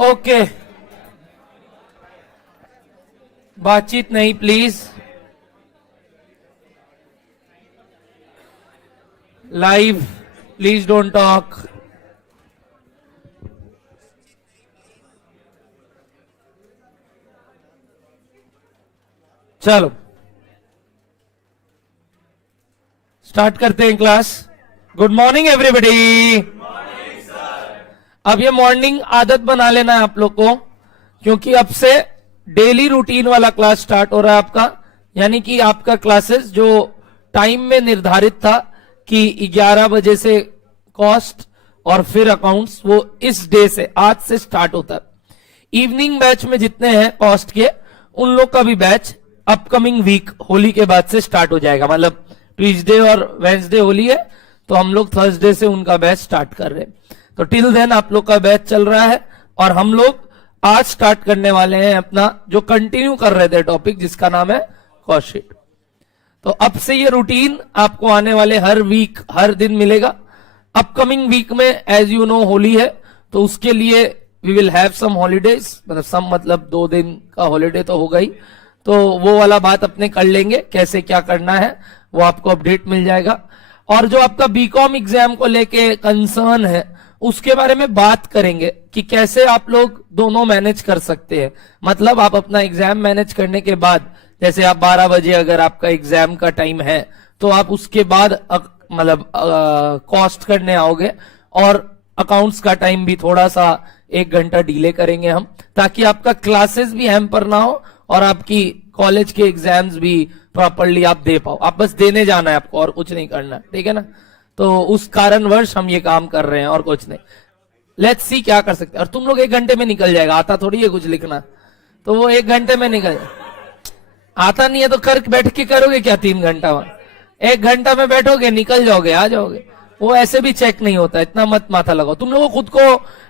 Okay, बातचीत नहीं please. Live please don't talk. चलो स्टार्ट करते हैं क्लास। Good morning everybody. अब ये मॉर्निंग आदत बना लेना है आप लोग को, क्योंकि अब से डेली रूटीन वाला क्लास स्टार्ट हो रहा है आपका। यानी कि आपका क्लासेस जो टाइम में निर्धारित था कि 11 बजे से कॉस्ट और फिर अकाउंट्स, वो इस डे से, आज से स्टार्ट होता है। इवनिंग बैच में जितने हैं कॉस्ट के, उन लोग का भी बैच अपकमिंग वीक होली के बाद से स्टार्ट हो जाएगा। मतलब ट्यूसडे और वेंसडे होली है, तो हम लोग थर्सडे से उनका बैच स्टार्ट कर रहे हैं। तो टिल देन आप लोग का बैच चल रहा है, और हम लोग आज स्टार्ट करने वाले हैं अपना जो कंटिन्यू कर रहे थे टॉपिक, जिसका नाम है कॉस्ट शीट। तो अब से ये रूटीन आपको आने वाले हर वीक, हर दिन मिलेगा। अपकमिंग वीक में एज यू नो होली है, तो उसके लिए we will have some holidays, मतलब 2 दिन का हॉलीडे तो होगा ही। तो वो वाला बात अपने कर लेंगे, कैसे क्या करना है वो आपको अपडेट मिल जाएगा। और जो आपका बीकॉम एग्जाम को लेके कंसर्न है, उसके बारे में बात करेंगे कि कैसे आप लोग दोनों मैनेज कर सकते हैं। मतलब आप अपना एग्जाम मैनेज करने के बाद, जैसे आप 12 बजे अगर आपका एग्जाम का टाइम है, तो आप उसके बाद मतलब कॉस्ट करने आओगे, और अकाउंट्स का टाइम भी थोड़ा सा 1 घंटा डिले करेंगे हम, ताकि आपका क्लासेस भी हैम्पर ना हो और आपकी कॉलेज के एग्जाम्स भी प्रॉपरली आप दे पाओ। आप बस देने जाना है आपको, और कुछ नहीं करना, ठीक है ना। तो उस कारणवश हम ये काम कर रहे हैं, और कुछ नहीं। लेट्स सी क्या कर सकते हैं। और तुम लोग 1 घंटे में निकल जाएगा, आता थोड़ी है कुछ लिखना, तो वो 1 घंटे में निकल जाए। आता नहीं है तो कर बैठ के करोगे क्या 3 घंटा में? 1 घंटा में बैठोगे, निकल जाओगे, आ जाओगे। वो ऐसे भी चेक नहीं होता, इतना मत माथा लगाओ। तुम लोगों को खुद को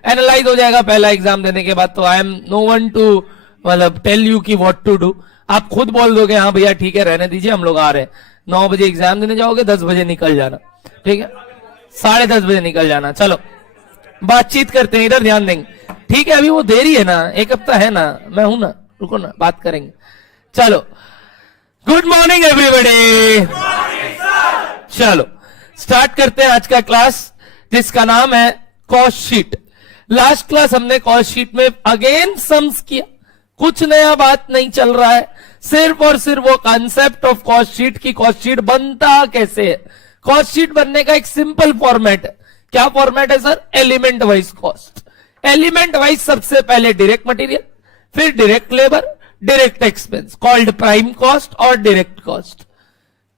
एनालाइज हो जाएगा पहला एग्जाम देने के बाद। तो I am no one to मतलब टेल यू की व्हाट टू डू। आप खुद बोल दोगे हाँ भैया ठीक है, रहने दीजिए, हम लोग आ रहे हैं। 9 बजे एग्जाम देने जाओगे, 10 बजे निकल जाना, ठीक है, 10:30 बजे निकल जाना। चलो बातचीत करते हैं, इधर ध्यान देंगे, ठीक है। अभी वो देरी है ना, 1 हफ्ता है ना, मैं हूं ना, रुको ना, बात करेंगे। चलो गुड मॉर्निंग एवरीबॉडी। चलो स्टार्ट करते हैं आज का क्लास, जिसका नाम है कॉस्ट शीट। लास्ट क्लास हमने कॉस्ट शीट में अगेन सम्स किया, कुछ नया बात नहीं चल रहा है, सिर्फ और सिर्फ वो कॉन्सेप्ट ऑफ कॉस्ट शीट की कॉस्ट शीट बनता कैसे है। कॉस्ट शीट बनने का एक सिंपल फॉर्मेट है। क्या फॉर्मेट है sir? Element wise cost. Element wise सबसे पहले डायरेक्ट मटेरियल, फिर direct labour, direct expense called prime cost और direct cost.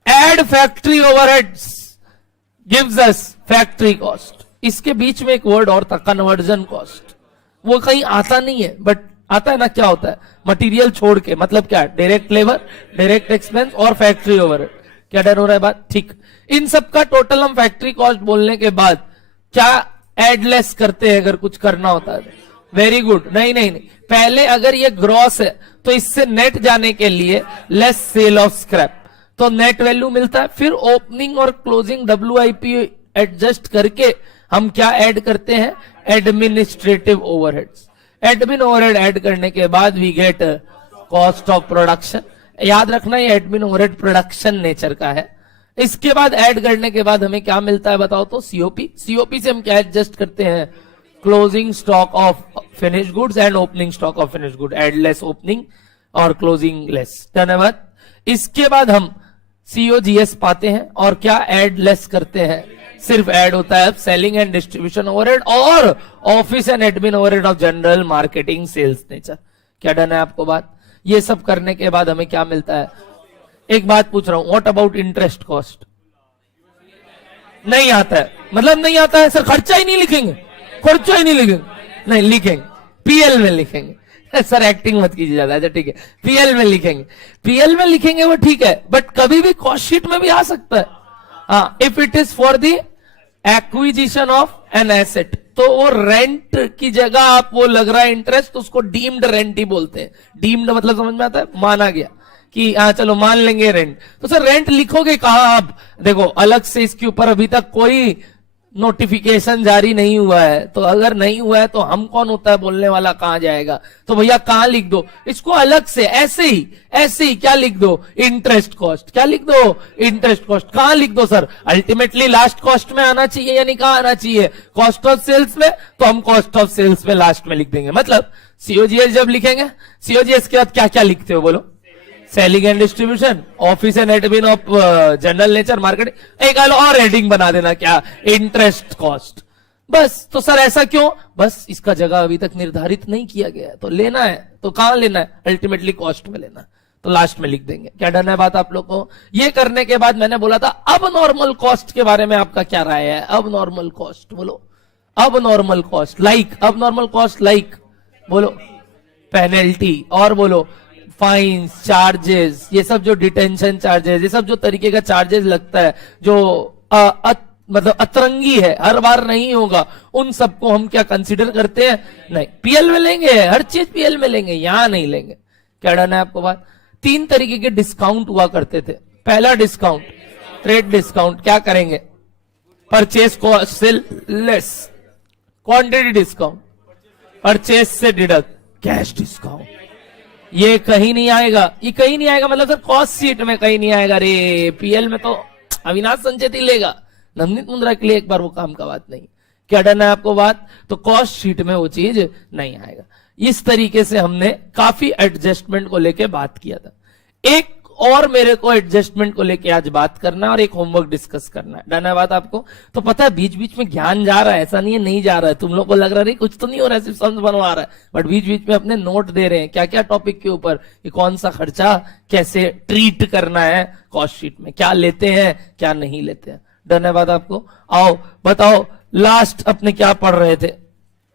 Add factory overheads gives us factory cost. इसके बीच में एक वर्ड और था, कन्वर्जन कॉस्ट। वो कहीं आता नहीं है, बट आता है ना। क्या होता है? मटेरियल छोड़ के, मतलब क्या? डायरेक्ट लेबर, डायरेक्ट एक्सपेंस और फैक्ट्री ओवरहेड। क्या डर हो रहा है बात? ठीक। इन सब का टोटल हम फैक्ट्री कॉस्ट बोलने के बाद क्या एडलेस करते हैं अगर कुछ करना होता है? Very good. नहीं नहीं नहीं, पहले अगर ये ग्रॉस है तो इससे नेट जाने के लिए लेस सेल ऑफ स्क्रैप, तो नेट वैल्यू मिलता है। फिर ओपनिंग और क्लोजिंग WIP एडजस्ट करके हम क्या ऐड करते हैं? Administrative overheads. Admin overhead add करने के बाद we get cost of production. याद रखना ये एडमिन ओवरहेड प्रोडक्शन नेचर का है। इसके बाद ऐड करने के बाद हमें क्या मिलता है बताओ तो? सीओपी। सीओपी से हम क्या एडजस्ट करते हैं? Closing stock of finish goods and opening stock of finish good. Add less opening और क्लोजिंग लेस। धन्यवाद। इसके बाद हम COGS पाते हैं, और क्या ऐड लेस करते हैं? सिर्फ ऐड होता है सेलिंग एंड डिस्ट्रीब्यूशन ओवरहेड और office and admin overhead of general marketing sales nature. क्या डन है आपको बात? ये सब करने के बाद हमें क्या मिलता है? एक बात पूछ रहा हूं, व्हाट अबाउट इंटरेस्ट कॉस्ट? नहीं आता है, मतलब नहीं आता है सर, खर्चा ही नहीं लिखेंगे, खर्चा ही नहीं लिखेंगे। नहीं लिखेंगे, PL में लिखेंगे। सर एक्टिंग मत कीजिए ज्यादा। अच्छा ठीक है, PL में लिखेंगे। PL में लिखेंगे वो ठीक है, बट कभी भी कॉस्ट शीट में भी आ सकता है। हाँ, if it is for the acquisition of an asset, तो वो रेंट की जगह आप वो लग रहा है इंटरेस्ट, तो उसको डीम्ड रेंट ही बोलते हैं। डीम्ड मतलब समझ में आता है? माना गया कि हाँ चलो मान लेंगे रेंट। तो सर रेंट लिखोगे कहां आप? देखो अलग से इसके ऊपर अभी तक कोई नोटिफिकेशन जारी नहीं हुआ है, तो अगर नहीं हुआ है तो हम कौन होता है बोलने वाला, कहां जाएगा? तो भैया कहां लिख दो इसको अलग से, ऐसे ही क्या लिख दो? Interest cost. क्या लिख दो? Interest cost. कहां लिख दो सर? अल्टीमेटली लास्ट कॉस्ट में आना चाहिए, यानी कहां आना चाहिए? कॉस्ट ऑफ सेल्स में। तो हम कॉस्ट ऑफ सेल्स में लास्ट में लिख देंगे। मतलब सीओजीएस जब लिखेंगे, सीओजीएस के बाद क्या क्या लिखते हो बोलो? Selling and distribution, office and admin of general nature marketing, एक और हेडिंग बना देना, क्या? Interest cost. बस। तो सर ऐसा क्यों? बस इसका जगह अभी तक निर्धारित नहीं किया गया है, तो लेना है तो कहां लेना है? अल्टीमेटली कॉस्ट में लेना है, तो लास्ट में लिख देंगे। क्या डन है बात आप लोग को? ये करने के बाद मैंने बोला था अब नॉर्मल कॉस्ट के बारे में आपका क्या राय है? अब नॉर्मल कॉस्ट बोलो। अब नॉर्मल कॉस्ट लाइक, अब नॉर्मल कॉस्ट लाइक बोलो, पेनल्टी, और बोलो फाइन्स, चार्जेस, ये सब जो डिटेंशन चार्जेस, ये सब जो तरीके का चार्जेस लगता है जो मतलब अतरंगी है, हर बार नहीं होगा, उन सबको हम क्या कंसीडर करते हैं? नहीं, पीएल में लेंगे, हर चीज पीएल में लेंगे, यहां नहीं लेंगे। क्या डन है आपको बात? 3 तरीके के डिस्काउंट हुआ करते थे। पहला डिस्काउंट ट्रेड डिस्काउंट, क्या करेंगे? परचेस कॉस्ट से लेस। क्वांटिटी डिस्काउंट, परचेस से डिडक्ट। कैश डिस्काउंट, ये कहीं नहीं आएगा, ये कहीं नहीं आएगा, मतलब सर कॉस्ट शीट में कहीं नहीं आएगा। रे पीएल में तो अविनाश संचेती लेगा, नवनीत मुंद्रा के लिए एक बार वो काम का बात नहीं। क्या डन है आपको बात? तो कॉस्ट शीट में वो चीज नहीं आएगा। इस तरीके से हमने काफी एडजस्टमेंट को लेके बात किया था। एक और मेरे को एडजस्टमेंट को लेके आज बात करना है और एक होमवर्क डिस्कस करना है। डन है बात आपको? तो पता है बीच बीच में ज्ञान जा रहा है, ऐसा नहीं है नहीं जा रहा है। तुम लोग को लग रहा है कुछ तो नहीं हो रहा है, सिर्फ समझ बनवा रहा है, बट बीच बीच में अपने नोट दे रहे हैं क्या क्या टॉपिक के ऊपर, कि कौन सा खर्चा कैसे ट्रीट करना है कॉस्ट शीट में, क्या लेते हैं क्या नहीं लेते हैं। डन है बात आपको? आओ बताओ, लास्ट अपने क्या पढ़ रहे थे?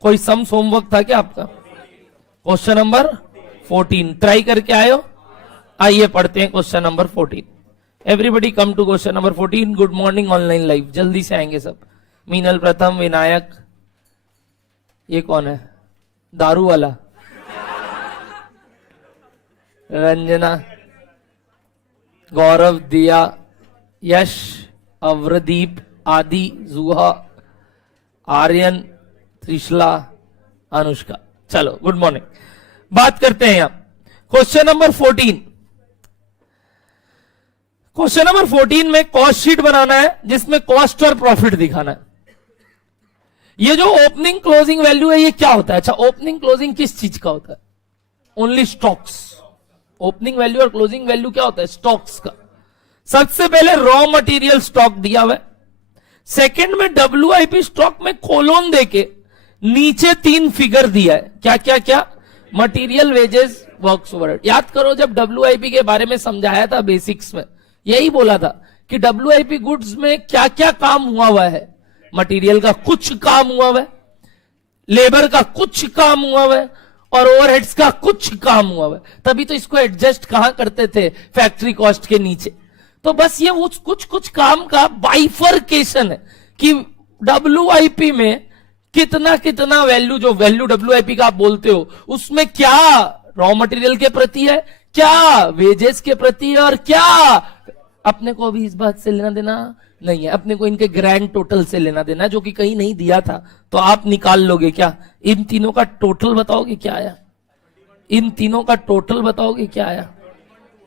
कोई सम्स होमवर्क था क्या आपका? क्वेश्चन नंबर 14 ट्राई करके आए हो? आइए पढ़ते हैं question number 14। Everybody come to question number 14। Good morning online live, जल्दी से आएंगे सब। मीनल, प्रथम, विनायक, ये कौन है? दारू वाला, रंजना, गौरव, दिया, यश, अवरदीप, आदि, जुहा, आर्यन, त्रिशला, अनुष्का। चलो गुड मॉर्निंग। बात करते हैं यहां क्वेश्चन नंबर 14। क्वेश्चन नंबर 14 में कॉस्ट शीट बनाना है जिसमें कॉस्ट और प्रॉफिट दिखाना है। ये जो ओपनिंग क्लोजिंग वैल्यू है ये क्या होता है? अच्छा, ओपनिंग क्लोजिंग किस चीज का होता है? Only stocks. ओपनिंग वैल्यू और क्लोजिंग वैल्यू क्या होता है? स्टॉक्स का। सबसे पहले रॉ मटेरियल स्टॉक दिया हुआ है, सेकंड में डब्ल्यूआईपी स्टॉक में कोलोन देके नीचे 3 फिगर दिया है। क्या क्या क्या? Material, wages, works overhead. याद करो जब डब्ल्यूआईपी के बारे में समझाया था बेसिक्स में, यही बोला था कि डब्ल्यूआईपी गुड्स में क्या क्या काम हुआ है। मटेरियल का कुछ काम हुआ है, लेबर का कुछ काम हुआ है, और ओवरहेड्स का कुछ काम हुआ है। तभी तो इसको एडजस्ट कहां करते थे? फैक्ट्री कॉस्ट के नीचे। तो बस ये उस कुछ कुछ काम का बाइफरकेशन है कि डब्ल्यूआईपी में कितना कितना वैल्यू, जो वैल्यू डब्ल्यूआईपी का आप बोलते हो, उसमें क्या रॉ मटेरियल के प्रति है, क्या वेजेस के प्रति है, और क्या अपने को अभी इस बात से लेना देना नहीं है। अपने को इनके ग्रैंड टोटल से लेना देना है, जो कि कहीं नहीं दिया था। तो आप निकाल लोगे क्या? इन तीनों का टोटल बताओगे क्या आया? इन तीनों का टोटल बताओगे क्या आया?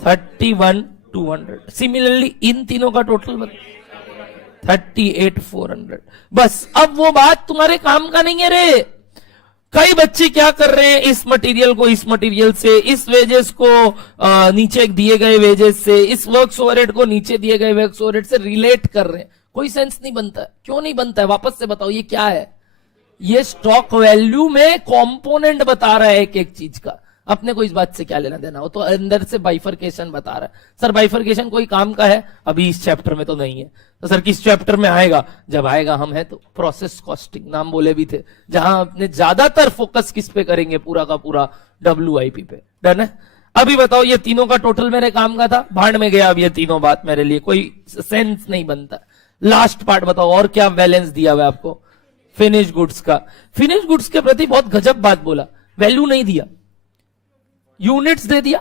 31,200। सिमिलरली इन तीनों का टोटल 38,400। बस अब वो बात तुम्हारे काम का नहीं है रे। कई बच्चे क्या कर रहे हैं, इस मटेरियल को इस मटेरियल से, इस वेजेस को नीचे दिए गए वेजेस से, इस वर्क्स ओवरहेड को नीचे दिए गए वर्क्स ओवरहेड से रिलेट कर रहे हैं। कोई सेंस नहीं बनता है। क्यों नहीं बनता है? वापस से बताओ ये क्या है? ये स्टॉक वैल्यू में कंपोनेंट बता रहा है एक एक चीज का। अपने को इस बात से क्या लेना देना हो? तो अंदर से बाइफरकेशन बता रहा है। सर बाइफरकेशन कोई काम का है? अभी इस चैप्टर में तो नहीं है। तो सर किस चैप्टर में आएगा? जब आएगा हम है तो। प्रोसेस कॉस्टिंग नाम बोले भी थे, जहां अपने ज्यादातर फोकस किस पे करेंगे? पूरा का पूरा डब्ल्यूआईपी पे। डन है? अभी बताओ ये तीनों का टोटल मेरे काम का था, भाड़ में गया। अब ये तीनों बात मेरे लिए कोई सेंस नहीं बनता। लास्ट पार्ट बताओ और क्या बैलेंस दिया हुआ आपको? फिनिश गुड्स का। फिनिश गुड्स के प्रति बहुत गजब बात बोला, वैल्यू नहीं दिया, यूनिट्स दे दिया,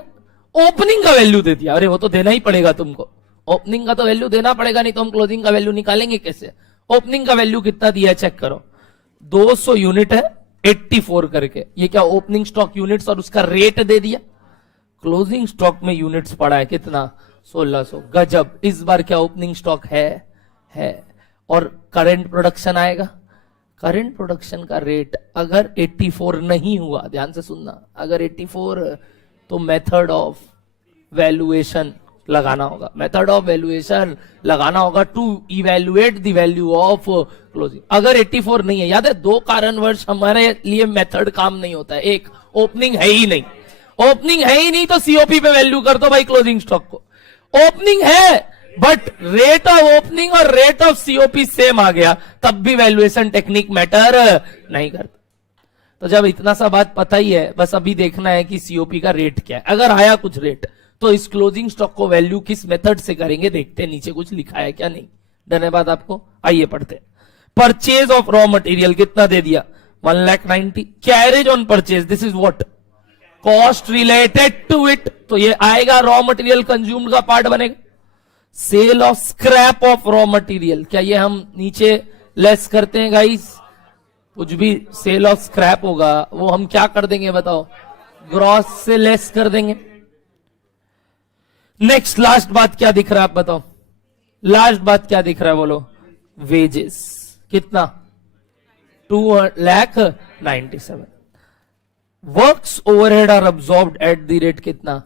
ओपनिंग का वैल्यू दे दिया। अरे वो तो देना ही पड़ेगा तुमको, ओपनिंग का तो वैल्यू देना पड़ेगा, नहीं तो हम क्लोजिंग का वैल्यू निकालेंगे कैसे? ओपनिंग का वैल्यू कितना दिया है चेक करो, 200 यूनिट है 84 करके, ये क्या ओपनिंग स्टॉक यूनिट्स और उसका रेट दे दिया। क्लोजिंग स्टॉक में यूनिट्स पड़ा है कितना, 1600। गजब, इस बार क्या ओपनिंग स्टॉक है। और करंट प्रोडक्शन आएगा, करंट प्रोडक्शन का रेट अगर 84 नहीं हुआ, ध्यान से सुनना, अगर 84 तो मेथड ऑफ वैल्यूएशन लगाना होगा, मेथड ऑफ वैल्यूएशन लगाना होगा to evaluate the value of closing. अगर 84 नहीं है, याद है 2 कारणवश हमारे लिए मेथड काम नहीं होता है। एक, ओपनिंग है ही नहीं, ओपनिंग है ही नहीं तो सीओपी पे वैल्यू कर दो भाई क्लोजिंग स्टॉक को। ओपनिंग है बट रेट ऑफ ओपनिंग और रेट ऑफ सीओपी सेम आ गया, तब भी वैल्यूएशन टेक्निक मैटर नहीं करता। तो जब इतना सा बात पता ही है, बस अभी देखना है कि सीओपी का रेट क्या है। अगर आया कुछ रेट तो इस क्लोजिंग स्टॉक को वैल्यू किस मेथड से करेंगे, देखते हैं नीचे कुछ लिखा है क्या नहीं। धन्यवाद आपको, आइए पढ़ते हैं। परचेज ऑफ रॉ मटेरियल कितना दे दिया, 1,90,000। Carriage on purchase, this is what, cost related to it, तो ये आएगा रॉ मटेरियल कंज्यूम्ड का पार्ट बनेगा। Sale of scrap of raw material, क्या ये हम नीचे लेस करते हैं गाइस, कुछ भी सेल ऑफ स्क्रैप होगा वो हम क्या कर देंगे बताओ, ग्रॉस से लेस कर देंगे। नेक्स्ट लास्ट बात क्या दिख रहा है आप बताओ, लास्ट बात क्या दिख रहा है बोलो, वेजेस कितना, 2,97,000। Works overhead are absorbed at the rate कितना,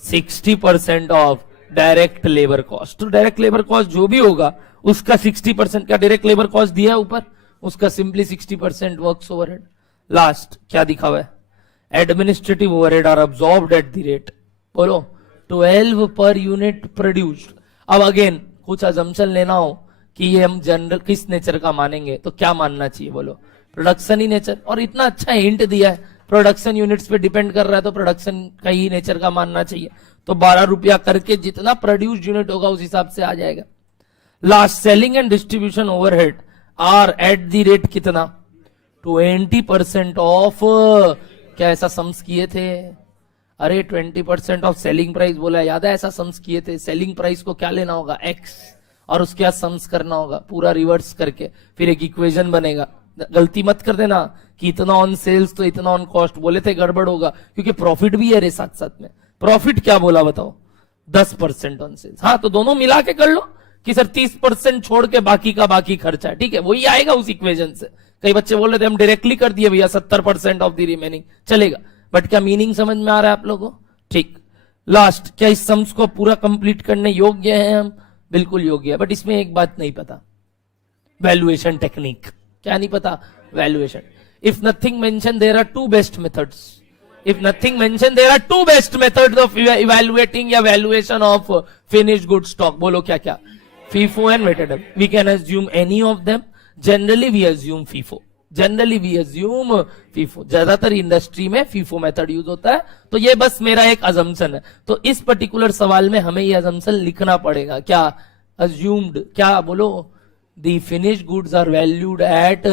60% ऑफ डायरेक्ट लेबर कॉस्ट। तो डायरेक्ट लेबर कॉस्ट जो भी होगा उसका 60% का डायरेक्ट लेबर कॉस्ट दिया है ऊपर, उसका सिंपली 60% वर्क्स ओवरहेड। लास्ट क्या दिखा हुआ है, administrative overhead are absorbed at the rate बोलो 12 पर यूनिट प्रोड्यूस्ड। अब अगेन कुछ अजम्पशन लेना हो कि ये हम जनरल किस नेचर का मानेंगे, तो क्या मानना चाहिए बोलो, प्रोडक्शन ही नेचर। और इतना अच्छा हिंट दिया है प्रोडक्शन यूनिट्स पे डिपेंड कर रहा है, तो प्रोडक्शन का ही नेचर का मानना चाहिए। तो 12 रुपया करके जितना प्रोड्यूस्ड यूनिट होगा उस हिसाब से आ जाएगा। Last, selling and distribution overhead are at the rate कितना, 20% ऑफ, क्या ऐसा सम्स किए थे, अरे 20% ऑफ सेलिंग प्राइस बोला, याद है ऐसा सम्स किए थे। सेलिंग प्राइस को क्या लेना होगा, एक्स, और उसके बाद सम्स करना होगा पूरा रिवर्स करके, फिर एक इक्वेशन बनेगा। गलती मत कर देना कि इतना ऑन सेल्स तो इतना ऑन कॉस्ट, बोले थे गड़बड़ होगा, क्योंकि प्रॉफिट भी है रे साथ साथ में। प्रॉफिट क्या बोला बताओ, 10% ऑन सेल्स। हाँ तो दोनों मिला के कर लो कि सर 30% छोड़ के बाकी का बाकी खर्चा है, ठीक है, वही आएगा उस इक्वेशन से। कई बच्चे बोल रहे थे हम डायरेक्टली कर दिए भैया 70% ऑफ द रिमेनिंग, चलेगा, बट क्या मीनिंग समझ में आ रहा है आप लोगों को, ठीक। लास्ट, क्या इस सम्स को पूरा कंप्लीट करने योग्य है हम, बिल्कुल योग्य है, बट इसमें एक बात नहीं पता, वैल्यूएशन टेक्निक। क्या नहीं पता, valuation. If nothing mention there are 2 best methods, if nothing mention there are 2 best methods of evaluating या valuation of finished good stock, बोलो क्या क्या, FIFO and weighted average. We can assume any of them, generally we assume FIFO, generally we assume FIFO। ज्यादातर industry में FIFO method use होता है, तो ये बस मेरा एक अजम्पशन है। तो इस पर्टिकुलर सवाल में हमें ये अजम्पशन लिखना पड़ेगा, क्या अज्यूम्ड, क्या बोलो, the finished goods are valued at,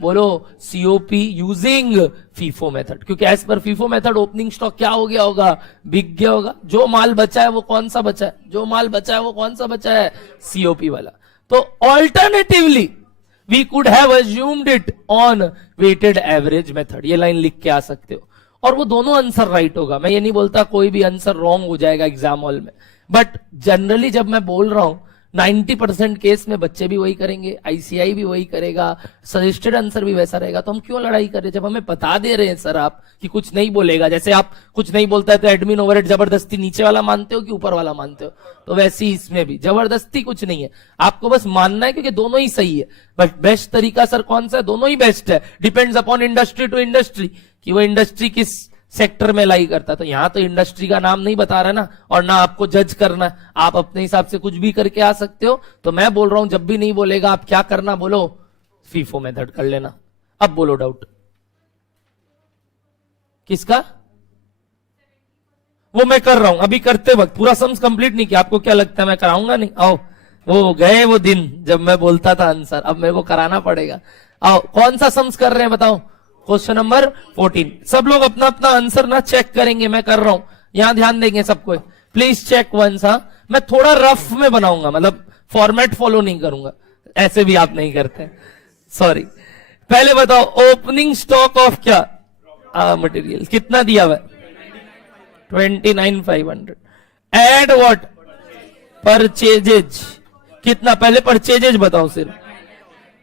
बोलो COP यूजिंग FIFO मेथड, क्योंकि as per FIFO method opening stock क्या हो गया होगा, बिक गया होगा। जो माल बचा है वो कौन सा बचा है, जो माल बचा है वो कौन सा बचा है, COP वाला। तो alternatively we could have assumed it on weighted average method, ये लाइन लिख के आ सकते हो, और वो दोनों आंसर राइट होगा। मैं ये नहीं बोलता कोई भी आंसर रॉन्ग हो जाएगा एग्जाम हॉल में, बट जनरली जब मैं बोल रहा हूं 90% केस में बच्चे भी वही करेंगे, ICI भी वही करेगा, सजेस्टेड आंसर भी वैसा रहेगा। तो हम क्यों लड़ाई कर रहे हैं जब हमें बता दे रहे हैं सर आप कि कुछ नहीं बोलेगा। जैसे आप कुछ नहीं बोलता है तो एडमिन ओवरहेड जबरदस्ती नीचे वाला मानते हो कि ऊपर वाला मानते हो, तो वैसे ही इसमें भी जबरदस्ती कुछ नहीं है, आपको बस मानना है, क्योंकि दोनों ही सही है। बट बेस्ट तरीका सर कौन सा है, दोनों ही बेस्ट है, depends upon industry to industry, कि वो इंडस्ट्री किस सेक्टर में लाई करता। तो यहां तो इंडस्ट्री का नाम नहीं बता रहा ना, और ना आपको जज करना, आप अपने हिसाब से कुछ भी करके आ सकते हो। तो मैं बोल रहा हूं जब भी नहीं बोलेगा आप क्या करना, बोलो FIFO मेथड कर लेना। अब बोलो डाउट किसका, वो मैं कर रहा हूं अभी, करते वक्त पूरा सम्स कंप्लीट नहीं किया। आपको क्या लगता है मैं कराऊंगा नहीं, आओ, वो गए वो दिन जब मैं बोलता था आंसर, अब मेरे को कराना पड़ेगा। आओ, कौन सा सम्स कर रहे हैं बताओ, क्वेश्चन नंबर 14। सब लोग अपना अपना आंसर ना चेक करेंगे, मैं कर रहा हूं, यहां ध्यान देंगे सबको, प्लीज चेक वंस। हाँ, मैं थोड़ा रफ में बनाऊंगा, मतलब फॉर्मेट फॉलो नहीं करूंगा, ऐसे भी आप नहीं करते, सॉरी। पहले बताओ ओपनिंग स्टॉक ऑफ क्या मटेरियल कितना दिया हुआ है? 29,500। Add what? परचेजेज कितना? पहले परचेजेज बताओ सिर्फ।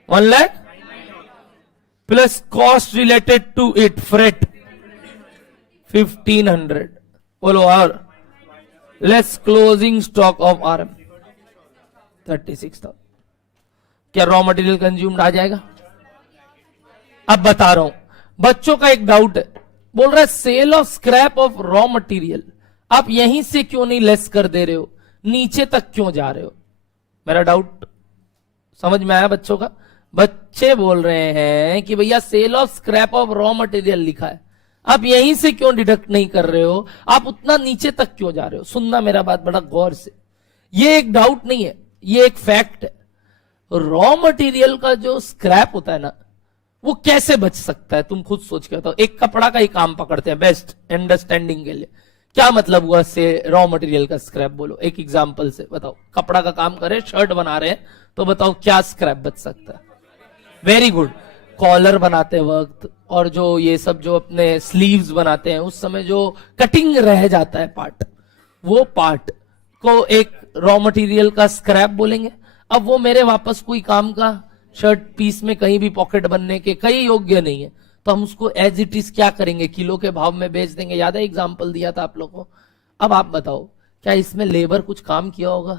1 lakh plus cost related to it, freight 1500। बोलो और less closing stock of RM 36,000। क्या रॉ मटेरियल कंज्यूम्ड आ जाएगा? अब बता रहा हूं, बच्चों का एक डाउट है, बोल रहा है sale of scrap of raw material आप यहीं से क्यों नहीं लेस कर दे रहे हो, नीचे तक क्यों जा रहे हो? मेरा डाउट समझ में आया बच्चों का? बच्चे बोल रहे हैं कि भैया sale of scrap of raw material लिखा है, आप यहीं से क्यों डिडक्ट नहीं कर रहे हो, आप उतना नीचे तक क्यों जा रहे हो? सुनना मेरा बात बड़ा गौर से, ये एक डाउट नहीं है, ये एक फैक्ट है। रॉ मटेरियल का जो स्क्रैप होता है ना, वो कैसे बच सकता है? तुम खुद सोच के बताओ। एक कपड़ा का ही काम पकड़ते हैं बेस्ट अंडरस्टैंडिंग के लिए, क्या मतलब हुआ से रॉ मटेरियल का स्क्रैप? बोलो एक एग्जांपल से बताओ। कपड़ा का काम करे, शर्ट बना रहे हैं, तो बताओ क्या स्क्रैप बच सकता है? वेरी गुड, कॉलर बनाते वक्त और जो ये सब जो अपने स्लीव्स बनाते हैं उस समय जो कटिंग रह जाता है पार्ट, वो पार्ट को एक रॉ मटेरियल का स्क्रैप बोलेंगे। अब वो मेरे वापस कोई काम का शर्ट पीस में कहीं भी पॉकेट बनने के कहीं योग्य नहीं है, तो हम उसको एज इट इज क्या करेंगे? किलो के भाव में बेच देंगे। याद है एग्जाम्पल दिया था आप लोगों को? अब आप बताओ क्या इसमें लेबर कुछ काम किया होगा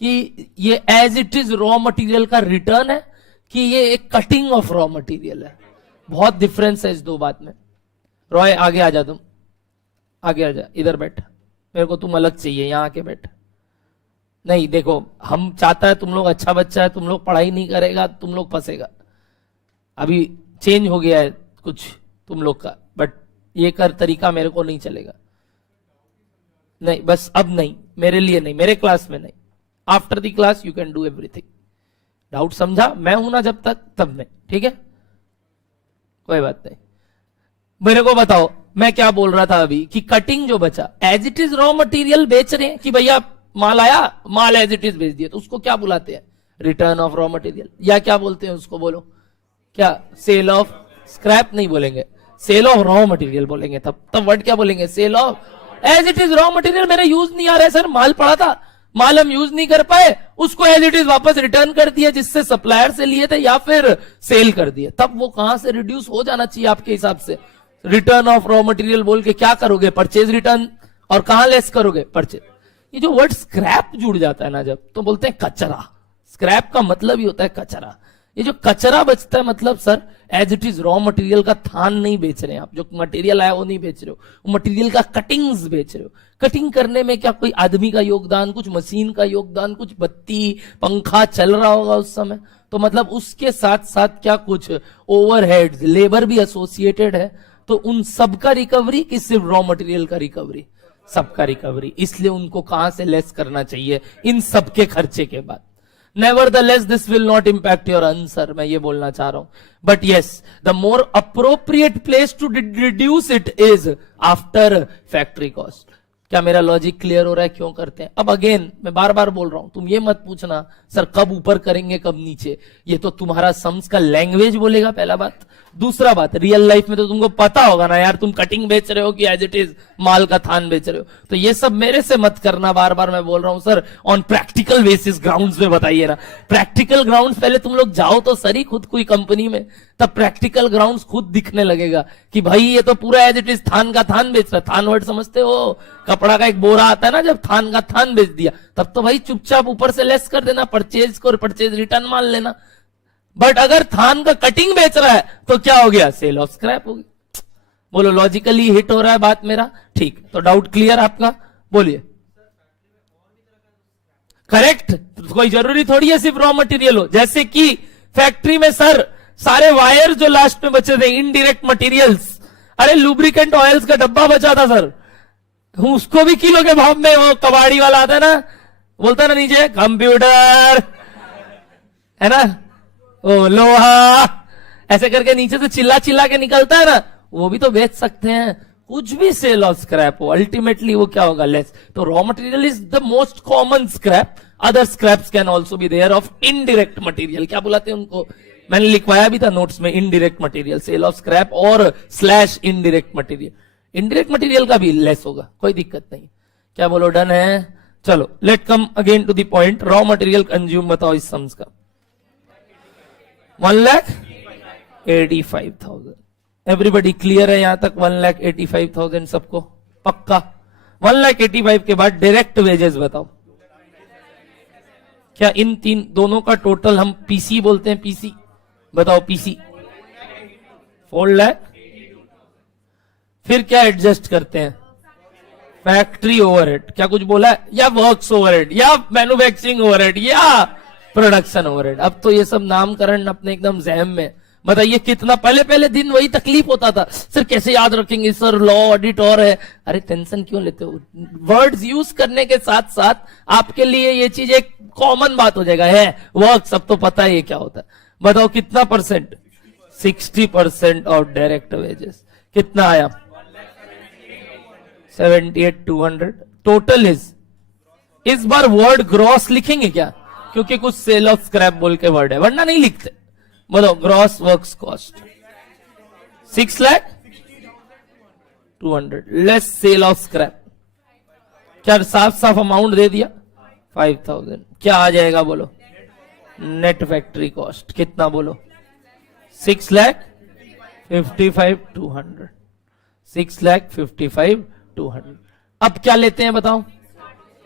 कि ये as it is raw material का रिटर्न है कि ये एक कटिंग ऑफ रॉ मटेरियल है? बहुत डिफरेंस है इस दो बात में। रॉय आगे आ जा, तुम आगे आ जा, इधर बैठ, मेरे को तुम अलग चाहिए, यहां आके बैठ। नहीं देखो, हम चाहता है तुम लोग अच्छा बच्चा है, तुम लोग पढ़ाई नहीं करेगा, तुम लोग फंसेगा। अभी चेंज हो गया है कुछ तुम लोग का, बट ये कर तरीका मेरे को नहीं चलेगा। नहीं बस अब नहीं, मेरे लिए नहीं, मेरे क्लास में नहीं। After the class you can do everything. Doubt समझा? मैं हूं ना जब तक, तब नहीं, ठीक है, कोई बात नहीं। मेरे को बताओ मैं क्या बोल रहा था अभी कि कटिंग जो बचा as it is raw material बेच रहे हैं कि भैया माल आया, माल एज इट इज बेच दिया, तो उसको क्या बुलाते हैं? रिटर्न ऑफ रॉ मटेरियल, या क्या बोलते हैं उसको? बोलो क्या? सेल ऑफ स्क्रैप नहीं बोलेंगे, सेल ऑफ रॉ मटेरियल बोलेंगे। तब वर्ड क्या बोलेंगे? Sale of as it is raw material मेरा यूज नहीं आ रहा है सर, माल पड़ा था, माल हम यूज नहीं कर पाए, उसको एज इट इज वापस रिटर्न कर दिया जिससे सप्लायर से लिए थे या फिर सेल कर दिए। तब वो कहां से रिड्यूस हो जाना चाहिए आपके हिसाब से? रिटर्न ऑफ रॉ मटेरियल बोल के क्या करोगे? Purchase return. और कहां लेस करोगे? परचेज। ये जो वर्ड स्क्रैप जुड़ जाता है ना जब, तो बोलते हैं कचरा। स्क्रैप का मतलब ही होता है कचरा। ये जो कचरा बचता है मतलब sir as it is raw material का थान नहीं बेच रहे हैं आप, जो मटेरियल आया वो नहीं बेच रहे हो, वो मटेरियल का कटिंग्स बेच रहे हो। कटिंग करने में क्या कोई आदमी का योगदान, कुछ मशीन का योगदान, कुछ बत्ती पंखा चल रहा होगा उस समय, तो मतलब उसके साथ साथ क्या कुछ ओवरहेड्स, लेबर भी एसोसिएटेड है, तो उन सब का रिकवरी कि सिर्फ रॉ मटेरियल का रिकवरी? सबका रिकवरी। इसलिए उनको कहां से लेस करना चाहिए? इन सबके खर्चे के बाद। Nevertheless, this will not impact your answer, मैं ये बोलना चाह रहा हूं। But yes, the more appropriate place to reduce it is after factory cost. क्या मेरा लॉजिक क्लियर हो रहा है क्यों करते हैं? अब अगेन मैं बार बार बोल रहा हूं, तुम ये मत पूछना सर कब ऊपर करेंगे कब नीचे, ये तो तुम्हारा सम्स का लैंग्वेज बोलेगा, पहला बात। दूसरा बात, रियल लाइफ में तो तुमको पता होगा ना यार, तुम कटिंग बेच रहे हो कि एज इट इज माल का थान बेच रहे हो, तो ये सब मेरे से मत करना। बार बार मैं बोल रहा हूं sir, on practical basis grounds में बताइए ना। प्रैक्टिकल ग्राउंड्स पहले तुम लोग जाओ तो सही खुद कोई कंपनी में, तब प्रैक्टिकल ग्राउंड्स खुद दिखने लगेगा कि भाई ये तो पूरा एज इट इज थान का थान बेच रहा है। थान वर्ड समझते हो? कपड़ा का एक बोरा आता है ना, जब थान का थान बेच दिया तब तो भाई चुपचाप ऊपर से लेस कर देना, परचेज को परचेज रिटर्न मान लेना। बट अगर थान का कटिंग बेच रहा है तो क्या हो गया? सेल ऑफ स्क्रैप होगी। बोलो लॉजिकली हिट हो रहा है बात मेरा? ठीक, तो डाउट क्लियर आपका? बोलिए। करेक्ट, कोई जरूरी थोड़ी है सिर्फ रॉ मटेरियल हो। जैसे कि फैक्ट्री में सर सारे वायर जो लास्ट में बचे थे, इनडायरेक्ट मटेरियल्स, अरे लुब्रिकेंट ऑयल्स का डब्बा बचा था सर, उसको भी किलो के भाव में वो कबाड़ी वाला आता है ना, बोलता है ना नीचे कंप्यूटर, है ना, ओ लोहा, ऐसे करके नीचे से चिल्ला चिल्ला के निकलता है ना, वो भी तो बेच सकते हैं। कुछ भी सेल ऑफ स्क्रैप हो, अल्टीमेटली वो क्या होगा? लेस। तो raw material is the most common scrap, other scraps can also be there of indirect material, क्या बुलाते हैं उनको, मैंने लिखवाया भी था नोट्स में, indirect material, sale of scrap और slash indirect material. Indirect material का भी लेस होगा, कोई दिक्कत नहीं। क्या बोलो, डन है? चलो let come again to the point. Raw material consume बताओ इस सम्स का, 1,85,000। एवरीबडी क्लियर है यहां तक? 1,85,000 सबको पक्का? 1,85,000 के बाद डायरेक्ट वेजेस बताओ, क्या इन तीन दोनों का टोटल हम पीसी बोलते हैं? पीसी बताओ, पीसी 4 लाख। फिर क्या एडजस्ट करते हैं? फैक्ट्री ओवरहेड, क्या कुछ बोला है? या वर्क्स ओवरहेड, या मैन्युफैक्चरिंग ओवरहेड, या प्रोडक्शन ओवरहेड। अब तो ये सब नामकरण अपने एकदम जहम में। बताइए कितना पहले दिन वही तकलीफ होता था, सर कैसे याद रखेंगे सर, लॉ ऑडिट और है। अरे टेंशन क्यों लेते हो, वर्ड्स यूज करने के साथ साथ आपके लिए ये चीज एक कॉमन बात हो जाएगा। है वर्क, सब तो पता है ये क्या होता है। बताओ कितना परसेंट? 60% of direct wages. कितना आया? 78,200। टोटल इस बार वर्ड ग्रॉस लिखेंगे क्या, क्योंकि कुछ सेल ऑफ स्क्रैप बोल के वर्ड है, वरना नहीं लिखते। बोलो gross works cost 6,60,200 less sale of scrap. क्या साफ अमाउंट दे दिया? 5,000। क्या आ जाएगा बोलो? नेट फैक्ट्री कॉस्ट कितना बोलो? 6,55,200। 6,55,200। अब क्या लेते हैं बताओ?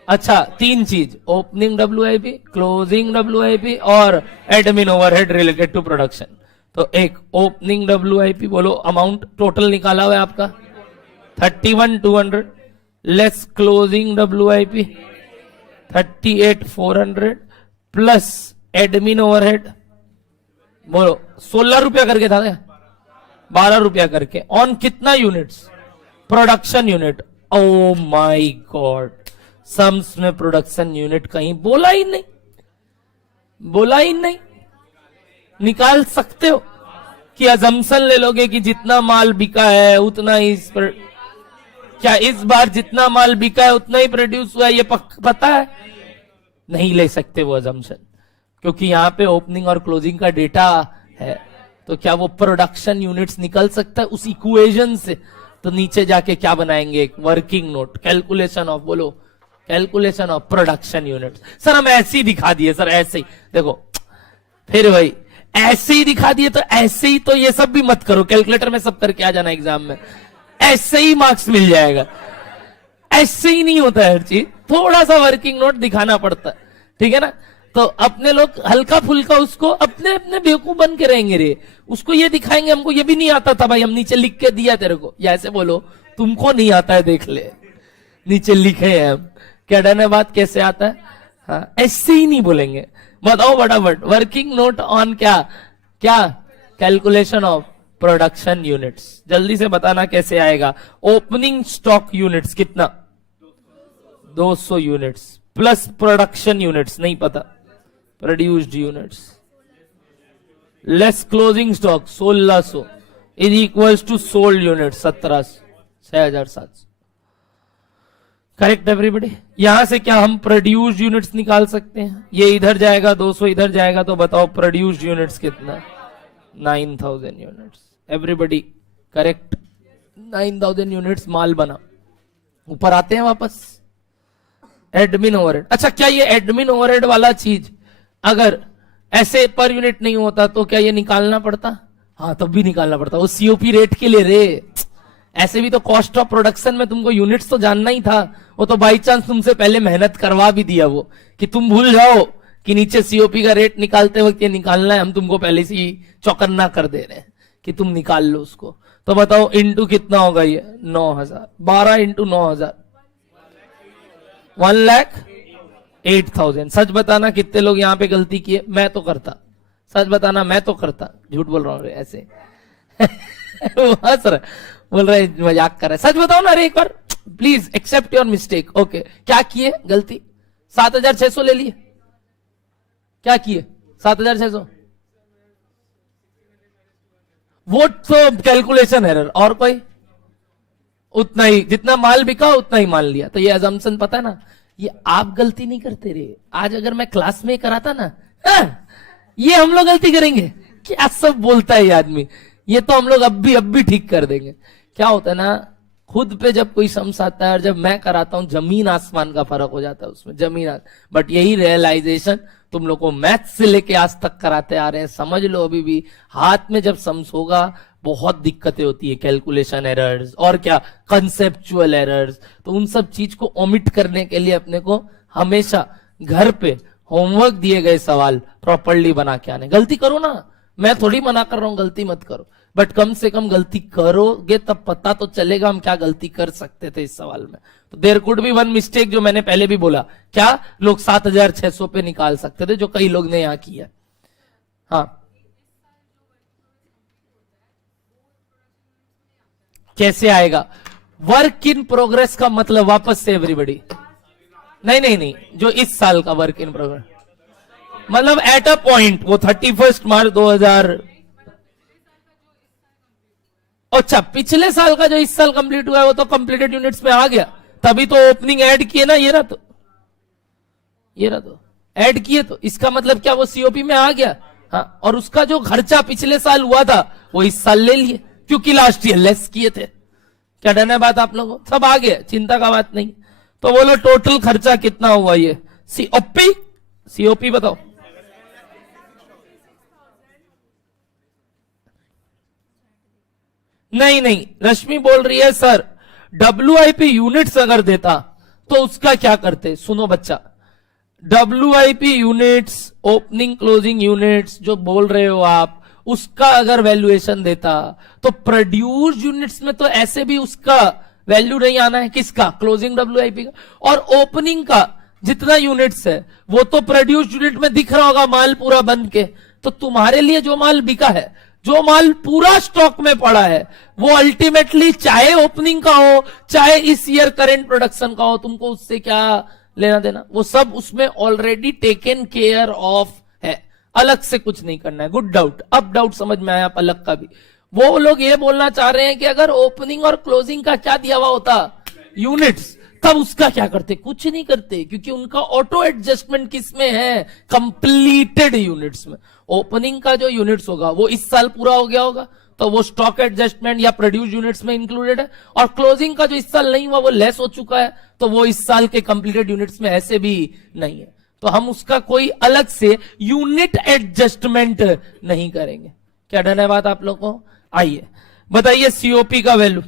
अच्छा, तीन चीज, ओपनिंग WIP, क्लोजिंग WIP और admin overhead related to production. तो एक ओपनिंग WIP बोलो, अमाउंट टोटल निकाला हुआ है आपका 31,200 less closing WIP 38,400 plus admin overhead बोलो 16 रुपया करके था क्या? 12 रुपया करके। ऑन कितना units? Production unit. O my God, sums में प्रोडक्शन यूनिट कहीं बोला ही नहीं, बोला ही नहीं। निकाल सकते हो कि अजम्पशन ले लोगे कि जितना माल बिका है उतना ही इस पर, क्या इस बार जितना माल बिका है उतना ही प्रोड्यूस हुआ है ये पता है? नहीं ले सकते वो अजम्पशन, क्योंकि यहां पे ओपनिंग और क्लोजिंग का डेटा है। तो क्या वो प्रोडक्शन यूनिट्स निकल सकता है उस इक्वेशन से? तो नीचे जाके क्या बनाएंगे? एक वर्किंग नोट, कैलकुलेशन ऑफ, बोलो calculation of production unit. Sir हम ऐसे ही दिखा दिए सर, ऐसे ही देखो, फिर भाई ऐसे ही दिखा दिए तो ऐसे ही, तो ये सब भी मत करो, कैलकुलेटर में सब करके आ जाना एग्जाम में, ऐसे ही मार्क्स मिल जाएगा। ऐसे ही नहीं होता है हर चीज, थोड़ा सा वर्किंग नोट दिखाना पड़ता है, ठीक है ना। तो अपने लोग हल्का फुल्का उसको अपने अपने बेवकूफ बन के रहेंगे रे, उसको ये दिखाएंगे हमको ये भी नहीं आता था भाई, हम नीचे लिख के दिया तेरे को, या ऐसे बोलो तुमको नहीं आता है देख ले, नीचे लिखे हैं हम। क्या डन है बात? कैसे आता है? हाँ, ऐसे ही नहीं बोलेंगे। बताओ फटाफट, वर्किंग नोट ऑन क्या क्या? Calculation of production units. जल्दी से बताना कैसे आएगा। ओपनिंग स्टॉक यूनिट्स कितना? 200 यूनिट्स प्लस प्रोडक्शन यूनिट्स नहीं पता, produced units less closing stock 1600 is equals to sold unit 1700, 6,700। Correct everybody? यहां से क्या हम प्रोड्यूस्ड यूनिट्स निकाल सकते हैं? ये इधर जाएगा 200 इधर जाएगा, तो बताओ प्रोड्यूस्ड यूनिट्स कितना? 9,000 यूनिट्स। Everybody correct? 9,000 यूनिट्स माल बना। ऊपर आते हैं वापस, एडमिन ओवरहेड। अच्छा, क्या ये एडमिन ओवरहेड वाला चीज अगर ऐसे पर यूनिट नहीं होता तो क्या ये निकालना पड़ता? हाँ, तब भी निकालना पड़ता, वो COP रेट के लिए रे। ऐसे भी तो कॉस्ट ऑफ प्रोडक्शन में तुमको यूनिट्स तो जानना ही था, वो तो बाई चांस तुमसे पहले मेहनत करवा भी दिया वो, कि तुम भूल जाओ कि नीचे COP का रेट निकालते वक्त ये निकालना है, हम तुमको पहले से ही चौकन्ना कर दे रहे हैं कि तुम निकाल लो उसको। तो बताओ इंटू कितना होगा ये? 9,000। 12 इंटू 9,000 1,08,000। सच बताना कितने लोग यहाँ पे गलती किए? मैं तो करता, सच बताना मैं तो करता, झूठ बोल रहा हूँ ऐसे सर बोल रहे मजाक कर रहे, सच बताओ ना अरे एक बार please, accept your mistake. Okay, क्या किए गलती? 7,600 ले लिए। क्या किए? 7,600 वो तो कैलकुलेशन एरर, और कोई? उतना ही जितना माल बिका उतना ही माल लिया। तो ये अजम्पशन पता है ना, ये आप गलती नहीं करते रे, आज अगर मैं क्लास में कराता ना, ये हम लोग गलती करेंगे क्या? सब बोलता है ये आदमी, ये तो हम लोग अब भी ठीक कर देंगे। क्या होता है ना, खुद पे जब कोई सम्स आता है और जब मैं कराता हूं, जमीन आसमान का फर्क हो जाता है उसमें, बट यही रियलाइजेशन तुम लोग को मैथ से लेके आज तक कराते आ रहे हैं, समझ लो। अभी भी हाथ में जब सम्स होगा बहुत दिक्कतें होती है, कैलकुलेशन एरर्स और क्या कंसेप्चुअल एरर्स, तो उन सब चीज को ओमिट करने के लिए अपने को हमेशा घर पे होमवर्क दिए गए सवाल प्रॉपरली बना के आने। गलती करो ना, मैं थोड़ी मना कर रहा हूं गलती मत करो, बट कम से कम गलती करोगे तब पता तो चलेगा हम क्या गलती कर सकते थे इस सवाल में। तो there could be one mistake, जो मैंने पहले भी बोला, क्या लोग 7600 पे निकाल सकते थे, जो कई लोग ने यहां किया। हाँ, कैसे आएगा? वर्क इन प्रोग्रेस का मतलब, वापस से एवरीबॉडी, नहीं, जो इस साल का वर्क इन प्रोग्रेस मतलब एट अ पॉइंट, वो 31 मार्च 2000, अच्छा पिछले साल का जो इस साल कंप्लीट हुआ है वो तो कंप्लीटेड यूनिट्स में आ गया, तभी तो ओपनिंग ऐड किए ना, ये रहा तो ऐड किए, तो इसका मतलब क्या, वो सीओपी में आ गया। हाँ, और उसका जो खर्चा पिछले साल हुआ था वो इस साल ले लिए, क्योंकि लास्ट ईयर लेस किए थे। क्या डन है बात आप लोगों को? सब आ गया, चिंता का बात नहीं। तो बोलो टोटल खर्चा कितना हुआ ये सीओपी बताओ। नहीं, रश्मि बोल रही है सर WIP यूनिट्स अगर देता तो उसका क्या करते? सुनो बच्चा, WIP units, opening closing units जो बोल रहे हो आप, उसका अगर वैल्यूएशन देता तो प्रोड्यूस यूनिट्स में तो ऐसे भी उसका वैल्यू नहीं आना है। किसका? क्लोजिंग WIP का। और ओपनिंग का जितना यूनिट्स है वो तो प्रोड्यूस यूनिट में दिख रहा होगा माल पूरा बन के। तो तुम्हारे लिए जो माल बिका है, जो माल पूरा स्टॉक में पड़ा है, वो अल्टीमेटली चाहे ओपनिंग का हो चाहे इस ईयर करेंट प्रोडक्शन का हो, तुमको उससे क्या लेना देना? वो सब उसमें ऑलरेडी टेकन केयर ऑफ है, अलग से कुछ नहीं करना है। गुड डाउट, अब डाउट समझ में आया पलक का भी। वो लोग ये बोलना चाह रहे हैं कि अगर ओपनिंग और क्लोजिंग का क्या दिया हुआ होता, यूनिट्स, तब उसका क्या करते? कुछ नहीं करते, क्योंकि उनका ऑटो एडजस्टमेंट किसमें है? कंप्लीटेड यूनिट्स में। ओपनिंग का जो यूनिट्स होगा वो इस साल पूरा हो गया होगा, तो वो स्टॉक एडजस्टमेंट या प्रोड्यूस यूनिट्स में इंक्लूडेड है। और क्लोजिंग का जो इस साल नहीं हुआ वो लेस हो चुका है, तो वो इस साल के कंप्लीटेड यूनिट्स में ऐसे भी नहीं है, तो हम उसका कोई अलग से यूनिट एडजस्टमेंट नहीं करेंगे। क्या डन है बात आप लोग को? आइए बताइए, सीओपी का value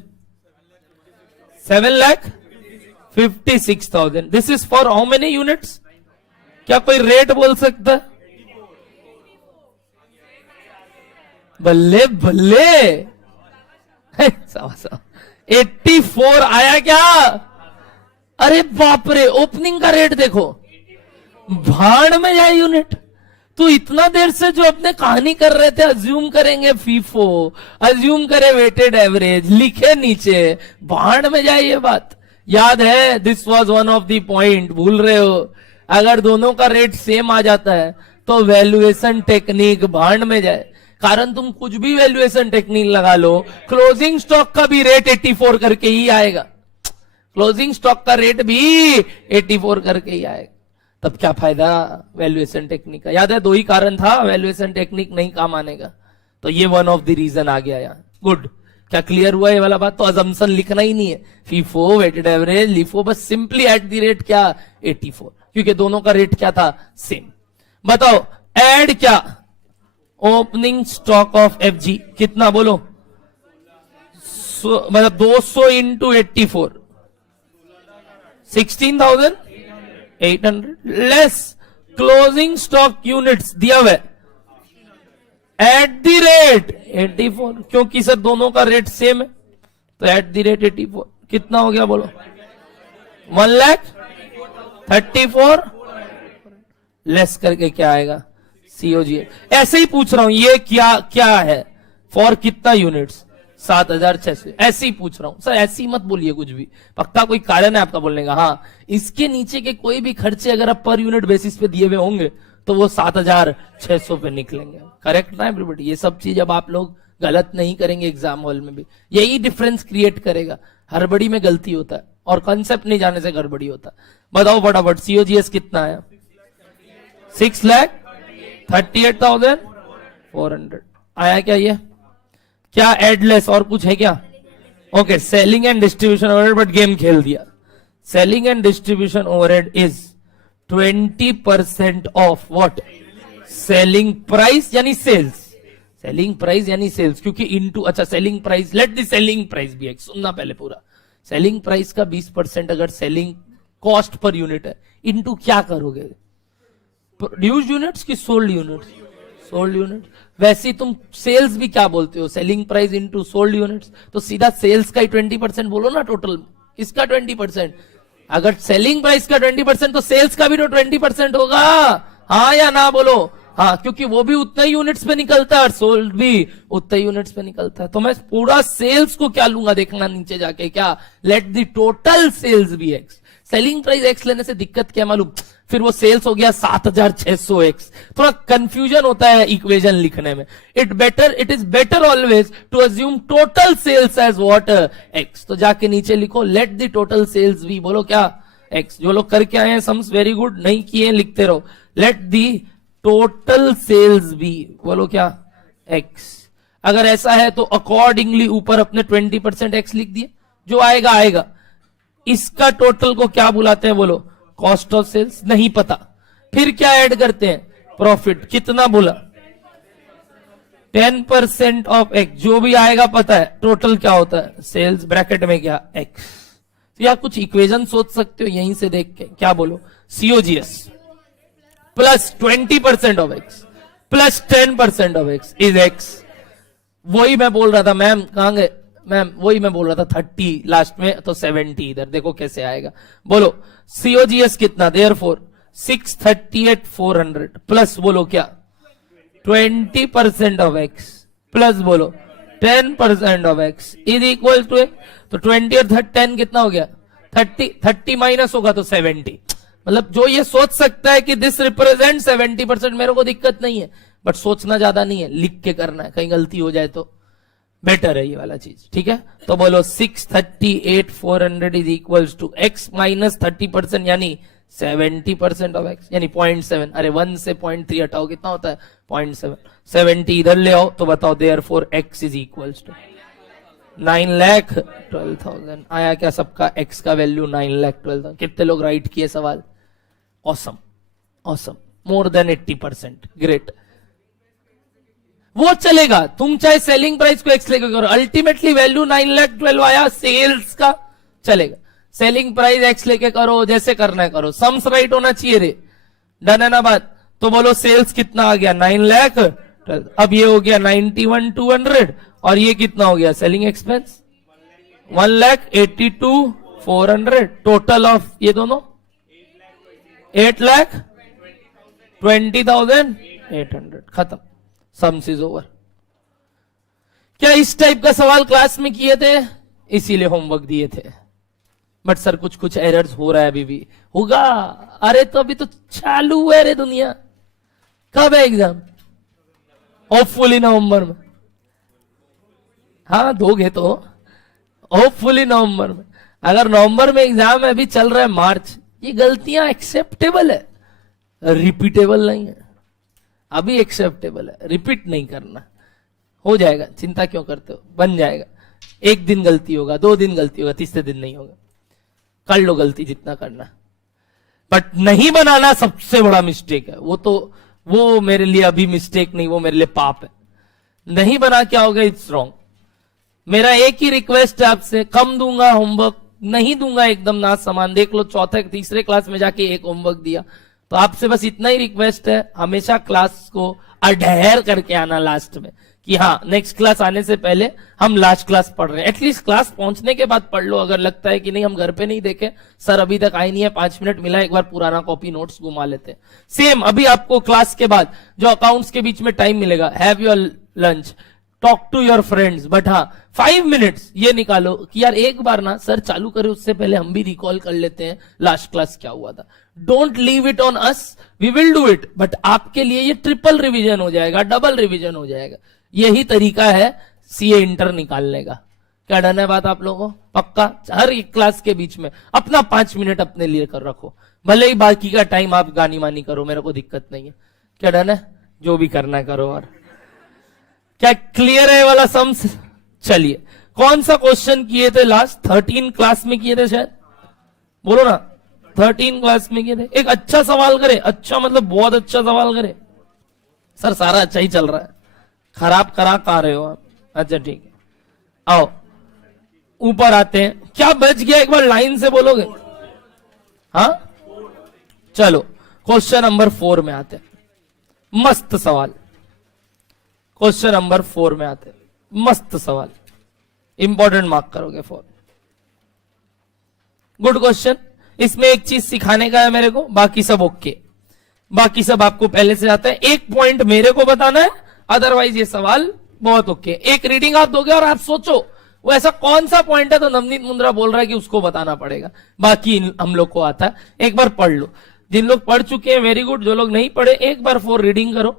7,56,000। This is for how many units? क्या कोई रेट बोल सकता है? बल्ले 84 आया क्या? अरे बाप रे, ओपनिंग का रेट देखो, भाड़ में जाए यूनिट। तो इतना देर से जो अपने कहानी कर रहे थे, अज्यूम करेंगे फीफो, अज्यूम करे वेटेड एवरेज, लिखे नीचे, भाड़ में जाए ये बात। याद है, this was one of the point, भूल रहे हो? अगर दोनों का रेट सेम आ जाता है तो वैल्यूएशन टेक्निक भाड़ में जाए। कारण तुम कुछ भी वैल्यूएशन टेक्निक लगा लो, क्लोजिंग स्टॉक का भी रेट 84 करके ही आएगा, क्लोजिंग स्टॉक का रेट भी 84 करके ही आएगा। तब क्या फायदा वैल्यूएशन टेक्निक का? याद है, दो ही कारण था वैल्यूएशन टेक्निक नहीं काम आने का, तो ये वन ऑफ द रीजन आ गया यहाँ। गुड, क्या क्लियर हुआ ये वाला बात? तो अजम्पशन लिखना ही नहीं है, फीफो, वेटेड एवरेज, लिफो, बस सिंपली एट द रेट क्या 84, क्योंकि दोनों का रेट क्या था? सेम। बताओ एड क्या? ओपनिंग स्टॉक ऑफ FG कितना बोलो? मतलब 200 into 84, 16,800 less closing stock units दिया हुआ एट द रेट 84, क्योंकि सर दोनों का रेट सेम है, तो एट द रेट 84 कितना हो गया बोलो? 1,34,000 लेस करके क्या आएगा? COGS। ऐसे ही पूछ रहा हूं, ये क्या है? फॉर कितना यूनिट्स? 7,600। ऐसे ही पूछ रहा हूं सर, ऐसे ही मत बोलिए कुछ भी, पक्का कोई कारण है आपका बोलने का? हाँ, इसके नीचे के कोई भी खर्चे अगर आप पर यूनिट बेसिस पे दिए हुए होंगे तो वो 7,600 पे निकलेंगे। करेक्ट ना एवरीबॉडी? ये सब चीज अब आप लोग गलत नहीं करेंगे एग्जाम हॉल में भी, यही डिफरेंस क्रिएट करेगा। हड़बड़ी में गलती होता है, और कंसेप्ट नहीं जाने से गड़बड़ी होता। बताओ फटाफट, सीओजीएस कितना आया? 6,38,400 आया क्या? ये क्या एडलेस और कुछ है क्या? Okay, selling and distribution overhead, but game खेल दिया। Selling and distribution overhead is 20% of what? Selling price यानी सेल्स। सेलिंग प्राइस यानी सेल्स, क्योंकि इनटू, अच्छा selling price, let the selling price भी एक्स। सुनना पहले पूरा। सेलिंग प्राइस का 20% अगर सेलिंग कॉस्ट पर यूनिट है, इनटू क्या करोगे? प्रोड्यूस्ड यूनिट्स की सोल्ड यूनिट्स? Sold unit. वैसे तुम सेल्स भी क्या बोलते हो? Selling price into sold units. तो सीधा सेल्स का ही 20% बोलो ना टोटल। इसका 20%। अगर सेलिंग प्राइस का 20% तो सेल्स का भी तो 20% होगा। हाँ या ना बोलो? हाँ, क्योंकि वो भी उतना ही यूनिट्स पे निकलता है और सोल्ड भी उतना ही यूनिट्स पे निकलता है। तो मैं पूरा सेल्स को क्या लूंगा देखना नीचे जाके, क्या? Let the total sales be X. Selling price X लेने से दिक्कत क्या मालूम? फिर वो सेल्स हो गया 7,600 एक्स। थोड़ा कंफ्यूजन होता है इक्वेशन लिखने में। It is better always to assume total sales as what? X. तो जाके नीचे लिखो let the total sales be, बोलो क्या? एक्स। जो लोग करके आए हैं सम्स वेरी गुड, नहीं किए लिखते रहो। Let the total sales be, बोलो क्या? एक्स। अगर ऐसा है तो अकॉर्डिंगली ऊपर अपने 20% एक्स लिख दिए, जो आएगा आएगा। इसका टोटल को क्या बुलाते हैं बोलो? Cost of sales. नहीं पता, फिर क्या ऐड करते हैं? प्रॉफिट। कितना बोला? 10% ऑफ एक्स। जो भी आएगा पता है, टोटल क्या होता है? सेल्स ब्रैकेट में क्या? एक्स। तो या कुछ इक्वेशन सोच सकते हो यहीं से देख के। क्या बोलो? COGS plus 20% of x plus 10% of X is x. वही मैं बोल रहा था मैम, कहां गए मैम? वही मैं बोल रहा था 30 लास्ट में, तो 70 इधर। देखो कैसे आएगा, बोलो सीओजीएस कितना? देयरफॉर 638,400 प्लस बोलो क्या? 20% ऑफ एक्स प्लस बोलो 10% of X is equal to, तो 20 और 10 कितना हो गया? 30 माइनस होगा तो 70। मतलब जो ये सोच सकता है कि दिस रिप्रेजेंट 70%, मेरे को दिक्कत नहीं है, बट सोचना ज्यादा नहीं है, लिख के करना है, कहीं गलती हो जाए तो बेटर है ये वाला चीज। ठीक है, तो बोलो 638,400 is equals to X minus 30% यानी 70% ऑफ एक्स यानी 0.7। अरे 1 से 0.3 हटाओ कितना होता है? 0.7। 70 इधर ले आओ तो बताओ therefore X is equals to 9,12,000। आया क्या सबका? एक्स का वैल्यू 9,12,000। कितने लोग राइट किए सवाल? Awesome awesome, more than 80%। Great. वो चलेगा, तुम चाहे सेलिंग प्राइस को एक्स लेकर करो, अल्टीमेटली वैल्यू 9,12,000 आया सेल्स का, चलेगा। सेलिंग प्राइस एक्स लेके करो, जैसे करना है करो, सम्स राइट होना चाहिए रे। डन है ना बात? तो बोलो सेल्स कितना आ गया? 9,12,000। अब ये हो गया 91,200 और ये कितना हो गया? Selling expense 1,82,400। टोटल ऑफ ये दोनों 8,20,800। खत्म, सम्स इज ओवर। क्या इस टाइप का सवाल क्लास में किए थे? इसीलिए होमवर्क दिए थे। बट सर कुछ कुछ एरर्स हो रहा है, अभी भी होगा। अरे तो अभी तो चालू है रे दुनिया। कब है एग्जाम? होपफुली नवंबर में। हाँ दोगे तो होपफुली नवंबर में। अगर नवंबर में एग्जाम है, अभी चल रहा है मार्च, ये गलतियां एक्सेप्टेबल है, रिपीटेबल नहीं है। अभी एक्सेप्टेबल है, रिपीट नहीं करना। हो जाएगा, चिंता क्यों करते हो? बन जाएगा। एक दिन गलती होगा, 2 दिन गलती होगा, तीसरे दिन नहीं होगा। कर लो गलती जितना करना, बट नहीं बनाना सबसे बड़ा मिस्टेक है। वो मेरे लिए अभी मिस्टेक नहीं, वो मेरे लिए पाप है। नहीं बना क्या होगा? It's wrong. मेरा एक ही रिक्वेस्ट है आपसे, कम दूंगा होमवर्क, नहीं दूंगा एकदम ना सामान। देख लो चौथे तीसरे क्लास में जाके एक होमवर्क दिया, तो आपसे बस इतना ही रिक्वेस्ट है, हमेशा क्लास को अडहेर करके आना लास्ट में, कि हाँ नेक्स्ट क्लास आने से पहले हम लास्ट क्लास पढ़ रहे हैं। एटलीस्ट क्लास पहुंचने के बाद पढ़ लो। अगर लगता है कि नहीं हम घर पे नहीं देखे, सर अभी तक आई नहीं है, 5 मिनट मिला, एक बार पुराना कॉपी नोट्स घुमा लेते हैं। सेम अभी आपको क्लास के बाद जो अकाउंट्स के बीच में टाइम मिलेगा, have your lunch, talk to your friends, but हाँ 5 मिनट्स ये निकालो कि यार एक बार ना सर चालू करे उससे पहले हम भी रिकॉल कर लेते हैं लास्ट क्लास क्या हुआ था। Don't leave it on us, we will do it, but आपके लिए ये ट्रिपल रिवीजन हो जाएगा, डबल रिवीजन हो जाएगा। यही तरीका है सीए इंटर निकालने का। क्या डन है बात आप लोगों को? पक्का हर एक क्लास के बीच में अपना 5 मिनट अपने लिए कर रखो, भले ही बाकी का टाइम आप गानी मानी करो, मेरे को दिक्कत नहीं है। क्या डन है? जो भी करना है करो। और क्या क्लियर है वाला सम्स? चलिए, कौन सा क्वेश्चन किए थे लास्ट? 13 क्लास में किए थे शायद, बोलो ना। 13 क्लास में किए थे। एक अच्छा सवाल करे, अच्छा मतलब बहुत अच्छा सवाल करे। सर सारा अच्छा ही चल रहा है, खराब करा का रहे हो आप? अच्छा ठीक है, आओ ऊपर आते हैं। क्या बच गया एक बार लाइन से बोलोगे? हाँ चलो क्वेश्चन नंबर 4 में आते हैं। मस्त सवाल, क्वेश्चन नंबर 4 में आते हैं। मस्त सवाल, इंपॉर्टेंट मार्क करोगे 4। Good question. इसमें एक चीज सिखाने का है मेरे को, बाकी सब ओके, बाकी सब आपको पहले से आता है। एक पॉइंट मेरे को बताना है, अदरवाइज ये सवाल बहुत ओके। एक रीडिंग आप दोगे और आप सोचो वो ऐसा कौन सा पॉइंट है, तो नवनीत मुंद्रा बोल रहा है कि उसको बताना पड़ेगा, बाकी हम लोग को आता है। एक बार पढ़ लो, जिन लोग पढ़ चुके हैं वेरी गुड, जो लोग नहीं पढ़े एक बार 4 रीडिंग करो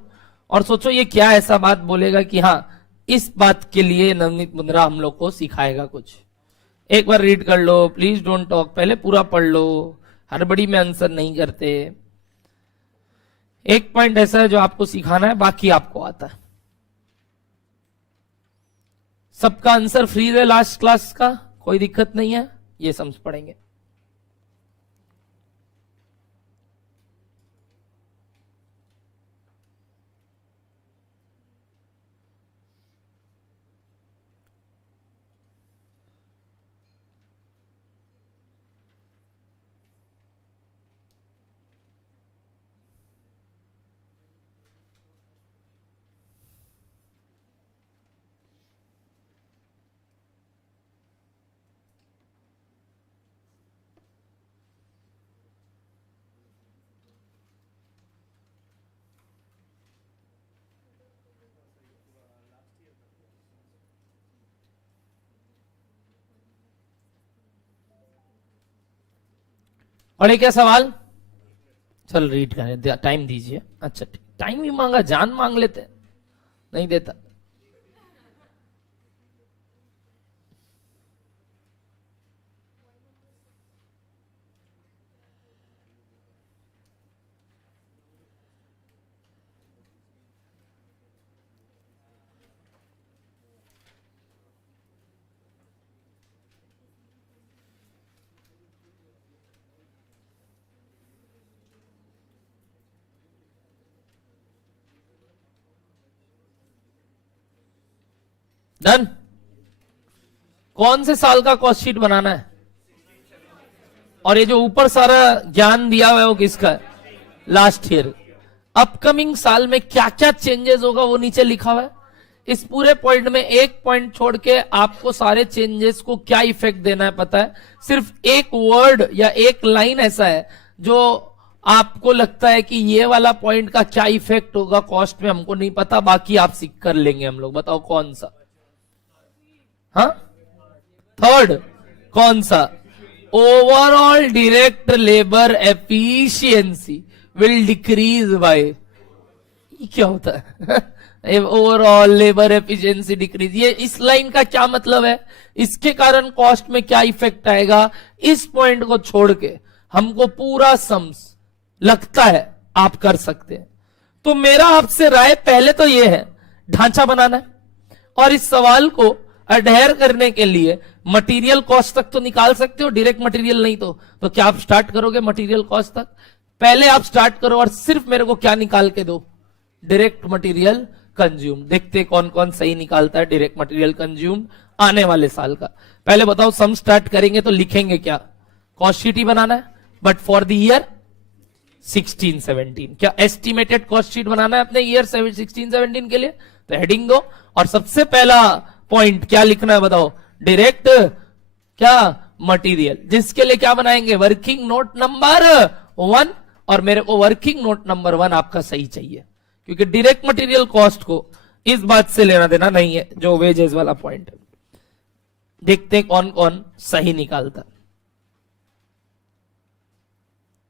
और सोचो ये क्या ऐसा बात बोलेगा कि हाँ इस बात के लिए नवनीत मुंद्रा हम लोग को सिखाएगा कुछ। एक बार रीड कर लो, प्लीज डोंट टॉक, पहले पूरा पढ़ लो, हड़बड़ी में आंसर नहीं करते। एक पॉइंट ऐसा है जो आपको सिखाना है, बाकी आपको आता है। सबका आंसर फ्रीज है लास्ट क्लास का, कोई दिक्कत नहीं है, ये समझ पड़ेंगे। और एक क्या सवाल? चल रीड करें, टाइम दीजिए। अच्छा ठीक, टाइम ही मांगा, जान मांग लेते, नहीं देता। डन। कौन से साल का कॉस्ट शीट बनाना है? और ये जो ऊपर सारा ज्ञान दिया हुआ है वो किसका है? Last year. अपकमिंग साल में क्या क्या चेंजेस होगा वो नीचे लिखा हुआ है। इस पूरे पॉइंट में एक पॉइंट छोड़ के आपको सारे चेंजेस को क्या इफेक्ट देना है पता है। सिर्फ एक वर्ड या एक लाइन ऐसा है जो आपको लगता है कि ये वाला पॉइंट का क्या इफेक्ट होगा कॉस्ट में, हमको नहीं पता, बाकी आप सीख कर लेंगे हम लोग। बताओ कौन सा? हाँ थर्ड कौन सा? Overall direct labour efficiency will decrease by, क्या होता है? ओवरऑल लेबर एफिशिएंसी डिक्रीज, ये इस लाइन का क्या मतलब है? इसके कारण कॉस्ट में क्या इफेक्ट आएगा, इस पॉइंट को छोड़ के हमको पूरा सम्स लगता है आप कर सकते हैं। तो मेरा आपसे राय पहले तो ये है, ढांचा बनाना है, और इस सवाल को अडेयर करने के लिए मटेरियल कॉस्ट तक तो निकाल सकते हो, डायरेक्ट मटेरियल नहीं तो क्या आप स्टार्ट करोगे मटेरियल कॉस्ट तक? पहले आप स्टार्ट करो और सिर्फ मेरे को क्या निकाल के दो? Direct material consume. देखते कौन कौन सही निकालता है डायरेक्ट मटेरियल कंज्यूम आने वाले साल का। पहले बताओ, सम स्टार्ट करेंगे तो लिखेंगे क्या? कॉस्ट शीट ही बनाना है, बट फॉर द ईयर 16-17। क्या एस्टिमेटेड कॉस्ट शीट बनाना है अपने ईयर 16-17 के लिए? तो हेडिंग दो, और सबसे पहला पॉइंट क्या लिखना है बताओ? डायरेक्ट क्या मटेरियल, जिसके लिए क्या बनाएंगे? Working note number 1। और मेरे को वर्किंग नोट नंबर 1 आपका सही चाहिए, क्योंकि डायरेक्ट मटेरियल कॉस्ट को इस बात से लेना देना नहीं है जो वेजेस वाला पॉइंट है। देखते हैं कौन कौन सही निकालता।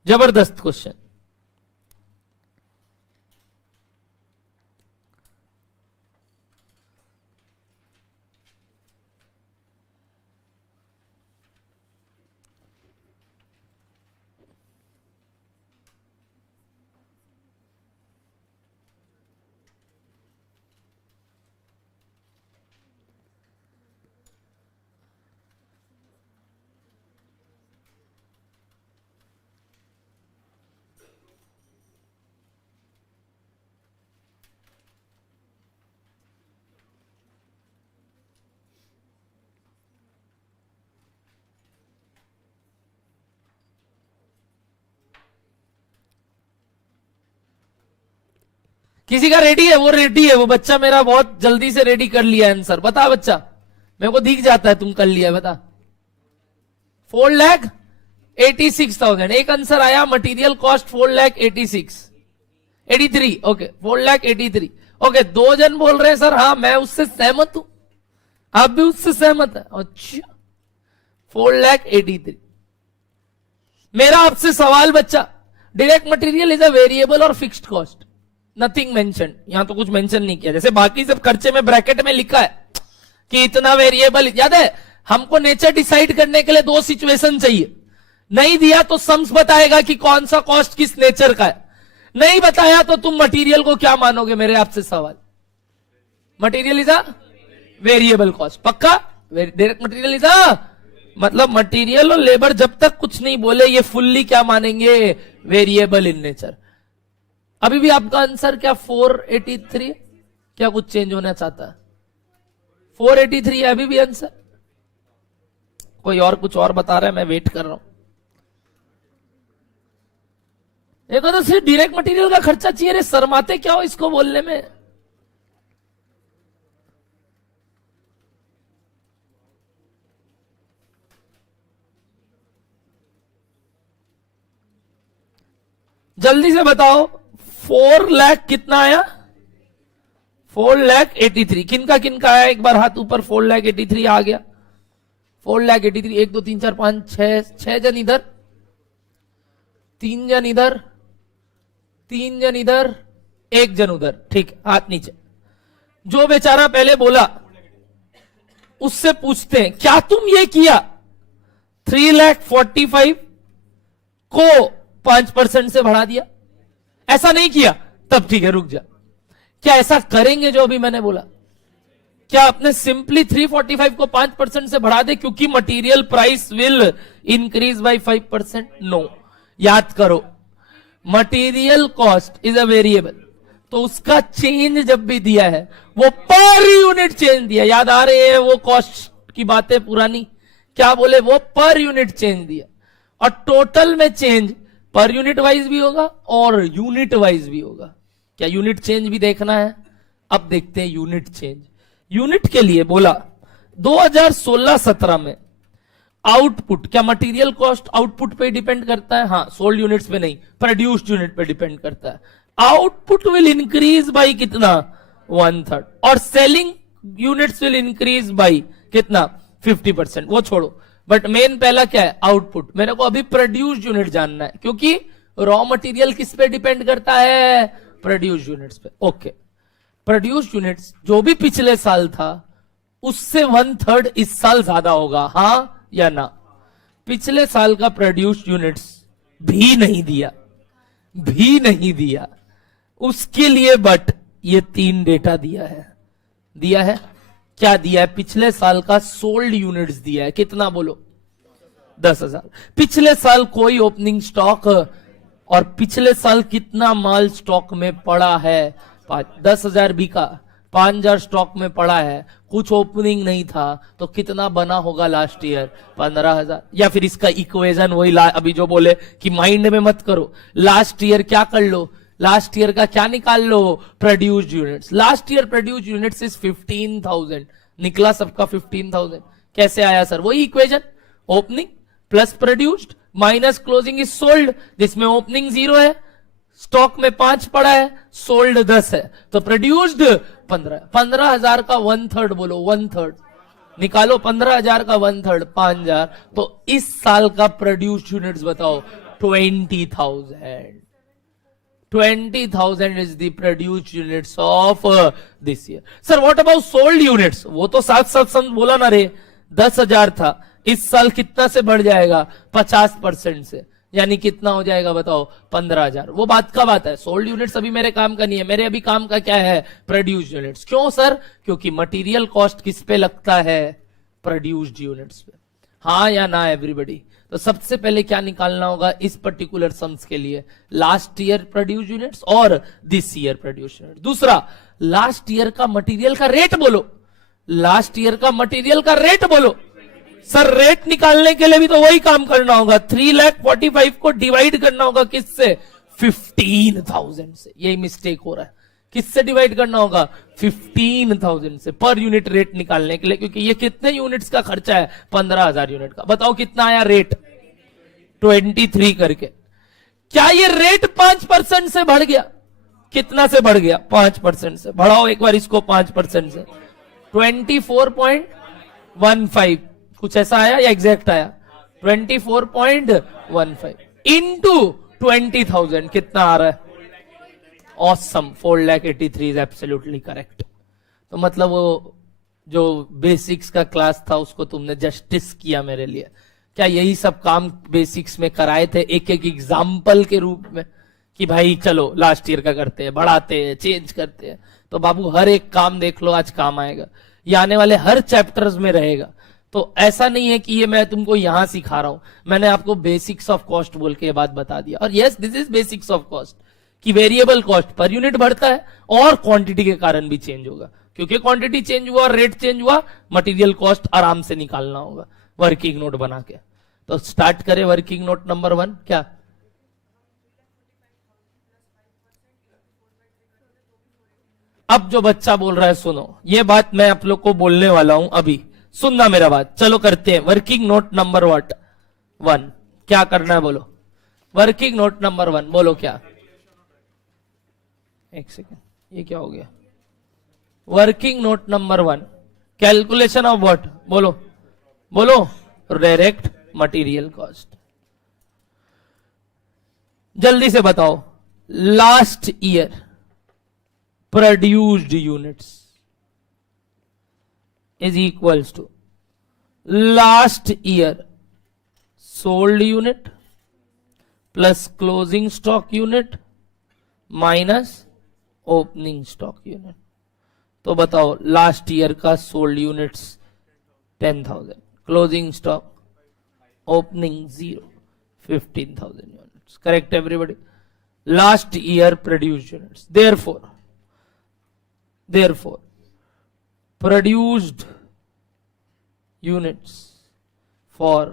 जबरदस्त क्वेश्चन। किसी का रेडी है? वो रेडी है, वो बच्चा मेरा बहुत जल्दी से रेडी कर लिया आंसर। बता बच्चा, मेरे को दिख जाता है तुम कर लिया, बता। 4,86,000 एक आंसर आया। Material cost 4,86,83 okay 4,83,000 okay. 2 जन बोल रहे हैं सर हाँ मैं उससे सहमत हूं, आप भी उससे सहमत है। अच्छा 4,83,000। मेरा आपसे सवाल बच्चा, direct material is a variable और फिक्स्ड कॉस्ट? नथिंग मेंशन, यहां तो कुछ मेंशन नहीं किया। जैसे बाकी सब खर्चे में ब्रैकेट में लिखा है कि इतना वेरिएबल, याद है हमको नेचर डिसाइड करने के लिए 2 सिचुएशन चाहिए। नहीं दिया तो सम्स बताएगा कि कौन सा कॉस्ट किस नेचर का है, नहीं बताया तो तुम मटेरियल को क्या मानोगे? मेरे आपसे सवाल, material is a variable cost पक्का? डायरेक्ट मटेरियल इज अ, मतलब मटेरियल और लेबर जब तक कुछ नहीं बोले ये फुल्ली क्या मानेंगे? Variable in nature. अभी भी आपका आंसर क्या 483? क्या कुछ चेंज होना चाहता है? 483 है अभी भी आंसर? कोई और कुछ और बता रहा है? मैं वेट कर रहा हूं। एक तो सिर्फ डायरेक्ट मटेरियल का खर्चा चाहिए रे, शर्माते क्या हो इसको बोलने में? जल्दी से बताओ 4 लाख कितना आया? 4,83,000 किनका आया? एक बार हाथ ऊपर। 4,83,000 आ गया। 4,83,000 1 2 3 4 5 6 जन इधर, 3 जन इधर, 3 जन इधर, 1 जन उधर। ठीक, हाथ नीचे। जो बेचारा पहले बोला उससे पूछते हैं क्या तुम ये किया 3,45,000 को 5% से बढ़ा दिया? ऐसा नहीं किया तब ठीक है रुक जा। क्या ऐसा करेंगे जो अभी मैंने बोला? क्या आपने सिंपली 345 को 5% से बढ़ा दे क्योंकि material price will increase by 5%? No. याद करो material cost is a variable, तो उसका चेंज जब भी दिया है वो पर यूनिट चेंज दिया। याद आ रहे हैं वो कॉस्ट की बातें पुरानी? क्या बोले? वो पर यूनिट चेंज दिया। और टोटल में चेंज पर यूनिट वाइज भी होगा और यूनिट वाइज भी होगा। क्या यूनिट चेंज भी देखना है? अब देखते हैं यूनिट चेंज। यूनिट के लिए बोला 2016-17 में आउटपुट, क्या मटेरियल कॉस्ट आउटपुट पे डिपेंड करता है? हाँ, सोल्ड यूनिट्स पे नहीं, प्रोड्यूस्ड यूनिट पे डिपेंड करता है। आउटपुट विल इंक्रीज बाय कितना? 1/3। और selling units will increase bye कितना? 50%। वो छोड़ो, बट मेन पहला क्या है? आउटपुट। मेरे को अभी प्रोड्यूस्ड यूनिट जानना है क्योंकि रॉ मटेरियल किस पे डिपेंड करता है? प्रोड्यूस्ड यूनिट्स पे। ओके, प्रोड्यूस्ड यूनिट्स जो भी पिछले साल था उससे 1/3 इस साल ज्यादा होगा, हाँ या ना? पिछले साल का प्रोड्यूस्ड यूनिट्स भी नहीं दिया उसके लिए, बट ये 3 डेटा दिया है। क्या दिया है? पिछले साल का सोल्ड यूनिट्स दिया है। कितना बोलो? 10,000। पिछले साल कोई ओपनिंग स्टॉक, और पिछले साल कितना माल स्टॉक में पड़ा है? 10,000 बिका, 5,000 स्टॉक में पड़ा है, कुछ ओपनिंग नहीं था, तो कितना बना होगा लास्ट ईयर? 15,000। या फिर इसका इक्वेशन वही अभी जो बोले कि माइंड में मत करो, लास्ट ईयर क्या कर लो, लास्ट ईयर का क्या निकाल लो? Produced units. Last year produced units is 15,000, निकला सबका 15,000। कैसे आया सर? वही equation, opening plus produced minus closing is sold, जिसमें ओपनिंग 0 है, स्टॉक में 5 पड़ा है, सोल्ड 10 है, तो प्रोड्यूस्ड 15। 15,000 का 1/3 बोलो, 1/3 निकालो। 15,000 का 1/3 5,000, तो इस साल का प्रोड्यूस्ड यूनिट्स बताओ? 20,000। 20,000 is the produced units of this year. Sir, what about sold units? वो तो साथ बोला ना रे, 10,000 था, इस साल कितना से बढ़ जाएगा? 50% से, यानी कितना हो जाएगा बताओ? 15,000। वो बात का बात है, सोल्ड यूनिट्स अभी मेरे काम का नहीं है। मेरे अभी काम का क्या है? Produced units. क्यों सर? क्योंकि मटेरियल कॉस्ट किस पे लगता है? प्रोड्यूस्ड यूनिट्स पे। हाँ या ना एवरीबॉडी? तो सबसे पहले क्या निकालना होगा इस पर्टिकुलर सम्स के लिए? लास्ट ईयर प्रोड्यूस यूनिट्स और दिस ईयर प्रोड्यूस यूनिट। दूसरा, लास्ट ईयर का मटेरियल का रेट बोलो। लास्ट ईयर का मटेरियल का रेट बोलो। सर रेट निकालने के लिए भी तो वही काम करना होगा, 3,45,000 को डिवाइड करना होगा किससे? 15,000 से। यही मिस्टेक हो रहा है, किससे डिवाइड करना होगा? 15,000 से, पर यूनिट रेट निकालने के लिए, क्योंकि ये कितने यूनिट्स का खर्चा है? 15,000 यूनिट का। बताओ कितना आया रेट? 23 करके। क्या ये रेट 5% से बढ़ गया? कितना से बढ़ गया? 5% से। बढ़ाओ एक बार इसको 5% से। 24.15 कुछ ऐसा आया या एग्जैक्ट आया? 24.15 इंटू 20,000 कितना आ रहा है? Awesome, 4,83 is absolutely correct. तो मतलब वो जो बेसिक्स का क्लास था उसको तुमने जस्टिस किया मेरे लिए। क्या यही सब काम बेसिक्स में कराए थे एक एक एग्जाम्पल के रूप में कि भाई चलो लास्ट ईयर का करते हैं, बढ़ाते हैं, चेंज करते हैं? तो बाबू हर एक काम देख लो, आज काम आएगा, ये आने वाले हर चैप्टर्स में रहेगा। तो ऐसा नहीं है कि ये मैं तुमको यहां सिखा रहा हूं, मैंने आपको बेसिक्स ऑफ कॉस्ट बोल के ये बात बता दिया। और yes, this is basics of cost कि वेरिएबल कॉस्ट पर यूनिट बढ़ता है और क्वांटिटी के कारण भी चेंज होगा। क्योंकि क्वांटिटी चेंज हुआ, रेट चेंज हुआ, मटेरियल कॉस्ट आराम से निकालना होगा वर्किंग नोट बना के। तो स्टार्ट करें वर्किंग नोट नंबर 1। क्या अब जो बच्चा बोल रहा है सुनो, ये बात मैं आप लोग को बोलने वाला हूं अभी, सुनना मेरा बात। चलो करते हैं वर्किंग नोट नंबर 1। क्या करना है बोलो? वर्किंग नोट नंबर 1 बोलो क्या? एक सेकेंड, ये क्या हो गया? Working note number 1, calculation of what? बोलो बोलो। Direct material cost. जल्दी से बताओ। Last year produced units is equals to last year sold unit plus closing stock unit minus opening stock unit. तो बताओ लास्ट ईयर का sold units 10,000, closing stock, opening 0, 15,000 units. Correct everybody? Last year produced units. therefore produced units for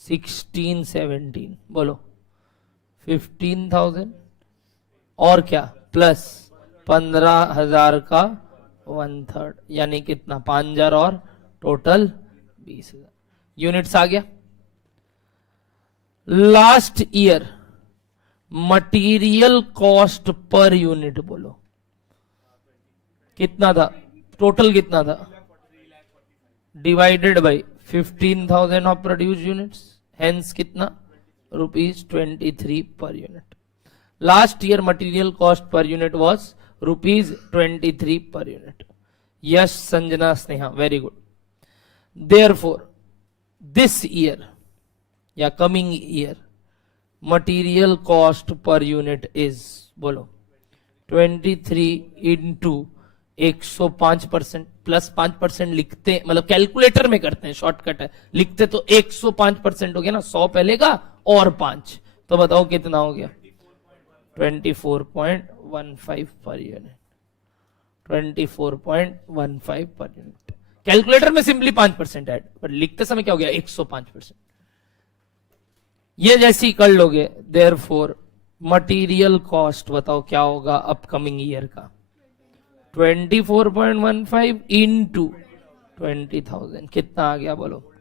16-17 बोलो 15,000 और क्या plus 15,000 का 1/3 यानी कितना? 5,000 और टोटल 20,000 यूनिट्स आ गया। Last year material cost per unit बोलो कितना था? टोटल कितना था? Divided by 15,000 of produce units, hence कितना? ₹23 per unit. Last year material cost per unit was ₹23 per unit. Yes Sanjana Sneha, very good. Therefore this year या coming year material cost per unit is बोलो 23 into 105% plus 5% लिखते, मतलब calculator में करते हैं, shortcut है, लिखते तो 105% हो गया ना, 100 पहले का और 5, तो बताओ कितना हो गया? 24.15 per unit. 24.15 per unit. Calculator में सिंपली 5% ऐड, पर लिखते समय क्या हो गया? 105%। ये जैसी कर लोगे, देयरफॉर मटेरियल कॉस्ट बताओ क्या होगा अपकमिंग ईयर का? 24.15 इंटू 20,000 कितना आ गया बोलो?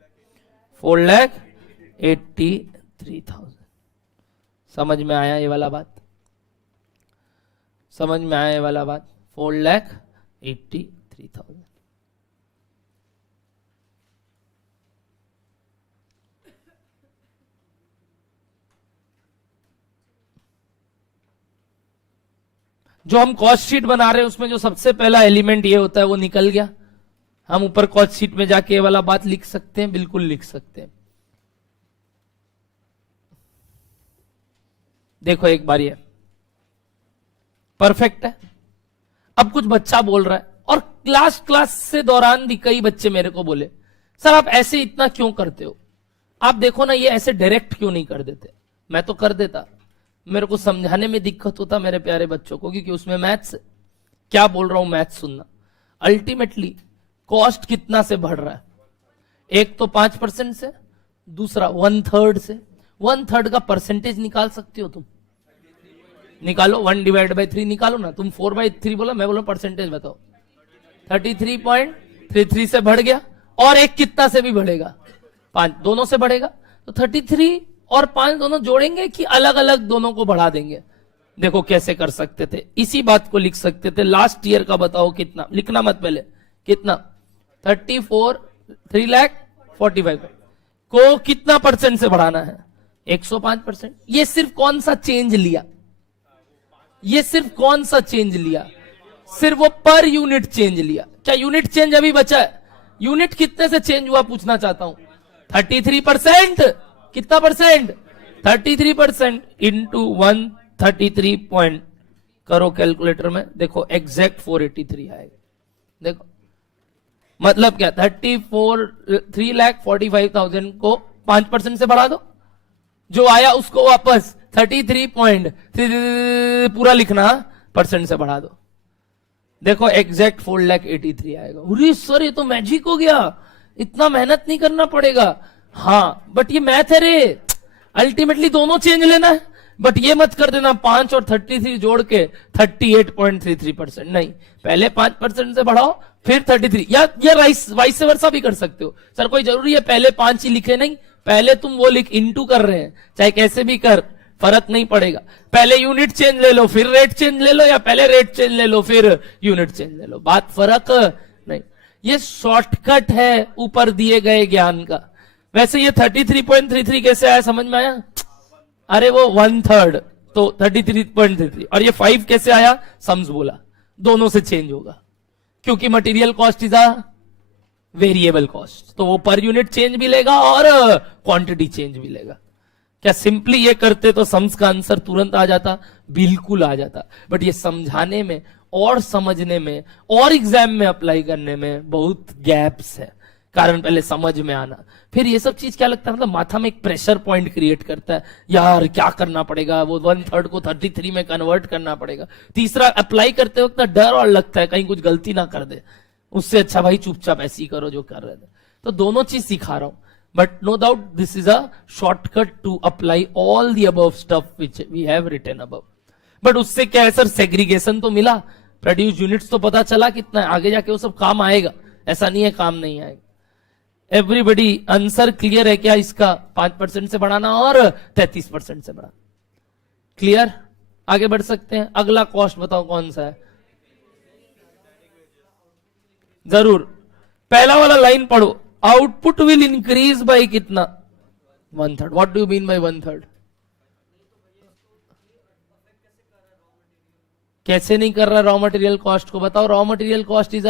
4,83,000। समझ में आया ये वाला बात? समझ में आया ये वाला बात? 4,83,000। जो हम कॉस्ट शीट बना रहे हैं उसमें जो सबसे पहला एलिमेंट ये होता है वो निकल गया। हम ऊपर कॉस्ट शीट में जाके ये वाला बात लिख सकते हैं, बिल्कुल लिख सकते हैं। देखो एक बार ये परफेक्ट है। अब कुछ बच्चा बोल रहा है, और क्लास से दौरान भी कई बच्चे मेरे को बोले, सर आप ऐसे इतना क्यों करते हो? आप देखो ना ये ऐसे डायरेक्ट क्यों नहीं कर देते? मैं तो कर देता, मेरे को समझाने में दिक्कत होता मेरे प्यारे बच्चों को, क्योंकि उसमें मैथ्स, क्या बोल रहा हूं मैथ्स सुनना। अल्टीमेटली कॉस्ट कितना से बढ़ रहा है? एक तो 5% से, दूसरा 1/3 से। 1/3 का परसेंटेज निकाल सकते हो तुम? निकालो 1/3 निकालो ना। तुम 4/3 बोला, मैं बोला परसेंटेज बताओ। 33.33 से बढ़ गया, और एक कितना से भी बढ़ेगा, 5, दोनों से बढ़ेगा। तो 33 और 5 दोनों जोड़ेंगे कि अलग अलग दोनों को बढ़ा देंगे? देखो कैसे कर सकते थे, इसी बात को लिख सकते थे। लास्ट ईयर का बताओ कितना, लिखना मत पहले, कितना 3,45,000 को कितना परसेंट से बढ़ाना है? 105%। ये सिर्फ कौन सा चेंज लिया? ये सिर्फ कौन सा चेंज लिया? सिर्फ वो पर यूनिट चेंज लिया। क्या यूनिट चेंज अभी बचा है? यूनिट कितने से चेंज हुआ पूछना चाहता हूं। 33%। कितना परसेंट? 33% इंटू 133 पॉइंट करो कैलकुलेटर में, देखो एग्जैक्ट 483 आएगा। देखो मतलब क्या, 3,45,000 को 5% से बढ़ा दो, जो आया उसको वापस 33 पॉइंट पूरा लिखना परसेंट से बढ़ा दो, देखो एग्जैक्ट 4,83 आएगा। अरे सर ये तो मैजिक हो गया, इतना मेहनत नहीं करना पड़ेगा। हाँ बट ये मैथ है रे, अल्टीमेटली दोनों चेंज लेना है। बट ये मत कर देना 5 और 33 जोड़ के 38.33%, नहीं, पहले 5% से बढ़ाओ फिर 33, या वाइस वर्सा भी कर सकते हो। सर कोई जरूरी है पहले 5 ही लिखे? नहीं, पहले तुम वो लिख, इंटू कर रहे हैं, चाहे कैसे भी कर, फर्क नहीं पड़ेगा। पहले यूनिट चेंज ले लो फिर रेट चेंज ले लो, या पहले रेट चेंज ले लो फिर यूनिट चेंज ले लो, बात फर्क नहीं। ये शॉर्टकट है ऊपर दिए गए ज्ञान का। वैसे ये 33.33 कैसे आया, समझ में आया? अरे वो 1/3 तो 33.33, और ये 5 कैसे आया? सम्स बोला, दोनों से चेंज होगा, क्योंकि material cost is a variable cost, तो वो पर यूनिट चेंज भी लेगा और क्वांटिटी चेंज भी लेगा। क्या सिंपली ये करते तो सम्स का आंसर तुरंत आ जाता? बिल्कुल आ जाता। बट ये समझाने में और समझने में और एग्जाम में अप्लाई करने में बहुत गैप्स है, कारण पहले समझ में आना, फिर ये सब चीज क्या लगता है, मतलब माथा में एक प्रेशर पॉइंट क्रिएट करता है, यार क्या करना पड़ेगा, वो 1/3 को 33 में कन्वर्ट करना पड़ेगा। तीसरा, अप्लाई करते वक्त ना डर और लगता है कहीं कुछ गलती ना कर दे, उससे अच्छा भाई चुपचाप ऐसे ही करो जो कर रहे थे। तो दोनों चीज सिखा रहा हूं, but no doubt this is a shortcut to apply all the above stuff which we have written above. But उससे क्या है सर, सेग्रीगेशन तो मिला, प्रोड्यूस यूनिट्स तो पता चला कितना है, आगे जाके वो सब काम आएगा, ऐसा नहीं है काम नहीं आएगा। एवरीबडी आंसर क्लियर है क्या इसका? 5% से बढ़ाना और 33% से बढ़ाना, क्लियर? आगे बढ़ सकते हैं। अगला कॉस्ट बताओ कौन सा है? जरूर, पहला वाला लाइन पढ़ो, आउटपुट विल इंक्रीज बाय कितना? 1/3। What do you mean by 1/3? कैसे नहीं कर रहा रॉ मटेरियल कॉस्ट को? बताओ, रॉ मटेरियल कॉस्ट इज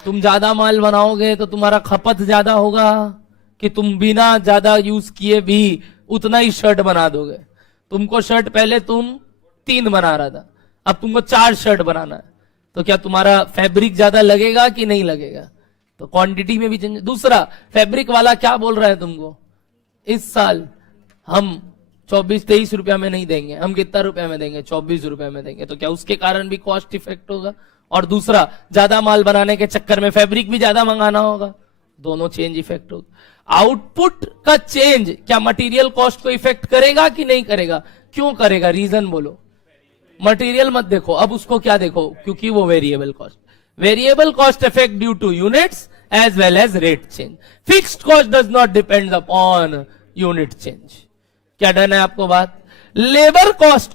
तुम ज्यादा माल बनाओगे तो तुम्हारा खपत ज्यादा होगा, कि तुम बिना ज्यादा यूज किए भी उतना ही शर्ट बना दोगे? तुमको शर्ट पहले तुम 3 बना रहा था, अब तुमको 4 शर्ट बनाना है, तो क्या तुम्हारा फैब्रिक ज्यादा लगेगा कि नहीं लगेगा? तो क्वांटिटी में भी चेंज। दूसरा, फैब्रिक वाला क्या बोल रहा है तुमको, इस साल हम 24-23 रुपया में नहीं देंगे, हम कितना रुपया में देंगे? 24 रुपया में देंगे। तो क्या उसके कारण भी कॉस्ट इफेक्ट होगा? और दूसरा, ज्यादा माल बनाने के चक्कर में फैब्रिक भी ज्यादा मंगाना होगा, दोनों चेंज इफेक्ट होगा। आउटपुट का चेंज क्या मटेरियल कॉस्ट को इफेक्ट करेगा कि नहीं करेगा? क्यों करेगा, रीजन बोलो। मटेरियल मत देखो, अब उसको क्या देखो, क्योंकि वो variable cost. Variable cost effect due to units as well as rate change. Fixed cost does not depend upon unit change. क्या डन है आपको बात? लेबर कॉस्ट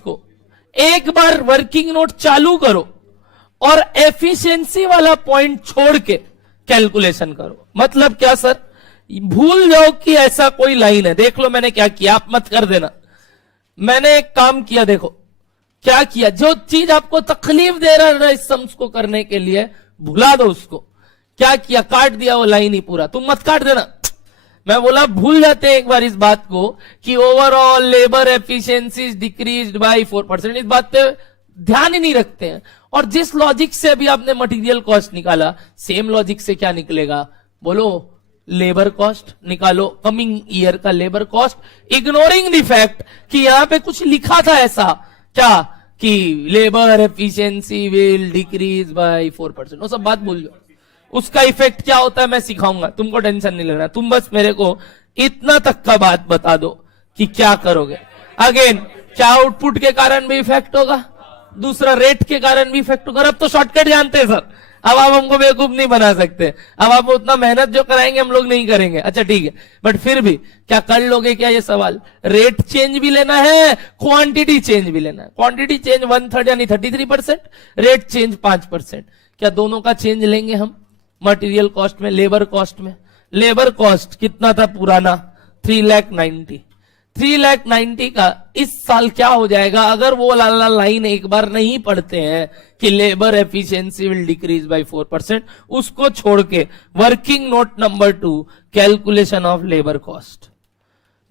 को एक बार वर्किंग नोट चालू करो और एफिशिएंसी वाला पॉइंट छोड़ के कैलकुलेशन करो। मतलब क्या सर? भूल जाओ कि ऐसा कोई लाइन है। देख लो मैंने क्या किया, आप मत कर देना। मैंने एक काम किया, देखो क्या किया, जो चीज आपको तकलीफ दे रहा है ना इस सम्स को करने के लिए, भुला दो उसको। क्या किया, काट दिया वो लाइन ही पूरा। तुम मत काट देना, मैं बोला भूल जाते हैं एक बार इस बात को कि overall labour efficiency decreased bye 4%। इस बात पे ध्यान ही नहीं रखते हैं। और जिस लॉजिक से अभी आपने मटेरियल कॉस्ट निकाला, सेम लॉजिक से क्या निकलेगा बोलो? लेबर कॉस्ट निकालो, कमिंग ईयर का labour cost, ignoring the fact कि यहां पे कुछ लिखा था ऐसा, क्या कि labour efficiency will decrease by 4%। वो सब बात भूल जाओ। उसका इफेक्ट क्या होता है मैं सिखाऊंगा, तुमको टेंशन नहीं लेना। तुम बस मेरे को इतना तक का बात बता दो कि क्या करोगे। अगेन क्या आउटपुट के कारण भी इफेक्ट होगा, दूसरा रेट के कारण भी इफेक्ट होगा। अब तो शॉर्टकट जानते हैं सर, अब आप हमको बेवकूफ नहीं बना सकते, अब आप उतना मेहनत जो कराएंगे हम लोग नहीं करेंगे। अच्छा ठीक है, बट फिर भी क्या कर लोगे क्या ये सवाल? रेट चेंज भी लेना है, क्वांटिटी चेंज भी लेना है। क्वांटिटी चेंज 1/3 यानी 33%, रेट चेंज 5%। क्या दोनों का चेंज लेंगे हम? मटेरियल कॉस्ट में, लेबर कॉस्ट में। लेबर कॉस्ट कितना था पुराना? 3,90,000। 3,90,000 का इस साल क्या हो जाएगा अगर वो लाइन एक बार नहीं पढ़ते हैं कि labour efficiency will decrease by 4%, उसको छोड़ के working note number 2 calculation of labour cost.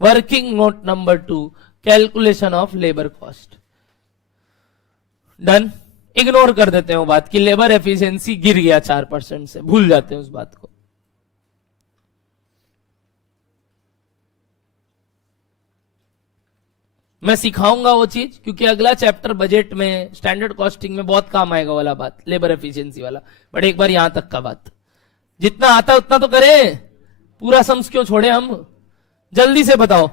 Working note number 2 calculation of labour cost. Done. Ignore कर देते हैं वो बात कि लेबर एफिशिएंसी गिर गया 4% से, भूल जाते हैं उस बात को। मैं सिखाऊंगा वो चीज, क्योंकि अगला चैप्टर बजट में, स्टैंडर्ड कॉस्टिंग में बहुत काम आएगा वाला बात, लेबर एफिशिएंसी वाला। बट एक बार यहां तक का बात, जितना आता उतना तो करें, पूरा सम्स क्यों छोड़े हम? जल्दी से बताओ,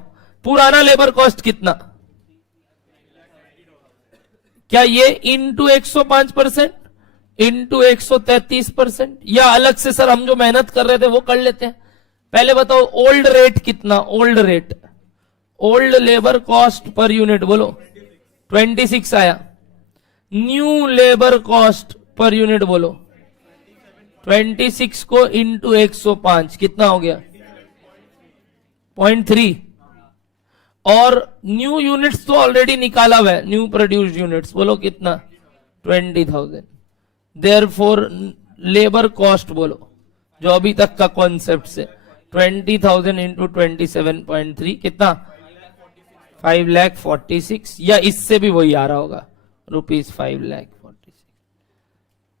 पुराना लेबर कॉस्ट कितना? क्या ये इंटू 105% इंटू 133%, या अलग से सर हम जो मेहनत कर रहे थे वो कर लेते हैं? पहले बताओ ओल्ड रेट कितना? Old rate, old labour cost per unit बोलो 26 आया। New labour cost per unit बोलो 26 को इंटू 105 कितना हो गया? 0.3। और न्यू यूनिट्स तो ऑलरेडी निकाला हुआ है, न्यू प्रोड्यूस्ड यूनिट्स बोलो कितना? 20,000। देयरफॉर लेबर कॉस्ट बोलो जो अभी तक का कॉन्सेप्ट से 20,000 इंटू 27.3 कितना? 5,46,000, या इससे भी वही आ रहा होगा ₹5,46,000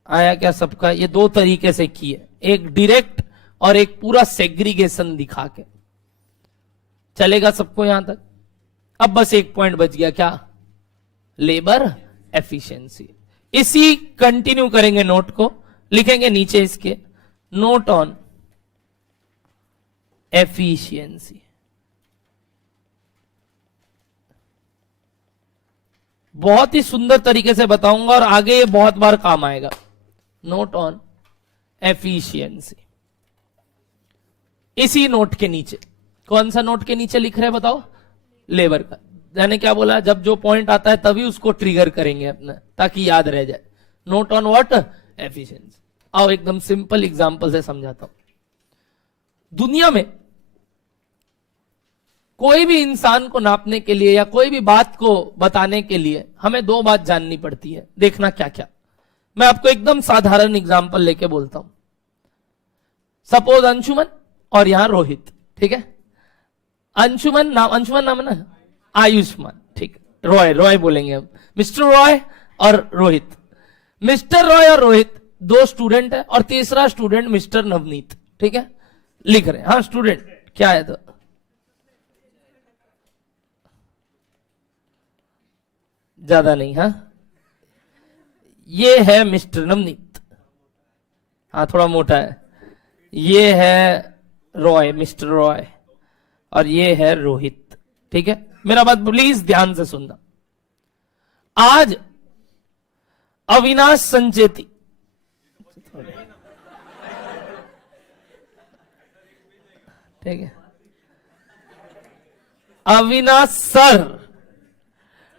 आया क्या सबका? ये दो तरीके से किए, एक डायरेक्ट और एक पूरा सेग्रीगेशन दिखा के। चलेगा सबको यहां तक? अब बस एक पॉइंट बच गया, क्या? Labour efficiency. इसी कंटिन्यू करेंगे, नोट को लिखेंगे नीचे इसके, नोट ऑन एफिशिएंसी। बहुत ही सुंदर तरीके से बताऊंगा और आगे ये बहुत बार काम आएगा। Note on efficiency. इसी नोट के नीचे, कौन सा नोट के नीचे लिख रहे हैं बताओ? लेबर का। मैंने क्या बोला? जब जो पॉइंट आता है तभी उसको ट्रिगर करेंगे अपना, ताकि याद रह जाए। Note on what? एफिशिएंसी। आओ एकदम सिंपल एग्जांपल से समझाता हूं। दुनिया में कोई भी इंसान को नापने के लिए या कोई भी बात को बताने के लिए हमें दो बात जाननी पड़ती है। देखना क्या क्या। मैं आपको एकदम साधारण एग्जांपल लेके बोलता हूं। सपोज अंशुमन और यहां रोहित, ठीक है? अंशुमन नाम है ना? आयुष्मान, ठीक है? रॉय बोलेंगे हम। मिस्टर रॉय और रोहित। मिस्टर रॉय और रोहित दो स्टूडेंट है और तीसरा स्टूडेंट मिस्टर नवनीत, ठीक है? लिख रहे हैं। हाँ स्टूडेंट क्या है? तो ज्यादा नहीं। हाँ ये है मिस्टर नवनीत, हाँ थोड़ा मोटा है। ये है रॉय, मिस्टर रॉय, और ये है रोहित, ठीक है? मेरा बात प्लीज ध्यान से सुनना। आज अविनाश संचेती, ठीक है, अविनाश सर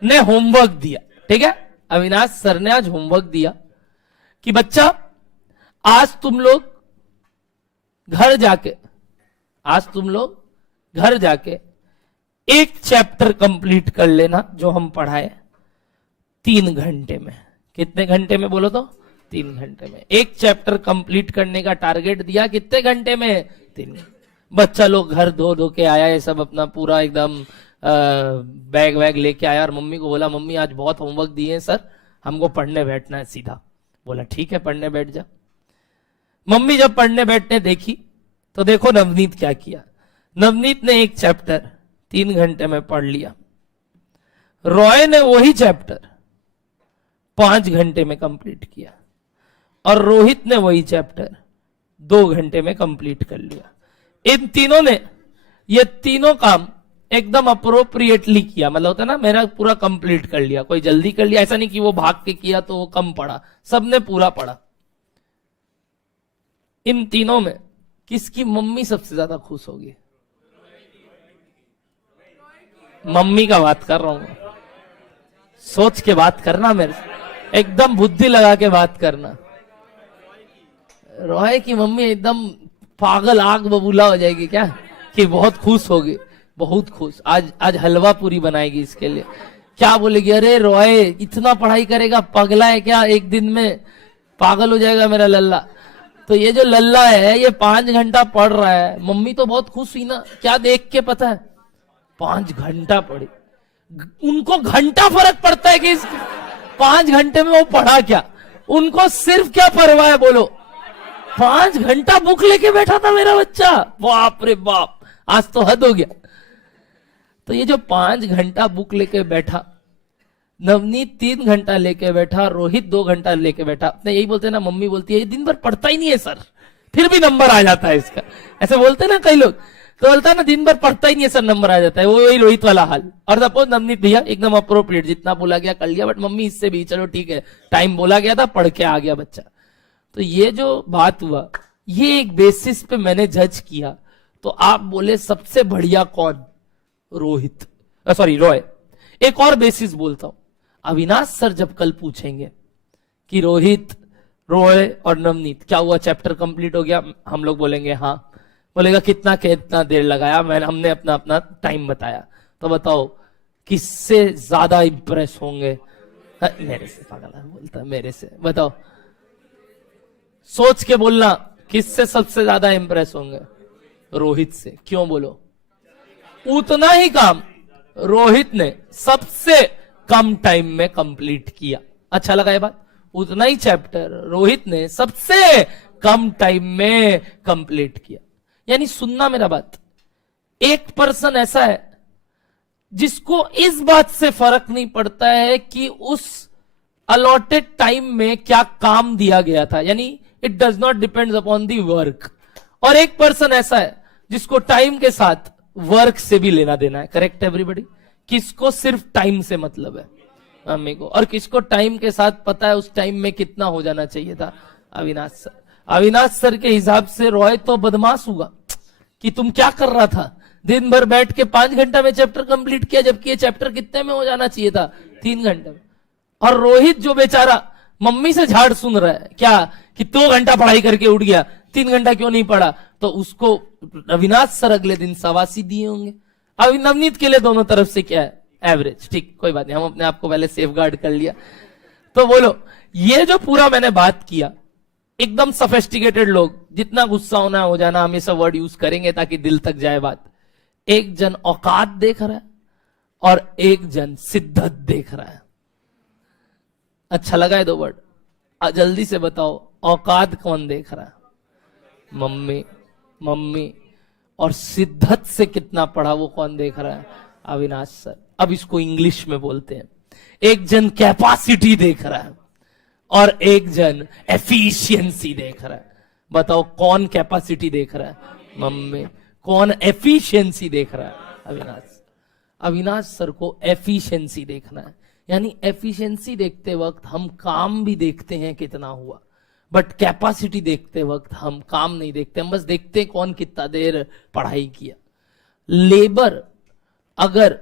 ने होमवर्क दिया, ठीक है? अविनाश सर ने आज होमवर्क दिया कि बच्चा आज तुम लोग घर जाके एक चैप्टर कंप्लीट कर लेना जो हम पढ़ाए 3 घंटे में। कितने घंटे में बोलो तो? 3 घंटे में। एक चैप्टर कंप्लीट करने का टारगेट दिया, कितने घंटे में? 3 घंटे। बच्चा लोग घर धो के आया, ये सब अपना पूरा एकदम बैग वैग लेके आया और मम्मी को बोला मम्मी आज बहुत होमवर्क दिए हैं सर, हमको पढ़ने बैठना है सीधा। बोला ठीक है पढ़ने बैठ जा। मम्मी जब पढ़ने बैठने देखी तो देखो नवनीत क्या किया। नवनीत ने एक चैप्टर 3 घंटे में पढ़ लिया। रॉय ने वही चैप्टर 5 घंटे में कंप्लीट किया और रोहित ने वही चैप्टर 2 घंटे में कंप्लीट कर लिया। इन तीनों ने ये तीनों काम एकदम अप्रोप्रिएटली किया, मतलब होता है ना मेरा पूरा कंप्लीट कर लिया, कोई जल्दी कर लिया, ऐसा नहीं कि वो भाग के किया तो वो कम पड़ा, सबने पूरा पढ़ा। इन तीनों में किसकी मम्मी सबसे ज्यादा खुश होगी? मम्मी का बात कर रहा हूं, सोच के बात करना, मेरे से एकदम बुद्धि लगा के बात करना। रॉय की मम्मी एकदम पागल आग बबूला हो जाएगी क्या, कि बहुत खुश होगी, बहुत खुश, आज हलवा पूरी बनाएगी इसके लिए। क्या बोलेगी, अरे रॉय इतना पढ़ाई करेगा, पगला है क्या, एक दिन में पागल हो जाएगा मेरा लल्ला। तो ये जो लल्ला है ये 5 घंटा पढ़ रहा है, मम्मी तो बहुत खुश हुई ना। क्या देख के पता है, 5 घंटा पढ़ी, उनको घंटा फर्क पड़ता है कि 5 घंटे में वो पढ़ा क्या, उनको सिर्फ क्या परवाह है बोलो, 5 घंटा बुक लेके बैठा था मेरा बच्चा, बाप रे बाप, आज तो हद हो गया। तो ये जो 5 घंटा बुक लेके बैठा, नवनीत 3 घंटा लेके बैठा, रोहित 2 घंटा लेके बैठा, अपने यही बोलते हैं ना, मम्मी बोलती है ये दिन भर पढ़ता ही नहीं है सर, फिर भी नंबर आ जाता है इसका, ऐसे बोलते हैं ना कई लोग, तो बोलता है ना दिन भर पढ़ता ही नहीं है सर, नंबर आ जाता है, वो वही रोहित वाला हाल। और सपोज नवनीत भैया एकदम अप्रोप्रिएट, जितना बोला गया कर लिया, बट मम्मी इससे भी चलो ठीक है, टाइम बोला गया था, पढ़ के आ गया बच्चा। तो ये जो बात हुआ, ये एक बेसिस पे मैंने जज किया। तो आप बोले सबसे बढ़िया कौन, रोहित, सॉरी रॉय। एक और बेसिस बोलता हूं, अविनाश सर जब कल पूछेंगे कि रोहित, रॉय और नवनीत क्या हुआ, चैप्टर कंप्लीट हो गया, हम लोग बोलेंगे हाँ, बोलेगा कितना देर लगाया, हमने अपना अपना टाइम बताया, तो बताओ किससे ज्यादा इंप्रेस होंगे? मेरे से, पागल बोलता मेरे से, बताओ, सोच के बोलना, किससे सबसे ज्यादा इंप्रेस होंगे? रोहित से। क्यों बोलो? उतना ही काम रोहित ने सबसे कम टाइम में कंप्लीट किया। अच्छा लगा ये बात? उतना ही चैप्टर रोहित ने सबसे कम टाइम में कंप्लीट किया। यानी सुनना मेरा बात, एक पर्सन ऐसा है जिसको इस बात से फर्क नहीं पड़ता है कि उस अलॉटेड टाइम में क्या काम दिया गया था, यानी it does not depends upon the work. और एक पर्सन ऐसा है जिसको टाइम के साथ वर्क से भी लेना देना है। Correct everybody? किसको सिर्फ टाइम से मतलब है? मम्मी को। और किसको टाइम के साथ पता है उस टाइम में कितना हो जाना चाहिए था? अविनाश सर। अविनाश सर के हिसाब से रॉय तो बदमाश हुआ कि तुम क्या कर रहा था, दिन भर बैठ के 5 घंटा में चैप्टर कंप्लीट किया, जबकि ये चैप्टर कितने में हो जाना चाहिए था? 3 घंटे में। और रोहित जो बेचारा मम्मी से झाड़ सुन रहा है क्या कि 2 घंटा पढ़ाई करके उठ गया, 3 घंटा क्यों नहीं पढ़ा, तो उसको अविनाश सर अगले दिन शाबाशी दिए होंगे। अब नवनीत के लिए दोनों तरफ से क्या है? एवरेज। ठीक, कोई बात नहीं, हम अपने आप को पहले सेफ गार्ड कर लिया। तो बोलो, ये जो पूरा मैंने बात किया, एकदम सोफिस्टिकेटेड लोग जितना गुस्सा होना हो जाना, हमेशा वर्ड यूज करेंगे ताकि दिल तक जाए बात। एक जन औकात देख रहा है और एक जन शिद्दत देख रहा है। अच्छा लगा है 2 वर्ड? जल्दी से बताओ, औकात कौन देख रहा है? मम्मी। और शिद्दत से कितना पढ़ा वो कौन देख रहा है? अविनाश सर। अब इसको इंग्लिश में बोलते हैं, एक जन कैपेसिटी देख रहा है और एक जन एफिशिएंसी देख रहा है। बताओ कौन कैपेसिटी देख रहा है? मम्मी। कौन एफिशिएंसी देख रहा है? अविनाश। अविनाश सर को एफिशिएंसी देखना है, यानी एफिशिएंसी देखते वक्त हम काम भी देखते हैं कितना हुआ, बट कैपेसिटी देखते वक्त हम काम नहीं देखते, हम बस देखते हैं कौन कितना देर पढ़ाई किया। लेबर अगर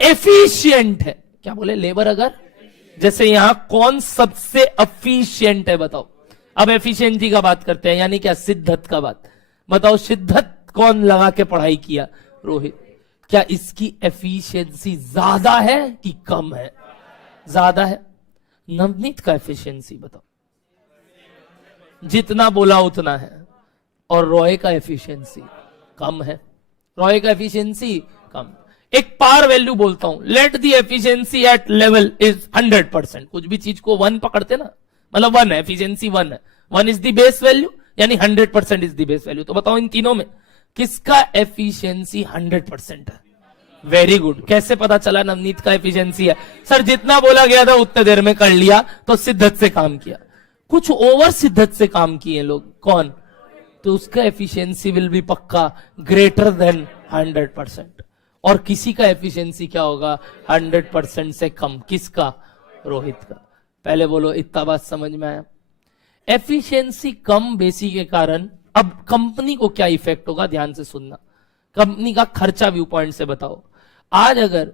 एफिशिएंट है, क्या बोले? लेबर अगर, जैसे यहां कौन सबसे एफिशिएंट है बताओ? अब एफिशिएंसी का बात करते हैं, यानी क्या? शिद्दत का बात। बताओ शिद्दत कौन लगा के पढ़ाई किया? रोहित। क्या इसकी एफिशिएंसी ज्यादा है कि कम है? ज्यादा है। नवनीत का एफिशिएंसी बताओ? जितना बोला उतना है। और रॉय का एफिशिएंसी कम है। रॉय का एफिशिएंसी कम। एक पार वैल्यू बोलता हूं, let the efficiency at level is 100%। कुछ भी चीज को 1 पकड़ते ना, मतलब 1 है, एफिशिएंसी 1 है, 1 इज द बेस वैल्यू, यानी 100% इज द बेस वैल्यू। तो बताओ इन तीनों में किसका एफिशिएंसी 100% है? Very good. कैसे पता चला नवनीत का एफिशिएंसी है? सर जितना बोला गया था उतने देर में कर लिया, तो शिद्दत से काम किया। कुछ ओवर शिद्दत से काम किए लोग, कौन? तो उसका एफिशिएंसी विल बी पक्का ग्रेटर देन 100%। और किसी का एफिशिएंसी क्या होगा 100% से कम। किसका? रोहित का। पहले बोलो इतना बात समझ में आया? एफिशिएंसी कम बेसी के कारण अब कंपनी को क्या इफेक्ट होगा, ध्यान से सुनना। कंपनी का खर्चा व्यू पॉइंट से बताओ। आज अगर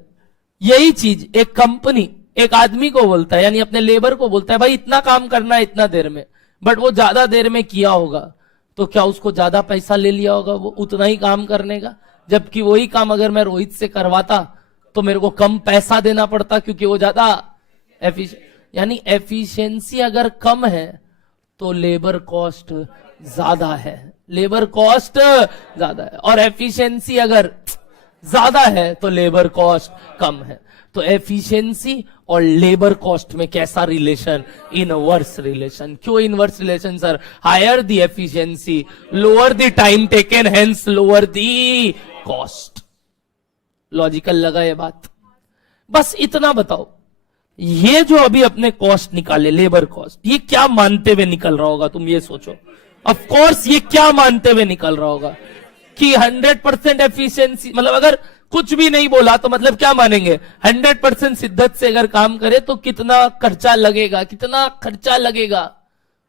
यही चीज एक कंपनी एक आदमी को बोलता है, यानी अपने लेबर को बोलता है भाई इतना काम करना है इतना देर में, बट वो ज्यादा देर में किया होगा, तो क्या उसको ज्यादा पैसा ले लिया होगा वो उतना ही काम करने का? जबकि वही काम अगर मैं रोहित से करवाता तो मेरे को कम पैसा देना पड़ता, क्योंकि वो ज्यादा यानी एफिशिएंसी अगर कम है तो लेबर कॉस्ट ज्यादा है, लेबर कॉस्ट ज्यादा है। और एफिशिएंसी अगर ज्यादा है तो लेबर कॉस्ट कम है। तो एफिशिएंसी और लेबर कॉस्ट में कैसा रिलेशन? Inverse relation. क्यों inverse relation sir? Higher the efficiency, lower the time taken, hence lower the cost. Logical लगा ये बात? बस इतना बताओ, ये जो अभी अपने कॉस्ट निकाले लेबर कॉस्ट, ये क्या मानते हुए निकल रहा होगा? तुम ये सोचो। ऑफ कोर्स ये क्या मानते हुए निकल रहा होगा कि 100% एफिशिएंसी, मतलब अगर कुछ भी नहीं बोला तो मतलब क्या मानेंगे? 100% शिद्दत से अगर काम करे तो कितना खर्चा लगेगा? कितना खर्चा लगेगा?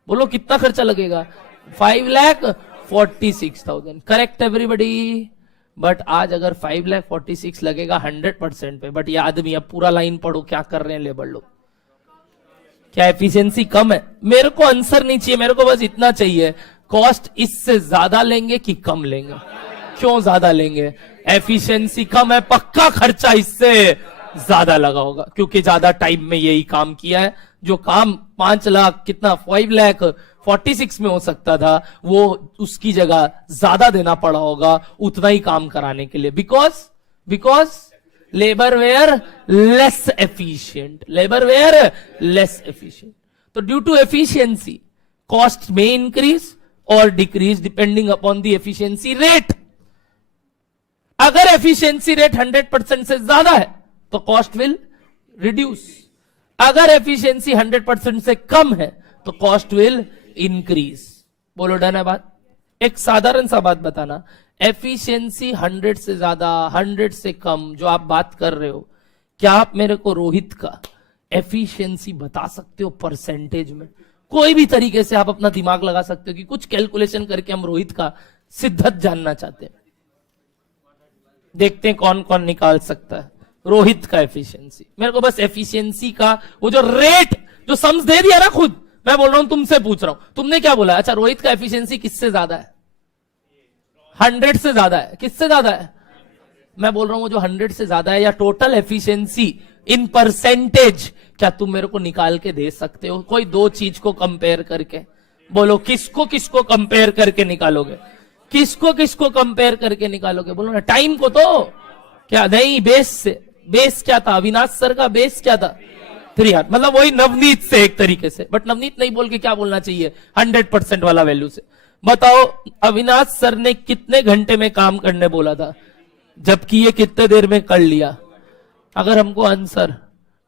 बोलो कितना खर्चा लगेगा? 5,46,000। Correct everybody? बट आज अगर 5,46,000 लगेगा 100% पे, बट ये आदमी, अब पूरा लाइन पढ़ो क्या कर रहे हैं लेबर लोग। क्या एफिशिएंसी कम है? मेरे को आंसर नहीं चाहिए, मेरे को बस इतना चाहिए, कॉस्ट इससे ज्यादा लेंगे कि कम लेंगे? क्यों ज्यादा लेंगे? एफिशिएंसी कम है, पक्का खर्चा इससे ज्यादा लगा होगा, क्योंकि ज्यादा टाइम में यही काम किया है। जो काम 5 लाख कितना 5,46,000 में हो सकता था, वो उसकी जगह ज्यादा देना पड़ा होगा उतना ही काम कराने के लिए। Because labour were less efficient, labour were less efficient. तो ड्यू टू एफिशिएंसी कॉस्ट में इंक्रीज और decrease depending upon the efficiency rate. अगर एफिशिएंसी रेट 100% से ज्यादा है तो कॉस्ट विल रिड्यूस। अगर एफिशिएंसी 100% से कम है तो कॉस्ट विल इंक्रीज। बोलो डन है बात? एक साधारण सा बात बताना, एफिशिएंसी 100 से ज्यादा 100 से कम जो आप बात कर रहे हो, क्या आप मेरे को रोहित का एफिशिएंसी बता सकते हो परसेंटेज में? कोई भी तरीके से आप अपना दिमाग लगा सकते हो कि कुछ कैलकुलेशन करके हम रोहित का शिद्दत जानना चाहते हैं। देखते हैं कौन कौन निकाल सकता है रोहित का एफिशिएंसी। मेरे को बस एफिशिएंसी का वो जो रेट जो सम्स दे दिया ना खुद, मैं बोल रहा हूं तुमसे पूछ रहा हूं, तुमने क्या बोला? अच्छा रोहित का एफिशिएंसी किससे ज्यादा है? 100 से ज्यादा है। किससे ज्यादा है? मैं बोल रहा हूं वो जो 100 से ज्यादा है, या टोटल एफिशिएंसी इन परसेंटेज, क्या तुम मेरे को निकाल के दे सकते हो? कोई दो चीज को कंपेयर करके बोलो, किसको किसको कंपेयर करके निकालोगे? किसको किसको कंपेयर करके निकालोगे? बोलो ना। टाइम को तो क्या नहीं, बेस से। बेस क्या था? अविनाश सर का बेस क्या था? 3 मतलब वही नवनीत से एक तरीके से, बट नवनीत नहीं बोल के क्या बोलना चाहिए? 100% वाला वैल्यू से। बताओ अविनाश सर ने कितने घंटे में काम करने बोला था, जबकि ये कितने देर में कर लिया? अगर हमको आंसर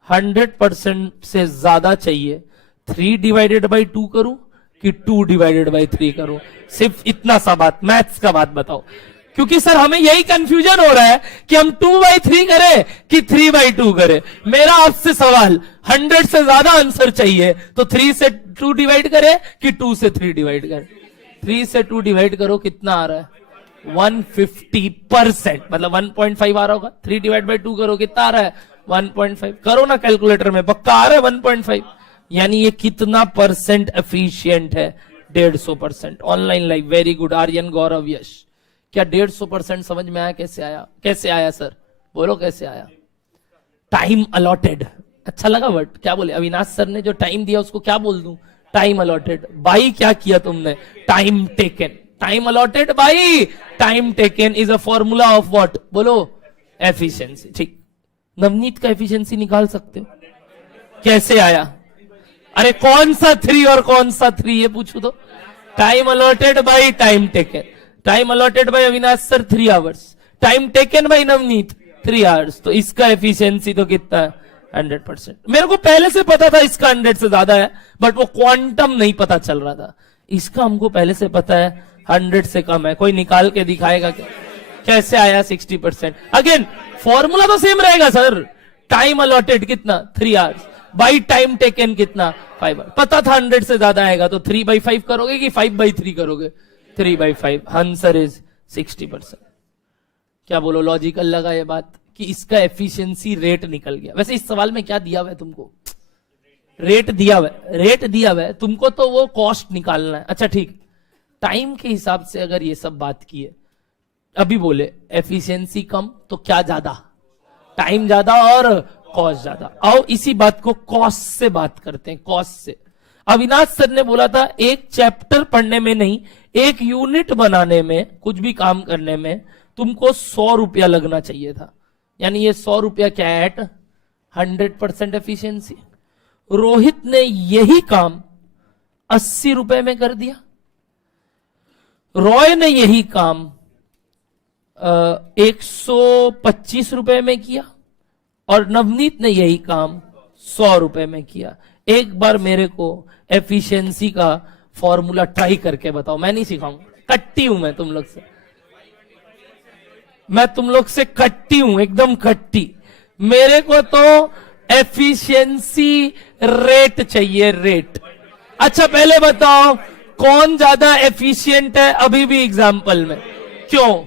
100% से ज्यादा चाहिए, 3/2 करूं कि 2/3 करूं? सिर्फ इतना सा बात, मैथ्स का बात बताओ। क्योंकि सर हमें यही कंफ्यूजन हो रहा है कि हम 2/3 करें कि 3/2 करें। मेरा आपसे सवाल, 100 से ज्यादा आंसर चाहिए तो 3 से 2 डिवाइड करें कि 2 से 3 डिवाइड करें? 3 से 2 डिवाइड करो, कितना आ रहा है? 150%, मतलब 1.5 आ रहा होगा। 3/2 करो, कितना आ रहा है? 1.5। करो ना कैलकुलेटर में, पक्का आ रहा है 1.5। यानी ये कितना परसेंट एफिशिएंट है? 150%। Online live, very good. Aryan, Gaurav, Yash, क्या 150% समझ में आया? कैसे आया? कैसे आया सर? बोलो कैसे आया? Time allotted. अच्छा लगा वर्ड? क्या बोले अविनाश सर ने? जो टाइम दिया उसको क्या बोल दूं? Time allotted. बाई क्या किया तुमने? Time taken. Time allotted by time taken is a formula of what? बोलो एफिशिएंसी। ठीक, नवनीत का एफिशिएंसी निकाल सकते हो? कैसे आया? अरे कौन सा 3 और कौन सा 3 ये पूछू तो? Time allotted by time taken. Time allotted by Avinash sir 3 hours, time taken by Navneet 3 hours. तो इसका एफिशिएंसी तो कितना है? 100%। मेरे को पहले से पता था इसका 100 से ज्यादा है, बट वो क्वांटम नहीं पता चल रहा था। इसका हमको पहले से पता है 100 से कम है। कोई निकाल के दिखाएगा क्या? कैसे आया 60%? अगेन फॉर्मूला तो सेम रहेगा सर। टाइम अलॉटेड कितना 3 आवर्स, बाई टाइम टेकन कितना 5 आवर्स। पता था 100 से ज्यादा आएगा तो 3/5 करोगे कि 5/3 करोगे? 3/5। Answer is 60%। क्या बोलो, लॉजिकल लगा ये बात कि इसका एफिशिएंसी रेट निकल गया। वैसे इस सवाल में क्या दिया हुआ है तुमको? रेट दिया हुआ है, रेट दिया हुआ है तुमको, तो वो कॉस्ट निकालना है। अच्छा ठीक, टाइम के हिसाब से अगर ये सब बात की है, अभी बोले एफिशिएंसी कम तो क्या ज्यादा? टाइम ज्यादा और कॉस्ट ज्यादा। आओ इसी बात को कॉस्ट से बात करते हैं, कॉस्ट से। अविनाश सर ने बोला था एक चैप्टर पढ़ने में नहीं, एक यूनिट बनाने में, कुछ भी काम करने में तुमको 100 रुपया लगना चाहिए था। यानी ये 100 रुपया क्या है? Eight 100% efficiency. रोहित ने यही काम 80 रुपए में कर दिया, रॉय ने यही काम 125 रुपए में किया, और नवनीत ने यही काम 100 रुपए में किया। एक बार मेरे को एफिशिएंसी का फॉर्मूला ट्राई करके बताओ। मैं नहीं सिखाऊंगा, कट्टी हूं मैं तुम लोग से, मैं तुम लोग से कट्टी हूं, एकदम कट्टी। मेरे को तो एफिशिएंसी रेट चाहिए, रेट। अच्छा पहले बताओ कौन ज्यादा एफिशिएंट है अभी भी एग्जाम्पल में? क्यों?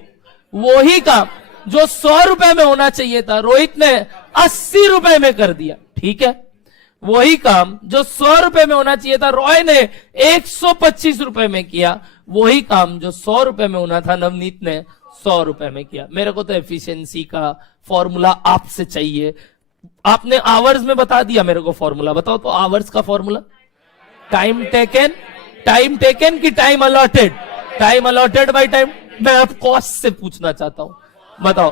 वही काम जो 100 रुपए में होना चाहिए था रोहित ने 80 रुपए में कर दिया, ठीक है। वही काम जो 100 रुपए में होना चाहिए था रॉय ने 125 रुपए में किया। वही काम जो 100 रुपए में होना था नवनीत ने 100 रुपए में किया। मेरे को तो एफिशिएंसी का फॉर्मूला आपसे चाहिए। आपने आवर्स में बता दिया मेरे को फॉर्मूला, बताओ तो आवर्स का formula. Time taken, time taken की time allotted, time allotted by time. मैं अब कॉस्ट से पूछना चाहता हूं, बताओ।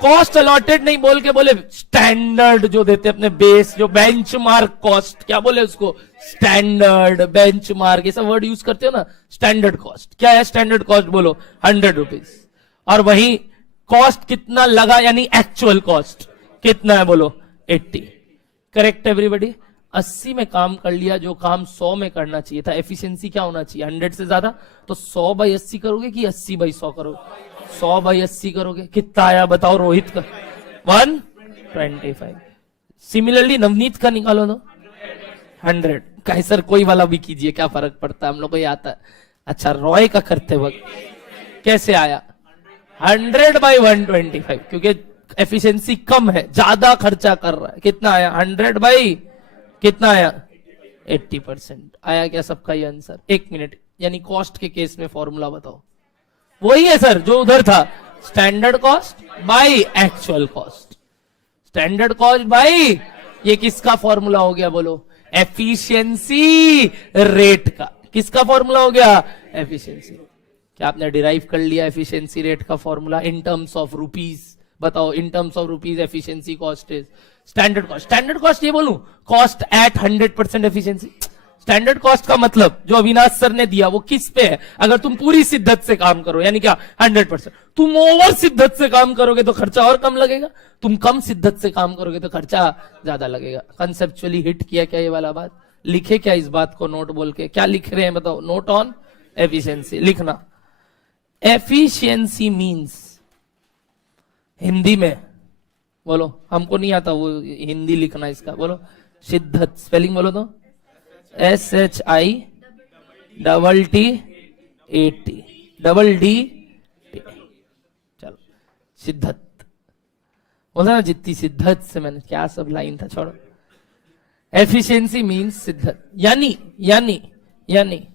कॉस्ट अलॉटेड नहीं बोल के बोले स्टैंडर्ड जो देते अपने बेस, जो बेंचमार्क कॉस्ट, क्या बोले उसको? स्टैंडर्ड, बेंचमार्क, ये सब वर्ड यूज करते हो ना। स्टैंडर्ड कॉस्ट क्या है? स्टैंडर्ड कॉस्ट बोलो 100 रुपीज। और वही कॉस्ट कितना लगा, यानी एक्चुअल कॉस्ट कितना है बोलो 80। Correct everybody? 80 में काम कर लिया जो काम 100 में करना चाहिए था। एफिशिएंसी क्या होना चाहिए? 100 से ज्यादा। तो 100/80 करोगे कि 80/100 करोगे? 100/80 करोगे। कितना आया बताओ रोहित का? 125। सिमिलरली नवनीत का निकालो तो 100 का। सर कोई वाला भी कीजिए, क्या फर्क पड़ता है, हम लोग को ये आता है। अच्छा रॉय का करते वक्त कैसे आया? 100/125, क्योंकि एफिशिएंसी कम है, ज्यादा खर्चा कर रहा है। कितना आया? 100 कितना आया? 80% आया क्या सबका ये आंसर? 1 मिनट, यानी कॉस्ट के केस में फॉर्मूला बताओ। वही है सर जो उधर था, standard cost by actual cost. Standard cost by, ये किसका फॉर्मूला हो गया बोलो? एफिशिएंसी रेट का। किसका फॉर्मूला हो गया? एफिशिएंसी। क्या आपने डिराइव कर लिया एफिशिएंसी रेट का formula in terms of rupees? बताओ in terms of rupees efficiency cost is standard cost. Standard cost ये बोलूं, cost at 100% efficiency. Standard cost का मतलब जो अविनाश सर ने दिया वो किस पे है? अगर तुम पूरी शिद्दत से काम करो, यानी क्या 100%। तुम ओवर शिद्दत से काम करोगे तो खर्चा और कम लगेगा, तुम कम शिद्दत से काम करोगे तो खर्चा ज्यादा लगेगा। कंसेप्चुअली हिट किया क्या ये वाला बात? लिखे क्या इस बात को नोट बोल के? क्या लिख रहे हैं बताओ? नोट ऑन एफिशिएंसी लिखना। एफिशिएंसी मीन्स, हिंदी में बोलो, हमको नहीं आता वो हिंदी लिखना इसका, बोलो शिद्दत। स्पेलिंग बोलो तो SHITTAT। चलो शिद्दत बोला ना, जितनी शिद्दत से, मैंने क्या सब लाइन था, छोड़ो। एफिशिएंसी मीन्स शिद्दत, यानी यानी यानी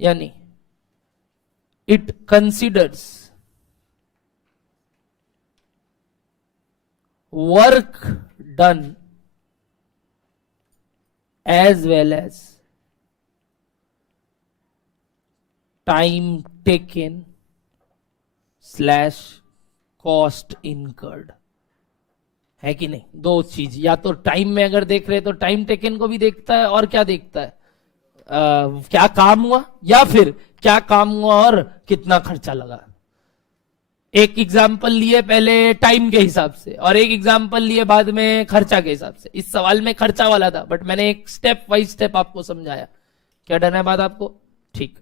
यानी it considers work done as well as time taken / cost incurred। है कि नहीं? दो चीज, या तो टाइम में अगर देख रहे तो टाइम टेकन को भी देखता है, और क्या देखता है? क्या काम हुआ, या फिर क्या काम हुआ और कितना खर्चा लगा। एक एग्जाम्पल लिए पहले टाइम के हिसाब से, और एक एग्जाम्पल लिए बाद में खर्चा के हिसाब से। इस सवाल में खर्चा वाला था, बट मैंने एक स्टेप बाय स्टेप आपको समझाया। क्या डर है बात आपको? ठीक,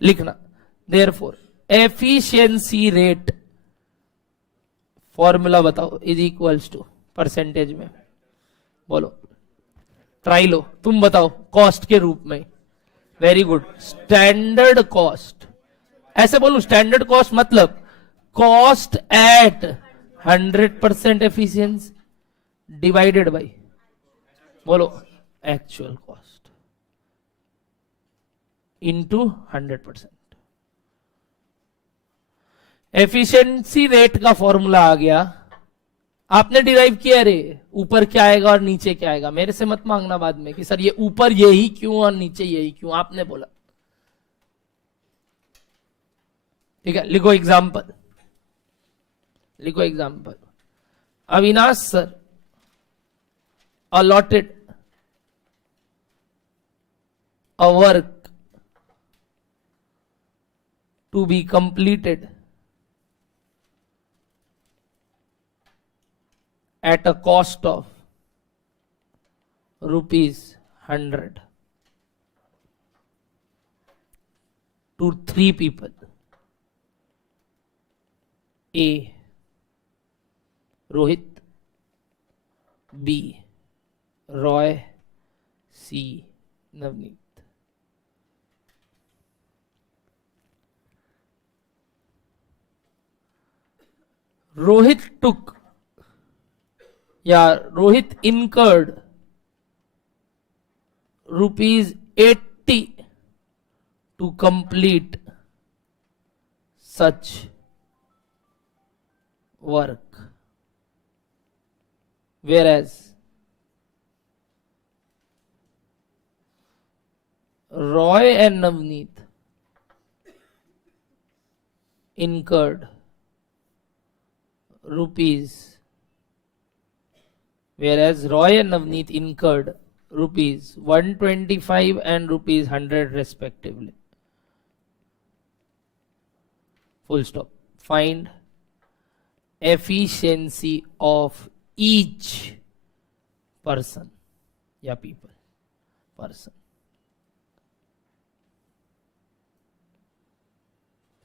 लिखना। देयरफॉर एफिशिएंसी रेट फॉर्मूला बताओ, इज इक्वल्स टू परसेंटेज में बोलो, ट्राई लो, तुम बताओ कॉस्ट के रूप में। वेरी गुड, स्टैंडर्ड कॉस्ट, ऐसे बोलूं स्टैंडर्ड कॉस्ट मतलब cost at 100% efficiency divided by बोलो actual cost into 100%। Efficiency rate का फॉर्मूला आ गया, आपने डिराइव किया रे, ऊपर क्या आएगा और नीचे क्या आएगा, मेरे से मत मांगना बाद में कि सर ये ऊपर यही क्यों और नीचे यही क्यों, आपने बोला। ठीक है, लिखो एग्जाम्पल, लिखो example. Avinash sir allotted a work to be completed at a cost of ₹100 to 3 people, A. Rohit, B. Roy, C. Navneet। Rohit took Rohit incurred ₹80 to complete such work, whereas Roy and Navneet incurred ₹125 and ₹100 respectively. Full stop. Find efficiency of each person या people person.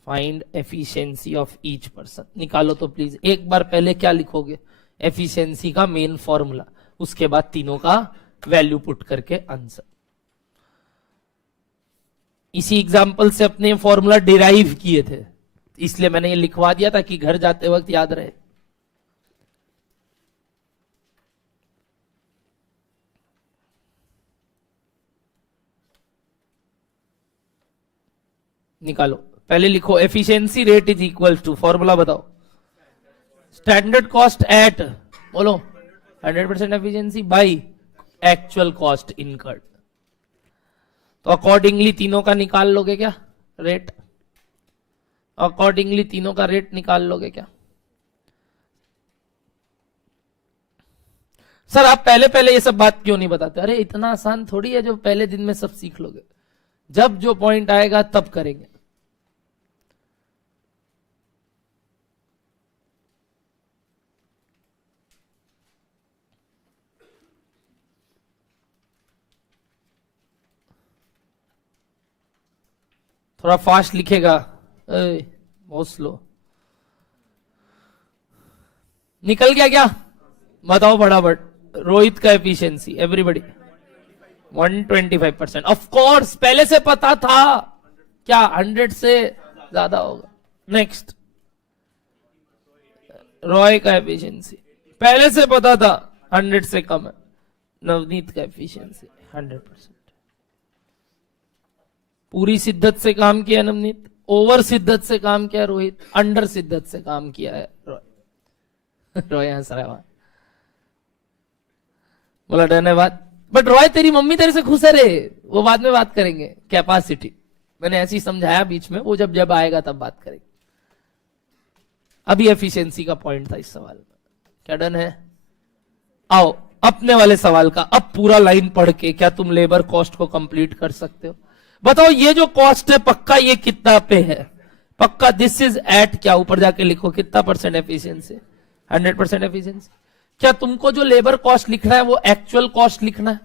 Find efficiency of each person, निकालो तो please. एक बार पहले क्या लिखोगे, efficiency का main formula, उसके बाद तीनों का वैल्यू पुट करके आंसर। इसी एग्जांपल से अपने फॉर्मूला डिराइव किए थे, इसलिए मैंने ये लिखवा दिया ताकि घर जाते वक्त याद रहे। निकालो, पहले लिखो efficiency rate is equal to, formula बताओ, स्टैंडर्ड कॉस्ट एट बोलो 100% efficiency by actual cost incurred. तो अकॉर्डिंगली तीनों का निकाल लोगे क्या रेट, अकॉर्डिंगली तीनों का रेट निकाल लोगे क्या। सर आप पहले पहले ये सब बात क्यों नहीं बताते, अरे इतना आसान थोड़ी है जो पहले दिन में सब सीख लोगे, जब जो पॉइंट आएगा तब करेंगे। थोड़ा फास्ट लिखेगा, बहुत स्लो। निकल गया क्या, बताओ फटाफट। रोहित का एफिशिएंसी एवरीबडी 125%। ऑफ कोर्स पहले से पता था क्या 100 से ज्यादा होगा। नेक्स्ट, रॉय का एफिशिएंसी पहले से पता था 100 से कम है। नवनीत का एफिशिएंसी 100%। पूरी शिद्दत से काम किया नवनीत, ओवर शिद्दत से काम किया रोहित, अंडर शिद्दत से काम किया है रॉय। रॉय हंस रहा है, बोला धन्यवाद। बट रॉय तेरी मम्मी तेरे से खुश है रे, वो बाद में बात करेंगे। कैपेसिटी मैंने ऐसे ही समझाया बीच में, वो जब जब आएगा तब बात करेंगे। अभी एफिशिएंसी का पॉइंट था इस सवाल में। क्या डन है? आओ अपने वाले सवाल का अब पूरा लाइन पढ़ के क्या तुम लेबर कॉस्ट को कंप्लीट कर सकते हो? बताओ ये जो कॉस्ट है पक्का ये कितना पे है? पक्का दिस इज एट क्या, ऊपर जाके लिखो कितना परसेंट एफिशिएंसी, 100% एफिशिएंसी। क्या तुमको जो लेबर कॉस्ट लिखना है वो एक्चुअल कॉस्ट लिखना है?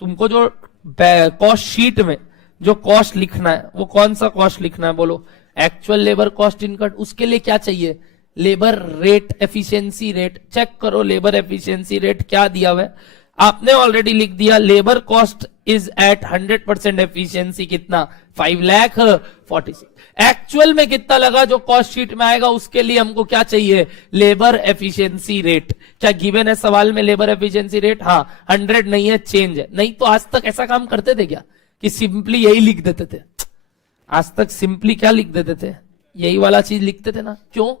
तुमको जो कॉस्ट शीट में जो कॉस्ट लिखना है वो कौन सा कॉस्ट लिखना है? बोलो एक्चुअल लेबर कॉस्ट इनकट। उसके लिए क्या चाहिए? Labour rate efficiency rate check करो, लेबर एफिशिएंसी रेट क्या दिया हुआ है, आपने ऑलरेडी लिख दिया labour cost is at 100% efficiency कितना 5,46,000। एक्चुअल में कितना लगा जो कॉस्ट शीट में आएगा उसके लिए हमको क्या चाहिए, लेबर एफिशिएंसी रेट। क्या गिवन है सवाल में लेबर एफिशिएंसी रेट? हाँ, 100 नहीं है, चेंज है। नहीं तो आज तक ऐसा काम करते थे क्या कि सिंपली यही लिख देते थे? आज तक सिंपली क्या लिख देते थे, यही वाला चीज लिखते थे ना। क्यों?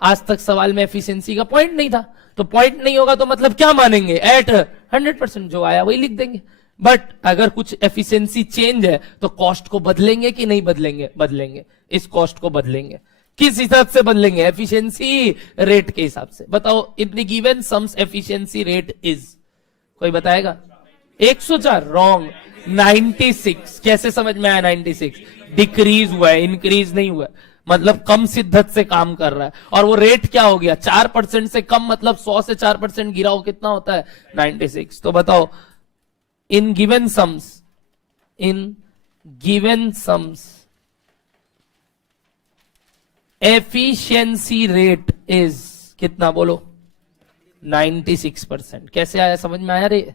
आज तक सवाल में एफिशिएंसी का पॉइंट नहीं था, तो पॉइंट नहीं होगा तो मतलब क्या मानेंगे, एट 100%, जो आया वही लिख देंगे। बट अगर कुछ एफिशिएंसी चेंज है तो कॉस्ट को बदलेंगे कि नहीं बदलेंगे? बदलेंगे। इस कॉस्ट को बदलेंगे, किस हिसाब से बदलेंगे? एफिशिएंसी रेट के हिसाब से। बताओ, in the given sums efficiency rate is, कोई बताएगा? 104, रॉन्ग। 96, कैसे समझ में आया? 96 डिक्रीज हुआ है, इंक्रीज नहीं हुआ है, मतलब कम शिद्दत से काम कर रहा है। और वो रेट क्या हो गया, 4% से कम, मतलब 100 से 4% गिरा हो, कितना होता है? 96। तो बताओ, in given sums efficiency rate is कितना? बोलो, 96%। कैसे आया, समझ में आया रे?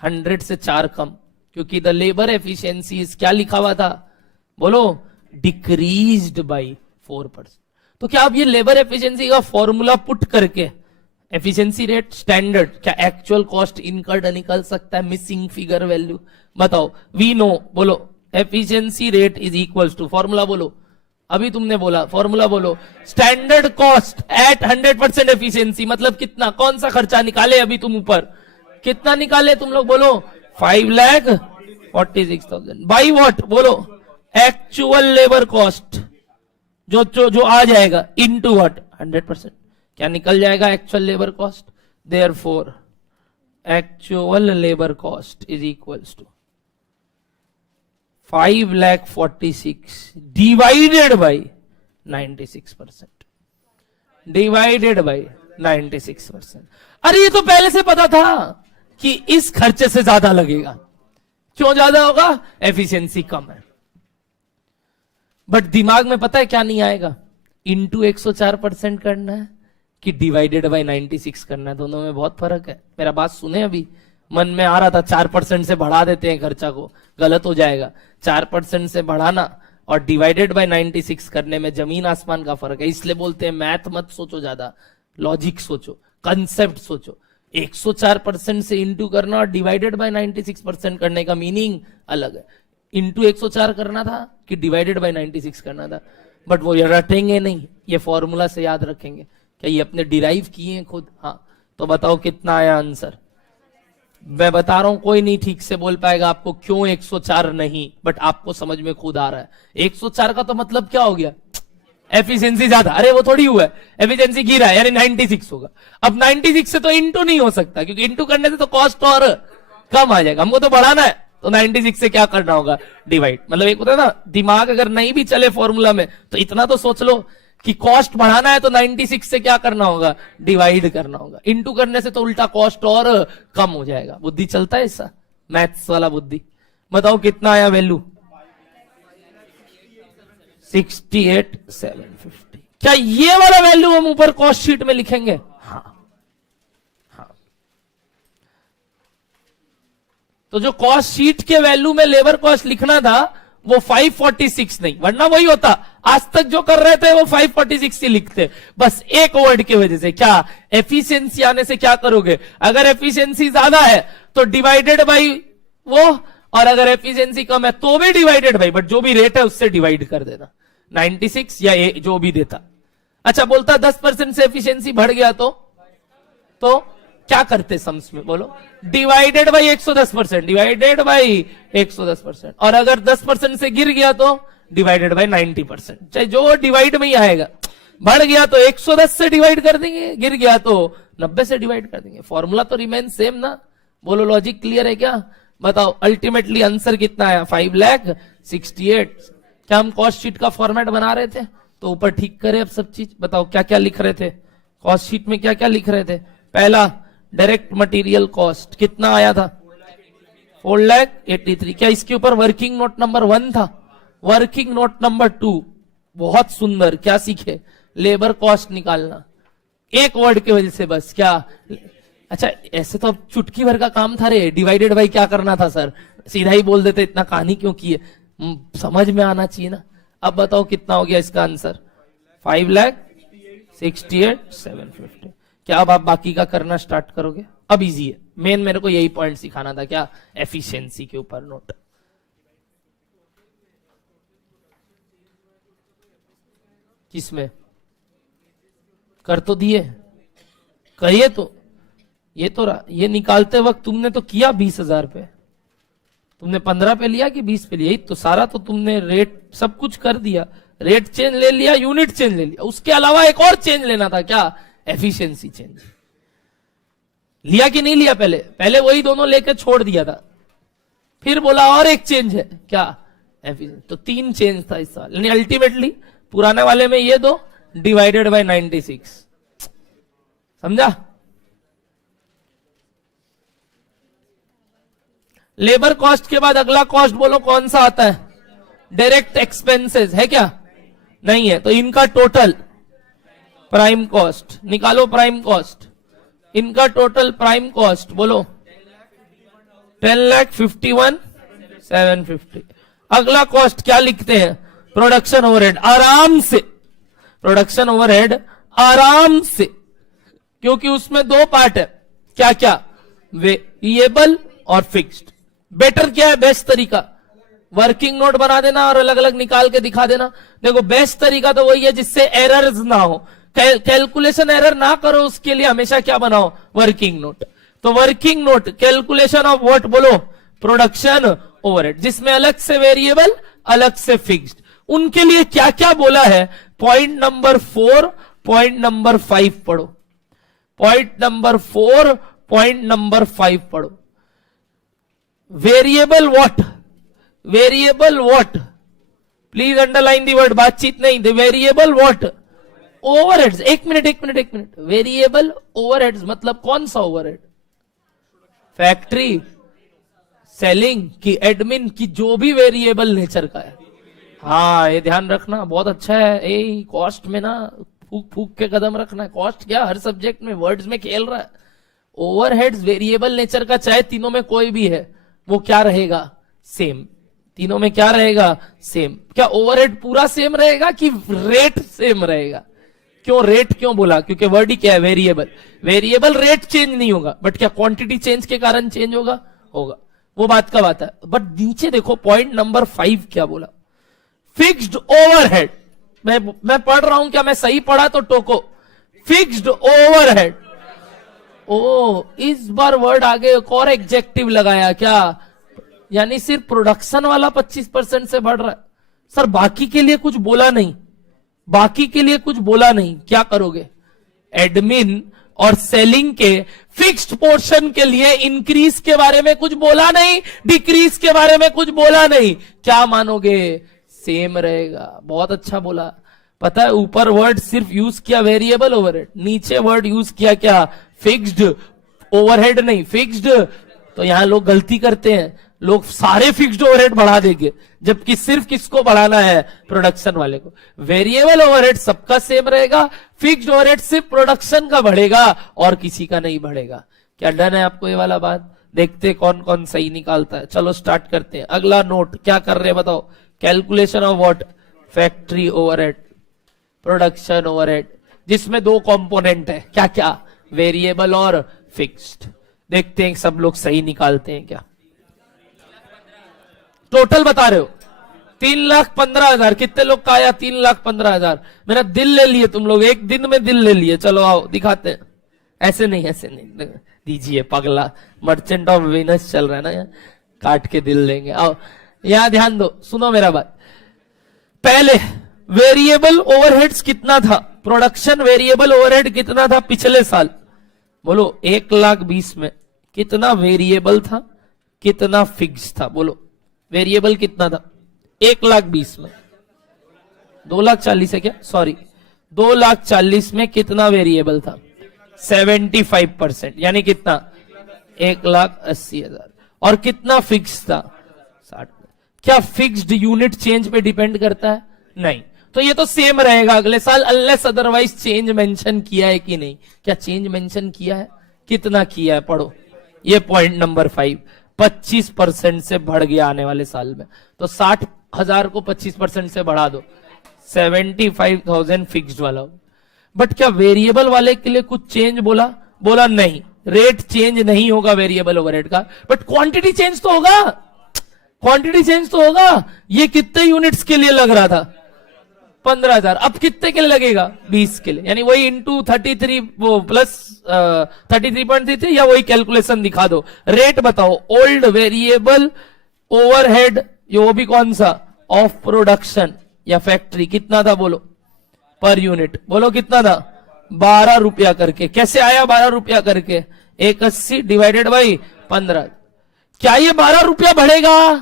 100 से 4 कम, क्योंकि द लेबर एफिशिएंसी इज क्या लिखा हुआ था? बोलो, डिक्रीज्ड बाय 4%। तो क्या आप ये लेबर एफिशिएंसी का फॉर्मूला पुट करके एफिशिएंसी रेट स्टैंडर्ड, क्या एक्चुअल कॉस्ट इनकर्ड निकल सकता है, मिसिंग फिगर वैल्यू? बताओ, वी नो, बोलो, efficiency rate is equals to, formula बोलो, अभी तुमने बोला फॉर्मूला बोलो, स्टैंडर्ड कॉस्ट एट 100% एफिशिएंसी, मतलब कितना, कौन सा खर्चा निकाले अभी तुम ऊपर, कितना निकाले तुम लोग? बोलो, 5,46,000 बाई व्हाट? बोलो, एक्चुअल लेबर कॉस्ट जो आ जाएगा इनटू व्हाट, 100%। क्या निकल जाएगा actual labour cost? Therefore actual labour cost is equals to 5,46,000 divided by 96%, divided by 96%। अरे ये तो पहले से पता था कि इस खर्चे से ज्यादा लगेगा। क्यों ज्यादा होगा? एफिशिएंसी कम है। बट दिमाग में पता है क्या नहीं आएगा, इंटू 104% करना है कि डिवाइडेड बाय 96 करना है। दोनों में बहुत फर्क है। मेरा बात सुने, अभी मन में आ रहा था 4% से बढ़ा देते हैं खर्चा को, गलत हो जाएगा। 4% से बढ़ाना और डिवाइडेड बाय 96 करने में जमीन आसमान का फर्क है। इसलिए बोलते हैं मैथ मत सोचो ज्यादा, लॉजिक सोचो, कंसेप्ट सोचो। 104% से इंटू करना और डिवाइडेड बाय 96% करने का मीनिंग अलग है। इंटू 104 करना था कि डिवाइडेड बाय 96 करना था। बट वो ये रटेंगे नहीं, ये फॉर्मूला से याद रखेंगे। क्या ये अपने डिराइव किए हैं खुद? हाँ। तो बताओ कितना आया आंसर? मैं बता रहा हूं, कोई नहीं ठीक से बोल पाएगा आपको क्यों 104 नहीं, बट आपको समझ में खुद आ रहा है। 104 का तो मतलब क्या हो गया? एफिशिएंसी ज्यादा। अरे वो थोड़ी हुआ है, एफिशिएंसी गिरा है, यानी 96 होगा। अब 96 से तो इंटू नहीं हो सकता, क्योंकि इंटू करने से तो कॉस्ट और कम आ जाएगा। हमको तो बढ़ाना है, तो 96 से क्या करना होगा? डिवाइड। मतलब एक होता है ना, दिमाग अगर नहीं भी चले फॉर्मूला में तो इतना तो सोच लो कि कॉस्ट बढ़ाना है तो 96 से क्या करना होगा? डिवाइड करना होगा। इंटू करने से तो उल्टा कॉस्ट और कम हो जाएगा। बुद्धि चलता है ऐसा, मैथ्स वाला बुद्धि। बताओ कितना आया वैल्यू? 68,750। क्या ये वाला वैल्यू हम ऊपर कॉस्ट शीट में लिखेंगे? हाँ। तो जो कॉस्ट शीट के वैल्यू में लेबर कॉस्ट लिखना था वो 546 नहीं, वरना वही होता। आज तक जो कर रहे थे वो 546 ही लिखते, बस एक वर्ड की वजह से। क्या? एफिशिएंसी आने से क्या करोगे? अगर एफिशिएंसी ज्यादा है तो डिवाइडेड बाई वो, और अगर एफिशिएंसी कम है तो भी डिवाइडेड बाई, बट जो भी रेट है उससे डिवाइड कर देना, 96 या जो भी देता। अच्छा, बोलता 10% से एफिशिएंसी बढ़ गया तो क्या करते सम्स में? बोलो, डिवाइडेड बाई 110%, डिवाइडेड बाई 110%। और अगर 10% से गिर गया तो डिवाइडेड बाई 90%। चाहे जो डिवाइड में ही आएगा। बढ़ गया तो 110 से डिवाइड कर देंगे, गिर गया तो 90 से डिवाइड कर देंगे। फॉर्मूला तो रिमेन सेम ना। बोलो, लॉजिक क्लियर है क्या? बताओ अल्टीमेटली आंसर कितना आया? 5,68,000। क्या हम कॉस्ट शीट का फॉर्मेट बना रहे थे? तो ऊपर ठीक करे अब सब चीज। बताओ क्या क्या लिख रहे थे कॉस्ट शीट में? क्या क्या लिख रहे थे? पहला, डायरेक्ट मटेरियल कॉस्ट कितना आया था? 4,83,000। क्या इसके ऊपर वर्किंग नोट नंबर 1 था? वर्किंग नोट नंबर 2 बहुत सुंदर। क्या सीखे? लेबर कॉस्ट निकालना, एक वर्ड की वजह से बस। क्या अच्छा, ऐसे तो अब चुटकी भर का काम था रे, डिवाइडेड बाई क्या करना था सर, सीधा ही बोल देते, इतना कहानी क्यों की है, समझ में आना चाहिए ना। अब बताओ कितना हो गया इसका आंसर, 5,68,750। क्या अब आप बाकी का करना स्टार्ट करोगे? अब इजी है, मेन मेरे को यही पॉइंट सिखाना था, क्या एफिशिएंसी के ऊपर नोट। किसमें कर तो दिए, करिए तो ये तो ये निकालते वक्त तुमने तो किया 20,000 पे, तुमने 15 पे लिया कि 20 पे लिया, तो सारा तो तुमने रेट सब कुछ कर दिया, रेट चेंज ले लिया, यूनिट चेंज ले लिया, उसके अलावा एक और चेंज लेना था, क्या एफिशिएंसी चेंज। लिया कि नहीं लिया? पहले पहले वही दोनों लेकर छोड़ दिया था, फिर बोला और एक चेंज है, क्या एफिशिएंसी। तो 3 चेंज था इस साल, यानी अल्टीमेटली पुराने वाले में ये 2 डिवाइडेड बाय 96, समझा? लेबर कॉस्ट के बाद अगला कॉस्ट बोलो कौन सा आता है? डायरेक्ट एक्सपेंसेस है क्या? नहीं है, तो इनका टोटल प्राइम कॉस्ट निकालो, प्राइम कॉस्ट, इनका टोटल प्राइम कॉस्ट बोलो 10,51,750। अगला कॉस्ट क्या लिखते हैं? प्रोडक्शन ओवरहेड, आराम से प्रोडक्शन ओवरहेड, आराम से, क्योंकि उसमें 2 पार्ट है, क्या क्या? वेरिएबल और फिक्स्ड। बेटर क्या है, बेस्ट तरीका वर्किंग नोट बना देना और अलग अलग निकाल के दिखा देना। देखो बेस्ट तरीका तो वही है जिससे एरर्स ना हो, कैलकुलेशन एरर ना करो, उसके लिए हमेशा क्या बनाओ? Working note. तो working note calculation of what बोलो? प्रोडक्शन ओवरहेड, जिसमें अलग से वेरिएबल अलग से फिक्स्ड। उनके लिए क्या क्या बोला है? पॉइंट नंबर 4 पॉइंट नंबर 5 पढ़ो, पॉइंट नंबर 4 पॉइंट नंबर 5 पढ़ो। Variable what, variable what, please underline the word, बातचीत नहीं, द वेरिएबल व्हाट? ओवरहेड्स। एक मिनट, वेरिएबल ओवरहेड्स मतलब कौन सा ओवरहेड? फैक्ट्री, सेलिंग की, एडमिन की, जो भी वेरिएबल नेचर का है। हाँ ये ध्यान रखना, बहुत अच्छा है। ए कॉस्ट में ना फूक फूक के कदम रखना है, कॉस्ट क्या हर सब्जेक्ट में वर्ड्स में खेल रहा है। ओवरहेड्स वेरिएबल नेचर का, चाहे तीनों में कोई भी है, वो क्या रहेगा? सेम। तीनों में क्या रहेगा? सेम। क्या ओवरहेड पूरा सेम रहेगा कि रेट सेम रहेगा? क्यों रेट क्यों बोला? क्योंकि वर्ड ही क्या है? वेरिएबल। वेरिएबल रेट चेंज नहीं होगा, बट क्या क्वांटिटी चेंज के कारण चेंज होगा? होगा, वो बात का बात है। बट नीचे देखो पॉइंट नंबर 5 क्या बोला? Fixed overhead. मैं पढ़ रहा हूं, क्या मैं सही पढ़ा तो टोको। Fixed overhead. ओ इस बार वर्ड आगे एक और एग्जेक्टिव लगाया, क्या? यानी सिर्फ प्रोडक्शन वाला 25% से बढ़ रहा है सर, बाकी के लिए कुछ बोला नहीं, बाकी के लिए कुछ बोला नहीं। क्या करोगे? एडमिन और सेलिंग के फिक्स्ड पोर्शन के लिए इंक्रीज के बारे में कुछ बोला नहीं, डिक्रीज के बारे में कुछ बोला नहीं। क्या मानोगे? सेम रहेगा। बहुत अच्छा बोला। पता है ऊपर वर्ड सिर्फ यूज किया वेरिएबल ओवरहेड, नीचे वर्ड यूज किया क्या? फिक्स्ड ओवरहेड नहीं, फिक्स्ड। तो यहां लोग गलती करते हैं, लोग सारे फिक्स्ड ओवरहेड बढ़ा देंगे, जबकि सिर्फ किसको बढ़ाना है? प्रोडक्शन वाले को। वेरिएबल ओवरहेड सबका सेम रहेगा, फिक्स्ड ओवरहेड सिर्फ प्रोडक्शन का बढ़ेगा और किसी का नहीं बढ़ेगा। क्या डन है आपको ये वाला बात? देखते कौन कौन सही निकालता है। चलो स्टार्ट करते हैं। अगला नोट क्या कर रहे हैं बताओ? Calculation of what? Factory overhead, production overhead, जिसमें 2 कंपोनेंट है, क्या क्या? वेरिएबल और फिक्स्ड। देखते हैं सब लोग सही निकालते हैं क्या। टोटल बता रहे हो 3,15,000। कितने लोग का आया? 3,15,000। मेरा दिल ले लिए तुम लोग, एक दिन में दिल ले लिए। चलो आओ दिखाते हैं। ऐसे नहीं, ऐसे नहीं दीजिए, पगला मर्चेंट ऑफ वीनस चल रहा है ना, यहाँ काट के दिल लेंगे। आओ यहां ध्यान दो, सुनो मेरा बात। पहले वेरिएबल ओवरहेड्स कितना था? प्रोडक्शन वेरिएबल ओवरहेड कितना था पिछले साल? बोलो 1,20,000 में कितना वेरिएबल था, कितना फिक्स था? बोलो वेरिएबल कितना था 1,20,000 में? 2,40,000 है क्या? सॉरी 2,40,000 में कितना वेरिएबल था? 75%, यानी कितना? 1,80,000। और कितना फिक्स था? 60। क्या फिक्स्ड यूनिट चेंज पे डिपेंड करता है? नहीं। तो ये तो सेम रहेगा अगले साल, अनलेस अदरवाइज चेंज मेंशन किया है कि नहीं। क्या चेंज मेंशन किया है? कितना किया है? पढ़ो। ये पॉइंट नंबर 5, 25% से बढ़ गया आने वाले साल में। तो 60,000 को 25% से बढ़ा दो, 75,000 फिक्स्ड वाला। बट क्या वेरिएबल वाले के लिए कुछ चेंज बोला? बोला नहीं, रेट चेंज नहीं होगा वेरिएबल ओवरहेड का, बट क्वांटिटी चेंज तो होगा। क्वांटिटी चेंज तो होगा। ये कितने यूनिट्स के लिए लग रहा था? 15,000। अब कितने के लिए लगेगा? 20 के लिए, यानी वही इंटू 33 वो प्लस 33.33 या वही कैलकुलेशन दिखा दो। रेट बताओ। ओल्ड वेरिएबल ओवरहेड, ये वो भी कौन सा? ऑफ प्रोडक्शन या फैक्ट्री, कितना था बोलो? पर यूनिट बोलो कितना था? 12 रुपया करके। कैसे आया 12 रुपया करके? 180 डिवाइडेड बाई 15। क्या ये 12 रुपया बढ़ेगा?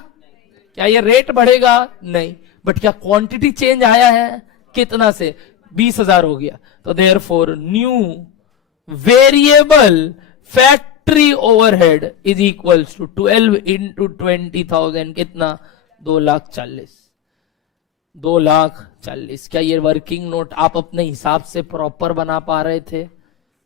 क्या ये रेट बढ़ेगा? नहीं। बट क्या क्वांटिटी चेंज आया है? कितना से? 20,000 हो गया। तो therefore new variable factory overhead is equals to 12 into 20,000, कितना? 2,40,000। 2,40,000। क्या ये वर्किंग नोट आप अपने हिसाब से प्रॉपर बना पा रहे थे?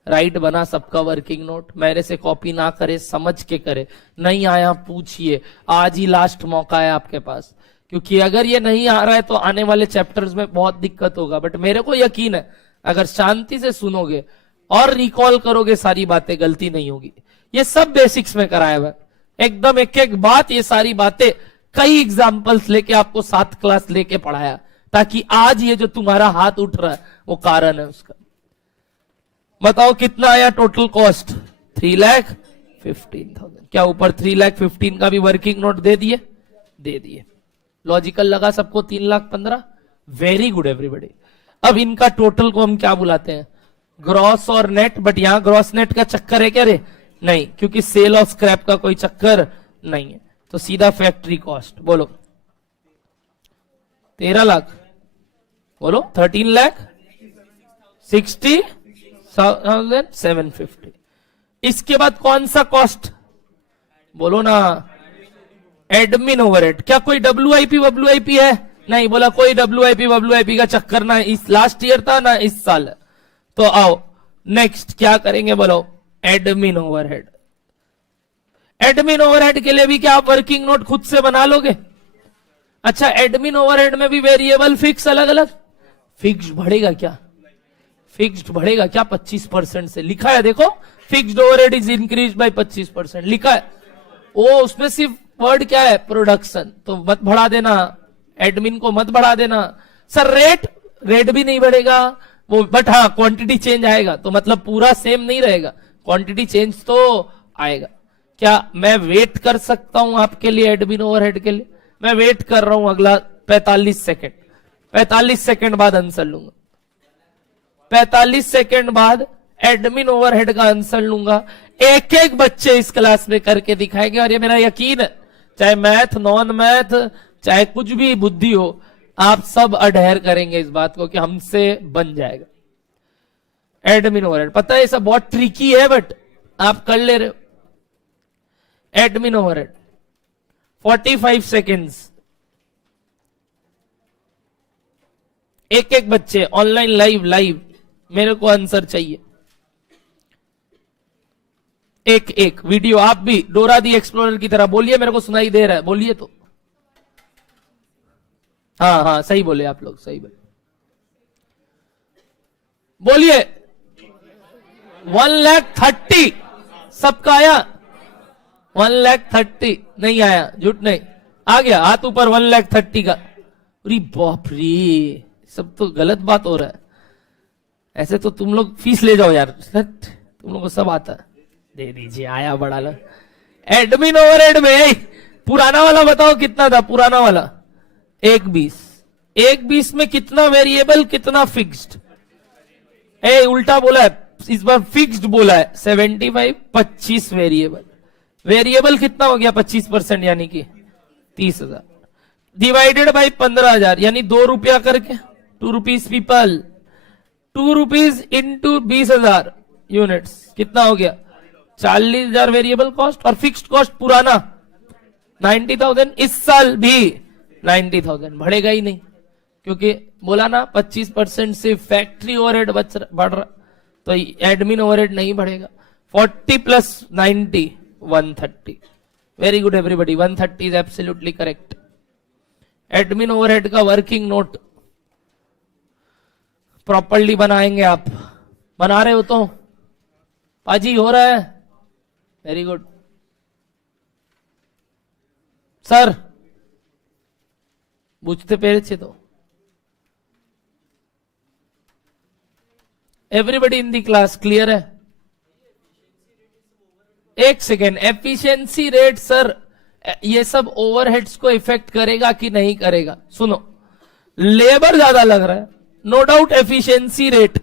राइट बना सबका वर्किंग नोट? मेरे से कॉपी ना करे, समझ के करे। नहीं आया पूछिए, आज ही लास्ट मौका है आपके पास, क्योंकि अगर ये नहीं आ रहा है तो आने वाले चैप्टर्स में बहुत दिक्कत होगा। बट मेरे को यकीन है अगर शांति से सुनोगे और रिकॉल करोगे सारी बातें, गलती नहीं होगी। ये सब बेसिक्स में कराया हुआ है एकदम, एक एक बात, ये सारी बातें कई एग्जाम्पल्स लेके आपको 7 क्लास लेके पढ़ाया, ताकि आज ये जो तुम्हारा हाथ उठ रहा है वो कारण है उसका। बताओ कितना आया टोटल कॉस्ट? 3,15,000। क्या ऊपर 3,15,000 का भी वर्किंग नोट दे दिए? दे दिए। लॉजिकल लगा सबको? 3,15,000। Very good everybody. अब इनका टोटल को हम क्या बुलाते हैं? ग्रॉस और नेट। बट यहां ग्रॉस नेट का चक्कर है क्या रे? नहीं, क्योंकि सेल ऑफ स्क्रैप का कोई चक्कर नहीं है। तो सीधा फैक्ट्री कॉस्ट बोलो। 13 लाख बोलो। 13,60,750। इसके बाद कौन सा कॉस्ट बोलो ना? Admin overhead. क्या कोई WIP है? नहीं। बोला कोई WIP का चक्कर ना इस लास्ट ईयर था ना इस साल। तो आओ नेक्स्ट क्या करेंगे बोलो? Admin overhead. एडमिन ओवरहेड के लिए भी क्या आप वर्किंग नोट खुद से बना लोगे? अच्छा, एडमिन ओवरहेड में भी वेरिएबल फिक्स अलग अलग? फिक्स्ड बढ़ेगा क्या? फिक्स्ड बढ़ेगा क्या? 25% से लिखा है, देखो। Fixed overhead is increase by 25% लिखा है। वो उसमें सिर्फ वर्ड क्या है? प्रोडक्शन। तो मत बढ़ा देना, एडमिन को मत बढ़ा देना। सर रेट भी नहीं बढ़ेगा वो, बट हाँ क्वांटिटी चेंज आएगा। तो मतलब पूरा सेम नहीं रहेगा, क्वांटिटी चेंज तो आएगा। क्या मैं वेट कर सकता हूं आपके लिए एडमिन ओवरहेड के लिए? मैं वेट कर रहा हूं अगला 45 सेकेंड। 45 सेकेंड बाद आंसर लूंगा। 45 सेकेंड बाद एडमिन ओवरहेड का आंसर लूंगा। एक एक बच्चे इस क्लास में करके दिखाएंगे, और ये मेरा यकीन है, चाहे मैथ नॉन मैथ चाहे कुछ भी बुद्धि हो, आप सब अडहेर करेंगे इस बात को कि हमसे बन जाएगा एडमिन ओवरहेड। पता है ये सब बहुत ट्रिकी है, बट आप कर ले रहे हो। Admin overhead 45 seconds. एक एक बच्चे ऑनलाइन लाइव मेरे को आंसर चाहिए। एक एक वीडियो आप भी डोरा दी एक्सप्लोरर की तरह बोलिए, मेरे को सुनाई दे रहा है, बोलिए तो। हाँ सही बोले आप लोग, सही बोले। बोलिए 1,30,000 सबका आया? 1,30,000 नहीं आया, झूठ नहीं। आ गया हाथ ऊपर 1,30,000 का। अरे बाप रे, सब तो गलत बात हो रहा है। ऐसे तो तुम लोग फीस ले जाओ यार, तुम लोग को सब आता है। दे दीजिए, आया बड़ा ला। एडमिन ओवरहेड में पुराना वाला बताओ कितना था? पुराना वाला 1,20 में कितना वेरिएबल कितना फिक्स्ड? उल्टा बोला है इस बार, फिक्स्ड बोला है। 75 25 वेरिएबल कितना हो गया? 25% यानी कि 30,000 डिवाइडेड बाई 15,000 यानी 2 रुपया करके 2 rupees people 2 rupees into 20,000 units कितना हो गया? 40,000 वेरिएबल कॉस्ट। और फिक्स्ड कॉस्ट पुराना 90,000, इस साल भी 90,000। बढ़ेगा ही नहीं, क्योंकि बोला ना 25% से फैक्ट्री ओवरहेड बढ़ रहा, तो एडमिन ओवरहेड नहीं बढ़ेगा। 40 plus 90 130। Very good everybody, 130 is absolutely correct. Admin overhead का वर्किंग नोट प्रॉपर्ली बनाएंगे आप। बना रहे हो तो पाजी हो रहा है? वेरी गुड सर, बुझते पेरेছে तो। Everybody in the class clear है? एक सेकेंड, एफिशिएंसी रेट सर ये सब ओवरहेड्स को इफेक्ट करेगा कि नहीं करेगा? सुनो, लेबर ज्यादा लग रहा है, no doubt efficiency rate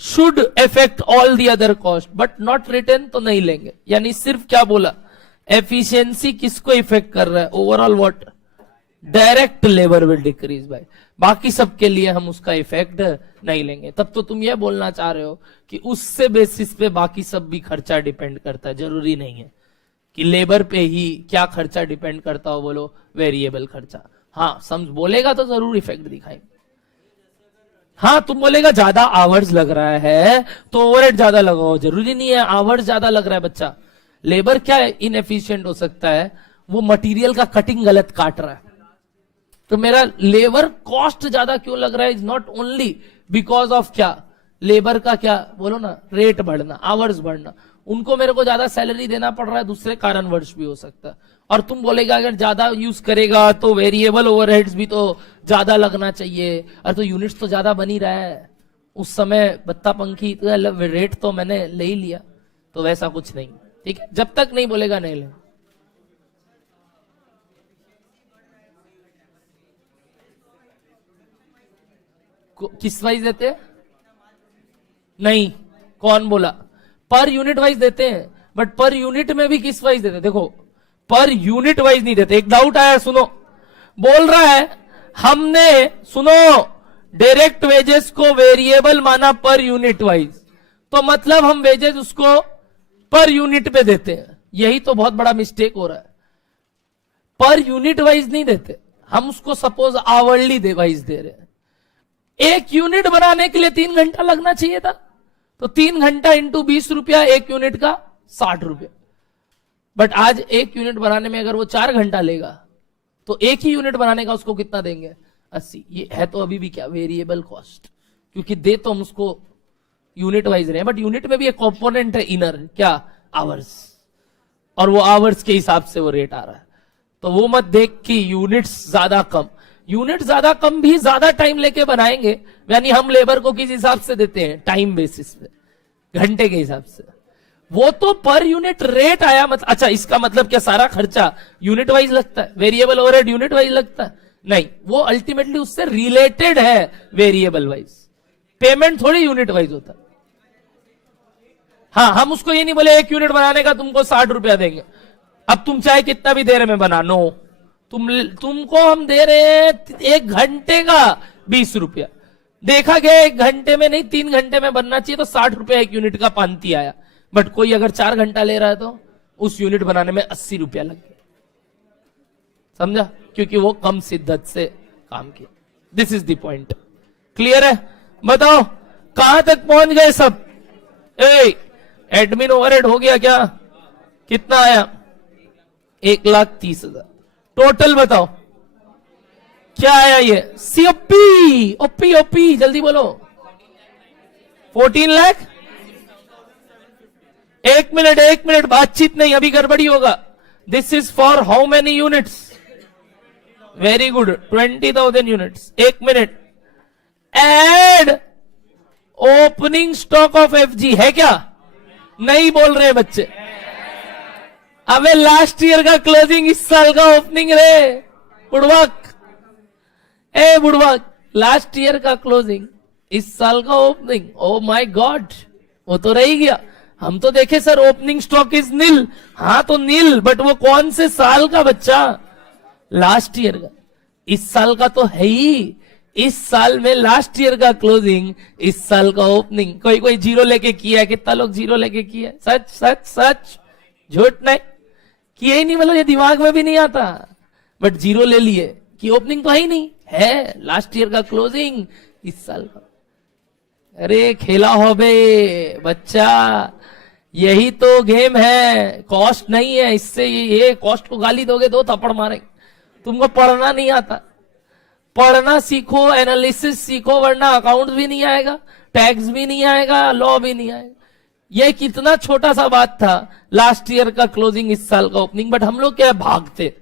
should effect all the other cost but not return, तो नहीं लेंगे। यानी सिर्फ क्या बोला, एफिशिएंसी किसको इफेक्ट कर रहा है? Overall what? Direct labour will decrease by, बाकी सबके लिए हम उसका इफेक्ट नहीं लेंगे। तब तो तुम ये बोलना चाह रहे हो कि उससे बेसिस पे बाकी सब भी खर्चा डिपेंड करता है। जरूरी नहीं है कि लेबर पे ही क्या खर्चा डिपेंड करता हो, बोलो वेरिएबल खर्चा। हाँ समझ बोलेगा तो जरूर इफेक्ट दिखाएंगे। हाँ तुम बोलेगा ज्यादा आवर्स लग रहा है तो ओवरहेड ज्यादा लगाओ, जरूरी नहीं है आवर्स ज्यादा लग रहा है बच्चा। लेबर क्या इनएफिशिएंट हो सकता है, वो मटेरियल का कटिंग गलत काट रहा है, तो मेरा लेबर कॉस्ट ज्यादा क्यों लग रहा है? Is not only because of क्या, लेबर का क्या बोलो ना, रेट बढ़ना, आवर्स बढ़ना, उनको मेरे को ज्यादा सैलरी देना पड़ रहा है, दूसरे कारणवश भी हो सकता है। और तुम बोलेगा अगर ज्यादा यूज करेगा तो वेरिएबल ओवरहेड्स भी तो ज्यादा लगना चाहिए, अरे तो यूनिट्स तो ज्यादा बन ही रहा है, उस समय बत्ता पंखी रेट तो मैंने ले ही लिया, तो वैसा कुछ नहीं। ठीक है, जब तक नहीं बोलेगा नहीं ले। किस वाइज देते हैं? नहीं, कौन बोला? पर यूनिट वाइज देते हैं, बट पर यूनिट में भी किस वाइज देते हैं? देखो पर यूनिट वाइज नहीं देते। एक डाउट आया, सुनो, बोल रहा है हमने, सुनो, डायरेक्ट वेजेस को वेरिएबल माना पर यूनिट वाइज, तो मतलब हम वेजेस उसको पर यूनिट पे देते हैं। यही तो बहुत बड़ा मिस्टेक हो रहा है। पर यूनिट वाइज नहीं देते हम उसको, सपोज आवरली वाइज दे रहे हैं। एक यूनिट बनाने के लिए 3 घंटा लगना चाहिए था, तो 3 घंटा इंटू 20 रुपया, एक यूनिट का 60 रुपया। बट आज एक यूनिट बनाने में अगर वो 4 घंटा लेगा तो एक ही यूनिट बनाने का उसको कितना देंगे? 80। ये है तो अभी भी क्या, वेरिएबल कॉस्ट, क्योंकि दे तो हम उसको यूनिट वाइज रहे हैं, बट यूनिट में भी एक कंपोनेंट है इनर, क्या, आवर्स, और वो आवर्स के हिसाब से वो रेट आ रहा है। तो वो मत देख कि यूनिट्स ज्यादा कम, यूनिट ज्यादा कम भी ज्यादा टाइम लेके बनाएंगे, यानी हम लेबर को किस हिसाब से देते हैं? टाइम बेसिस पे, घंटे के हिसाब से। वो तो पर यूनिट रेट आया, मतलब अच्छा इसका मतलब क्या सारा खर्चा यूनिट वाइज लगता है? वेरिएबल ओवरहेड यूनिट वाइज लगता है? नहीं, वो अल्टीमेटली उससे रिलेटेड है वेरिएबल वाइज, पेमेंट थोड़ी यूनिट वाइज होता है। हाँ, हम उसको ये नहीं बोले एक यूनिट बनाने का तुमको 60 रुपया देंगे, अब तुम चाहे कितना भी देर में बना, नो, तुमको हम दे रहे हैं 1 घंटे का 20 रुपया। देखा गया 1 घंटे में नहीं 3 घंटे में बनना चाहिए, तो 60 रुपया एक यूनिट का पांती आया। बट कोई अगर 4 घंटा ले रहा है तो उस यूनिट बनाने में 80 रुपया लग गया। समझा? क्योंकि वो कम शिद्दत से काम किया। This is the point. Clear है? बताओ कहां तक पहुंच गए सब? एडमिन ओवरहेड हो गया क्या? कितना आया? 1,30,000 टोटल। बताओ क्या आया? ये सीओपी, ओपी ओपी जल्दी बोलो। 14 लाख। एक मिनट बातचीत नहीं, अभी गड़बड़ी होगा। This is for how many units? Very good, 20,000 units. 1 minute. Add opening stock of FG है क्या? नहीं बोल रहे बच्चे। अबे लास्ट ईयर का क्लोजिंग इस साल का ओपनिंग रे बुड़वाक, ए बुड़वाक, लास्ट ईयर का क्लोजिंग इस साल का ओपनिंग। ओ माय गॉड, वो तो रह ही गया। हम तो देखे सर ओपनिंग स्टॉक इज नील। हाँ तो नील, बट वो कौन से साल का बच्चा? लास्ट ईयर का। इस साल का तो है ही, इस साल में लास्ट ईयर का क्लोजिंग, इस साल का ओपनिंग। कोई जीरो लेके किया है? कितना लोग जीरो लेके किया है? सच सच सच, झूठ नहीं किया ही नहीं, मतलब ये दिमाग में भी नहीं आता। बट जीरो ले लिए कि ओपनिंग तो है ही नहीं, है लास्ट ईयर का क्लोजिंग इस साल का। अरे खेला हो बे बच्चा, यही तो गेम है, कॉस्ट नहीं है। इससे ये कॉस्ट को गाली दोगे दो थप्पड़ मारेंगे। तुमको पढ़ना नहीं आता, पढ़ना सीखो, एनालिसिस सीखो, वरना अकाउंट भी नहीं आएगा, टैक्स भी नहीं आएगा, लॉ भी नहीं आएगा। ये कितना छोटा सा बात था, लास्ट ईयर का क्लोजिंग इस साल का ओपनिंग। बट हम लोग क्या भागते,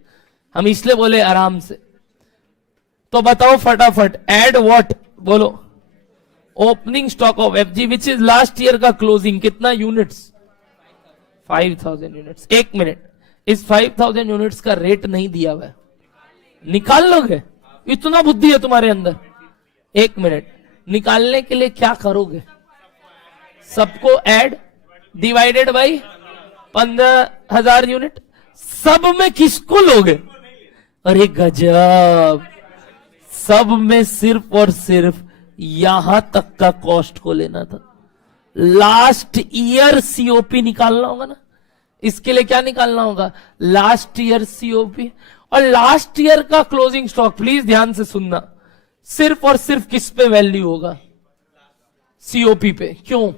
हम इसलिए बोले आराम से। तो बताओ फटाफट, एड व्हाट बोलो, opening stock of FG which is last year का क्लोजिंग, कितना यूनिट्स? 5000 यूनिट्स। एक मिनट, इस 5000 यूनिट्स का रेट नहीं दिया हुआ है, निकाल लोगे? इतना बुद्धि है तुम्हारे अंदर? एक मिनट, निकालने के लिए क्या करोगे? सबको ऐड डिवाइडेड बाई 15,000 यूनिट, सब में किसको लोगे? अरे गजब, सब में सिर्फ और सिर्फ यहां तक का कॉस्ट को लेना था। लास्ट ईयर सीओपी निकालना होगा ना, इसके लिए क्या निकालना होगा? Last year COP. और लास्ट ईयर का क्लोजिंग स्टॉक, प्लीज ध्यान से सुनना, सिर्फ और सिर्फ किस पे वैल्यू होगा? सीओपी पे। क्यों?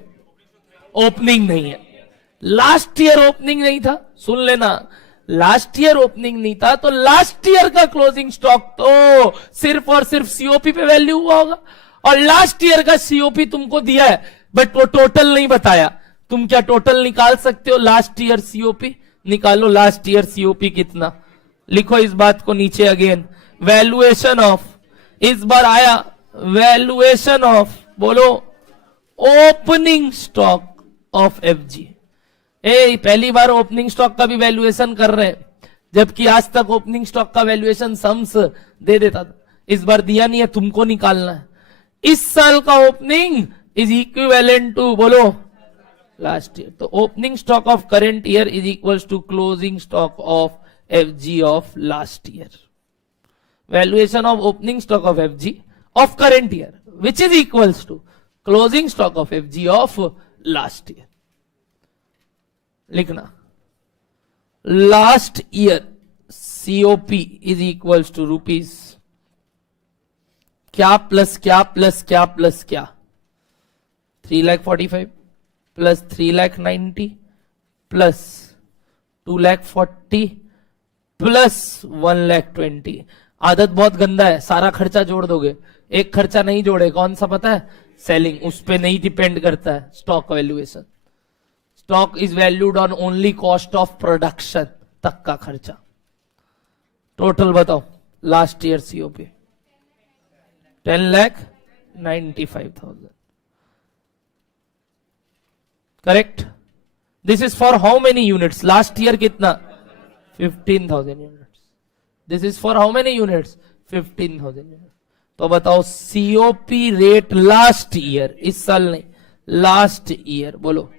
ओपनिंग नहीं है। लास्ट ईयर ओपनिंग नहीं था, सुन लेना, लास्ट ईयर ओपनिंग नहीं था, तो लास्ट ईयर का क्लोजिंग स्टॉक तो सिर्फ और सिर्फ सीओपी पे वैल्यू हुआ होगा। और लास्ट ईयर का सीओपी तुमको दिया है, बट वो टोटल नहीं बताया। तुम क्या टोटल निकाल सकते हो? लास्ट ईयर सीओपी निकालो, लास्ट ईयर सीओपी कितना, लिखो इस बात को नीचे अगेन। वैल्यूएशन ऑफ, इस बार आया वैल्यूएशन ऑफ, बोलो ओपनिंग स्टॉक ऑफ एफजी। पहली बार ओपनिंग स्टॉक का भी वैल्यूएशन कर रहे हैं, जबकि आज तक ओपनिंग स्टॉक का वैल्यूएशन सम्स दे देता था, इस बार दिया नहीं है, तुमको निकालना है। इस साल का ओपनिंग इज इक्विवेलेंट टू, बोलो लास्ट ईयर। तो opening stock of current year is equal to closing stock of FG of last year. Valuation of opening stock of FG of current year which is equals to closing stock of FG of last year. लिखना, last year COP is equals to rupees क्या plus क्या plus क्या plus क्या, 3,45,000 plus 3,90,000 plus 2,40,000 plus 1,20,000। आदत बहुत गंदा है, सारा खर्चा जोड़ दोगे, एक खर्चा नहीं जोड़े, कौन सा पता है? सेलिंग। उस पे नहीं डिपेंड करता है stock valuation. Stock is valued on only cost of production तक का खर्चा। टोटल बताओ last year COP 10,95,000, correct? This is for how many units? Last year कितना? 15,000 units. This is for how many units? 15,000 units. तो बताओ COP rate last year, इस साल नहीं, लास्ट ईयर, बोलो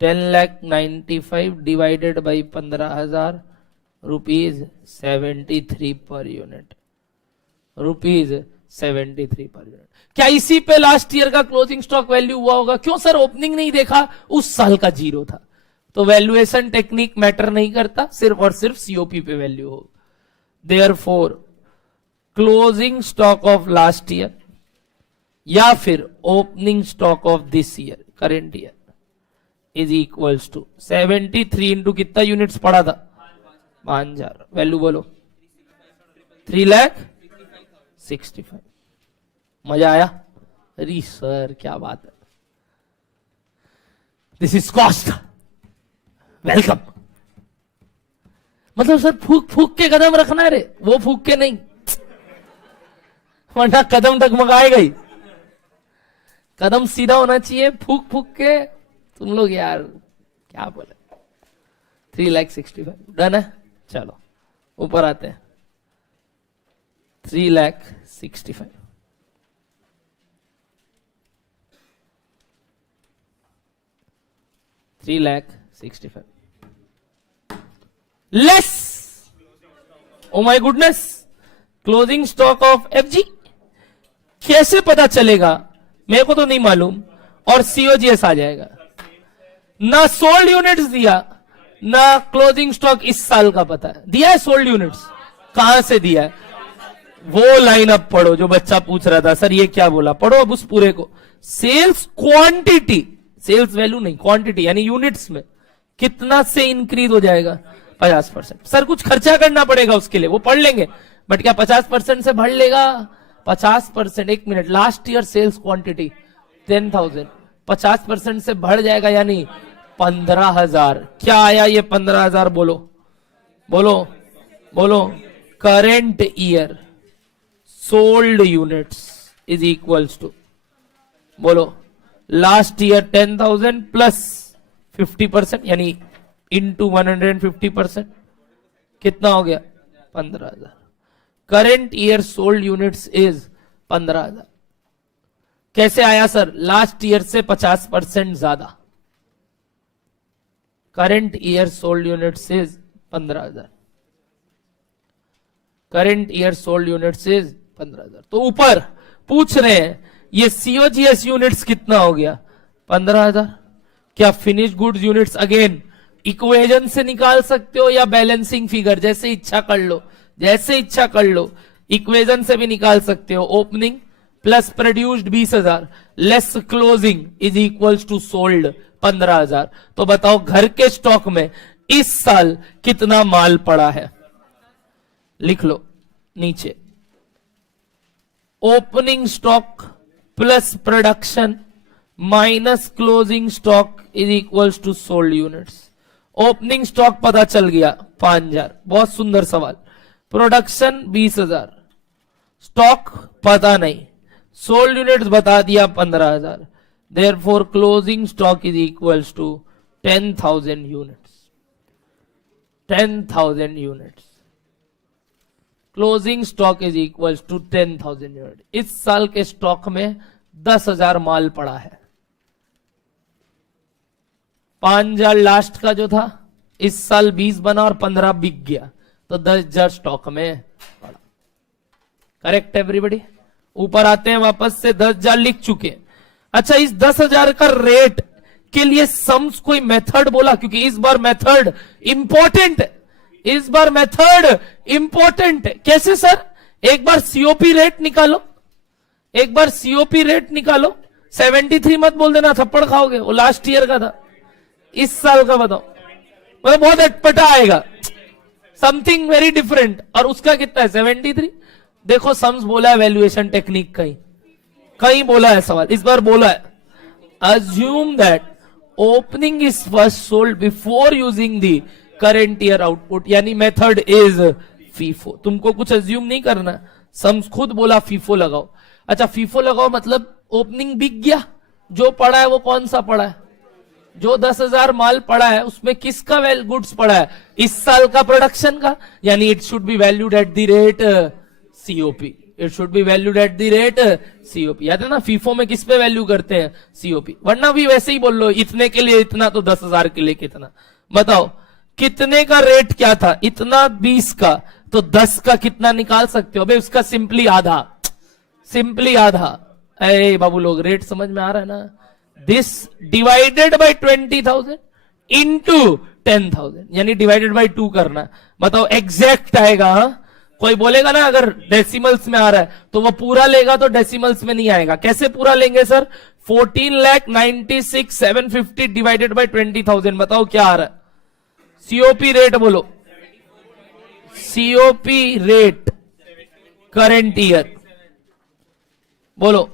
10,95,000 divided by 15,000 rupees 73 per unit, rupees 73 per unit. क्या इसी पे लास्ट ईयर का क्लोजिंग स्टॉक वैल्यू हुआ होगा? क्यों सर, ओपनिंग नहीं देखा, उस साल का जीरो था। तो वैल्यूएशन टेक्निक मैटर नहीं करता, सिर्फ और सिर्फ सीओपी पे वैल्यू हो। Therefore closing stock of last year या फिर opening stock of this year, current year, is equals to 73 into कितना यूनिट्स पड़ा था? 5,000। वैल्यू बोलो 3,65,000। मजा आया? अरे सर क्या बात है, दिस इज कॉस्ट, वेलकम। मतलब सर फूक फूक के कदम रखना है रे, वो फूक के नहीं, वरना कदम डगमगाएगा ही। कदम सीधा होना चाहिए, फूक फूक के तुम लोग यार क्या बोले। 3,65,000 डन है। चलो ऊपर आते हैं। 3,65,000 3,65,000 less, oh my goodness, closing stock of FG. कैसे पता चलेगा? मेरे को तो नहीं मालूम, और सीओजीएस आ जाएगा। ना सोल्ड यूनिट्स दिया, ना क्लोजिंग स्टॉक इस साल का पता है। दिया है सोल्ड यूनिट्स? कहां से दिया है? वो लाइन अब पढ़ो जो बच्चा पूछ रहा था, सर ये क्या बोला, पढ़ो अब उस पूरे को। सेल्स क्वांटिटी, सेल्स वैल्यू नहीं, क्वांटिटी यानी यूनिट्स में कितना से इंक्रीज हो जाएगा? 50%। सर कुछ खर्चा करना पड़ेगा उसके लिए, वो पढ़ लेंगे, बट क्या 50% से बढ़ लेगा? 50%, एक minute, last year sales quantity 10,000, 50% से बढ़ जाएगा यानी 15,000। क्या आया ये 15,000? बोलो बोलो बोलो। Current year sold units is equals to, बोलो, लास्ट ईयर 10,000 प्लस 50% यानी इंटू 150%, कितना हो गया? 15,000। Current year sold units is 15,000। कैसे आया सर? लास्ट ईयर से 50% ज्यादा। Current year sold units is 15,000। Current year sold units is 15,000। तो ऊपर पूछ रहे हैं ये सीओजीएस यूनिट्स कितना हो गया? 15,000। क्या finish goods units again equation से निकाल सकते हो या बैलेंसिंग फिगर, जैसे इच्छा कर लो, जैसे इच्छा कर लो, इक्वेशन से भी निकाल सकते हो। Opening plus produced 20,000 less closing is equals to sold 15,000। तो बताओ घर के स्टॉक में इस साल कितना माल पड़ा है? लिख लो नीचे, opening stock plus production minus closing stock is equals to sold units. Opening stock पता चल गया 5,000, बहुत सुंदर सवाल। प्रोडक्शन 20,000, स्टॉक पता नहीं, सोल्ड यूनिट्स बता दिया 15,000। Therefore closing stock is equals to 10,000 units. 10,000 units, closing stock is equals to 10,000 unit. इस साल के स्टॉक में 10,000 माल पड़ा है। 5,000 लास्ट का जो था, इस साल 20 बना और 15 बिक गया, तो 10,000 स्टॉक में पड़ा। Correct everybody? ऊपर आते हैं वापस से, 10,000 लिख चुके। अच्छा, इस 10,000 का रेट के लिए सम्स कोई मेथड बोला? क्योंकि इस बार मेथड इंपॉर्टेंट है, इस बार मेथड इंपॉर्टेंट है। कैसे सर? एक बार सीओपी रेट निकालो, एक बार सीओपी रेट निकालो। 73 मत बोल देना, थप्पड़ खाओगे, वो लास्ट ईयर का था। इस साल का बताओ, मतलब बहुत अटपटा आएगा, समथिंग वेरी डिफरेंट। और उसका कितना है? 73। देखो सम्स बोला है वैल्यूएशन टेक्निक, कहीं कहीं बोला है सवाल, इस बार बोला है assume that opening is first sold before using the current year output, यानी मेथड इज फीफो। तुमको कुछ अज्यूम नहीं करना, सम्स खुद बोला फीफो लगाओ। अच्छा, फीफो लगाओ मतलब ओपनिंग बिक गया, जो पड़ा है वो कौन सा पड़ा है? जो 10,000 माल पड़ा है उसमें किसका गुड्स पड़ा है? इस साल का प्रोडक्शन का, यानी it should be valued at the rate COP. It should be valued at the rate COP. याद है ना, फीफो में किस पे वैल्यू करते हैं? सीओपी। वरना भी वैसे ही बोल लो, इतने के लिए इतना तो 10,000 के लिए कितना। बताओ कितने का रेट क्या था? इतना 20 का, तो 10 का कितना निकाल सकते हो? भाई उसका सिंपली आधा, सिंपली आधा। अरे बाबू लोग, रेट समझ में आ रहा है ना? दिस डिवाइडेड बाय 20,000 इंटू 10,000, यानी डिवाइडेड बाय 2 करना। बताओ एग्जैक्ट आएगा? हा? कोई बोलेगा ना अगर डेसिमल्स में आ रहा है तो वो पूरा लेगा, तो डेसिमल्स में नहीं आएगा। कैसे पूरा लेंगे सर? 14,96,750 divided by 20,000। बताओ क्या आ रहा है? सीओपी रेट बोलो, सीओपी रेट करंट ईयर बोलो,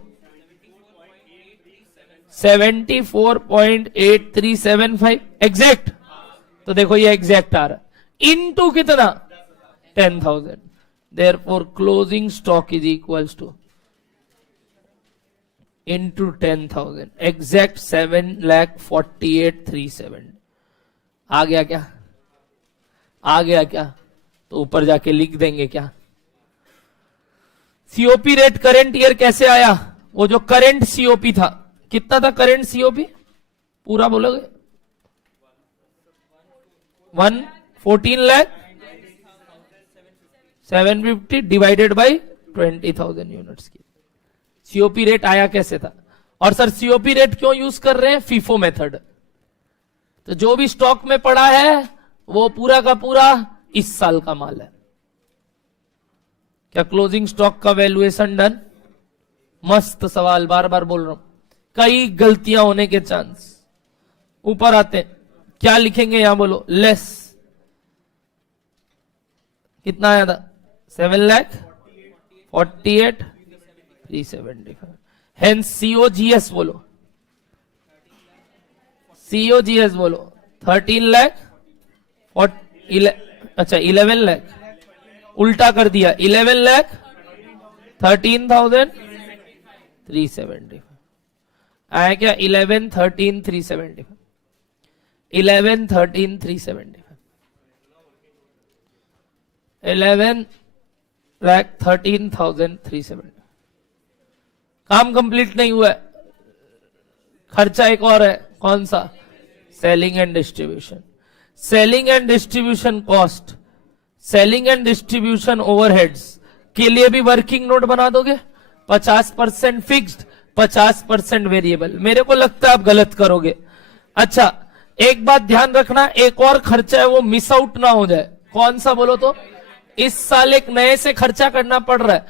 74.8375 एग्जैक्ट। तो देखो ये एग्जैक्ट आ रहा है, इनटू कितना? 10,000। Therefore closing stock is equals to into 10,000 exact 7,48,370। आ गया क्या? आ गया क्या? तो ऊपर जाके लिख देंगे क्या? सीओपी रेट करंट ईयर कैसे आया? वो जो करंट सीओपी था, कितना था करंट सीओपी? पूरा बोलोगे? 14,750 डिवाइडेड बाई 20,000 यूनिट्स की सीओपी रेट आया कैसे था? और सर सीओपी रेट क्यों यूज कर रहे हैं? FIFO method. तो जो भी स्टॉक में पड़ा है वो पूरा का पूरा इस साल का माल है। क्या क्लोजिंग स्टॉक का वैल्यूएशन डन? मस्त सवाल, बार बार बोल रहा हूं, कई गलतियां होने के चांस। ऊपर आते हैं, क्या लिखेंगे यहां बोलो? लेस। कितना आया था? 7,48,375। हेंस सीओजीएस बोलो, सीओजीएस बोलो 13 लाख, अच्छा 11 लाख, उल्टा कर दिया, 11,13,375 आया क्या? 11,13,375, 11,13,375, 11,13,375। काम कंप्लीट नहीं हुआ है, खर्चा एक और है। कौन सा? Selling and distribution. Selling and distribution cost, selling and distribution overheads के लिए भी वर्किंग नोट बना दोगे? 50% फिक्स्ड, 50% वेरिएबल। मेरे को लगता है आप गलत करोगे। अच्छा, एक बात ध्यान रखना, एक और खर्चा है वो मिस आउट ना हो जाए। कौन सा बोलो तो? इस साल एक नए से खर्चा करना पड़ रहा है,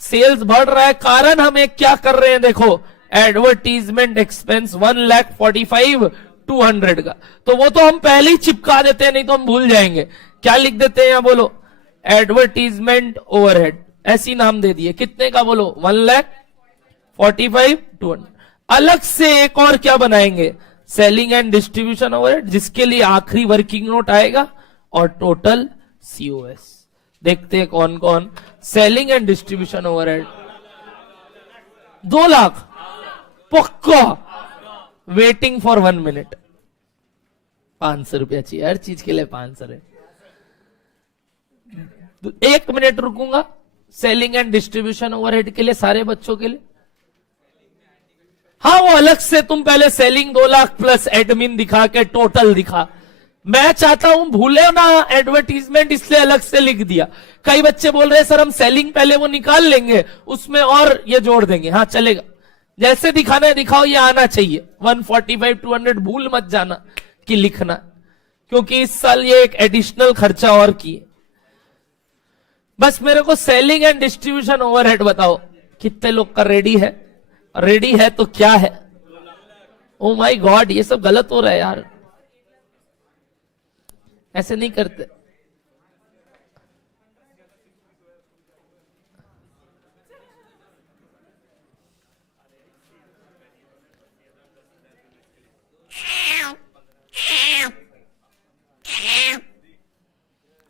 सेल्स बढ़ रहा है, कारण हम एक क्या कर रहे हैं देखो, एडवर्टीजमेंट एक्सपेंस 1,45,200 का, तो वो तो हम पहले ही चिपका देते हैं, नहीं तो हम भूल जाएंगे। क्या लिख देते हैं यहां बोलो? एडवर्टीजमेंट ओवरहेड, ऐसी नाम दे दिए। कितने का बोलो? 1,45,200। अलग से एक और क्या बनाएंगे? सेलिंग एंड डिस्ट्रीब्यूशन ओवरहेड, जिसके लिए आखिरी वर्किंग नोट आएगा और टोटल सीओएस। देखते हैं कौन कौन। Selling and distribution overhead 2 lakh पक्का। Waiting for 1 minute. 500 रुपया चाहिए, हर चीज के लिए 500 है। 1 मिनट रुकूंगा सेलिंग एंड डिस्ट्रीब्यूशन ओवरहेड के लिए, सारे बच्चों के लिए। हाँ, वो अलग से तुम पहले सेलिंग 2 लाख प्लस एडमिन दिखा के टोटल दिखा। मैं चाहता हूं भूले ना एडवर्टीजमेंट, इसलिए अलग से लिख दिया। कई बच्चे बोल रहे हैं सर हम सेलिंग पहले वो निकाल लेंगे, उसमें और ये जोड़ देंगे। हाँ चलेगा, जैसे दिखाना है दिखाओ, ये आना चाहिए। 145,200 भूल मत जाना कि लिखना, क्योंकि इस साल ये एक एडिशनल खर्चा और किए। बस मेरे को सेलिंग एंड डिस्ट्रीब्यूशन ओवरहेड बताओ, कितने लोग का रेडी है? रेडी है तो क्या है? ओ माय गॉड, ये सब गलत हो रहा है यार, ऐसे नहीं करते।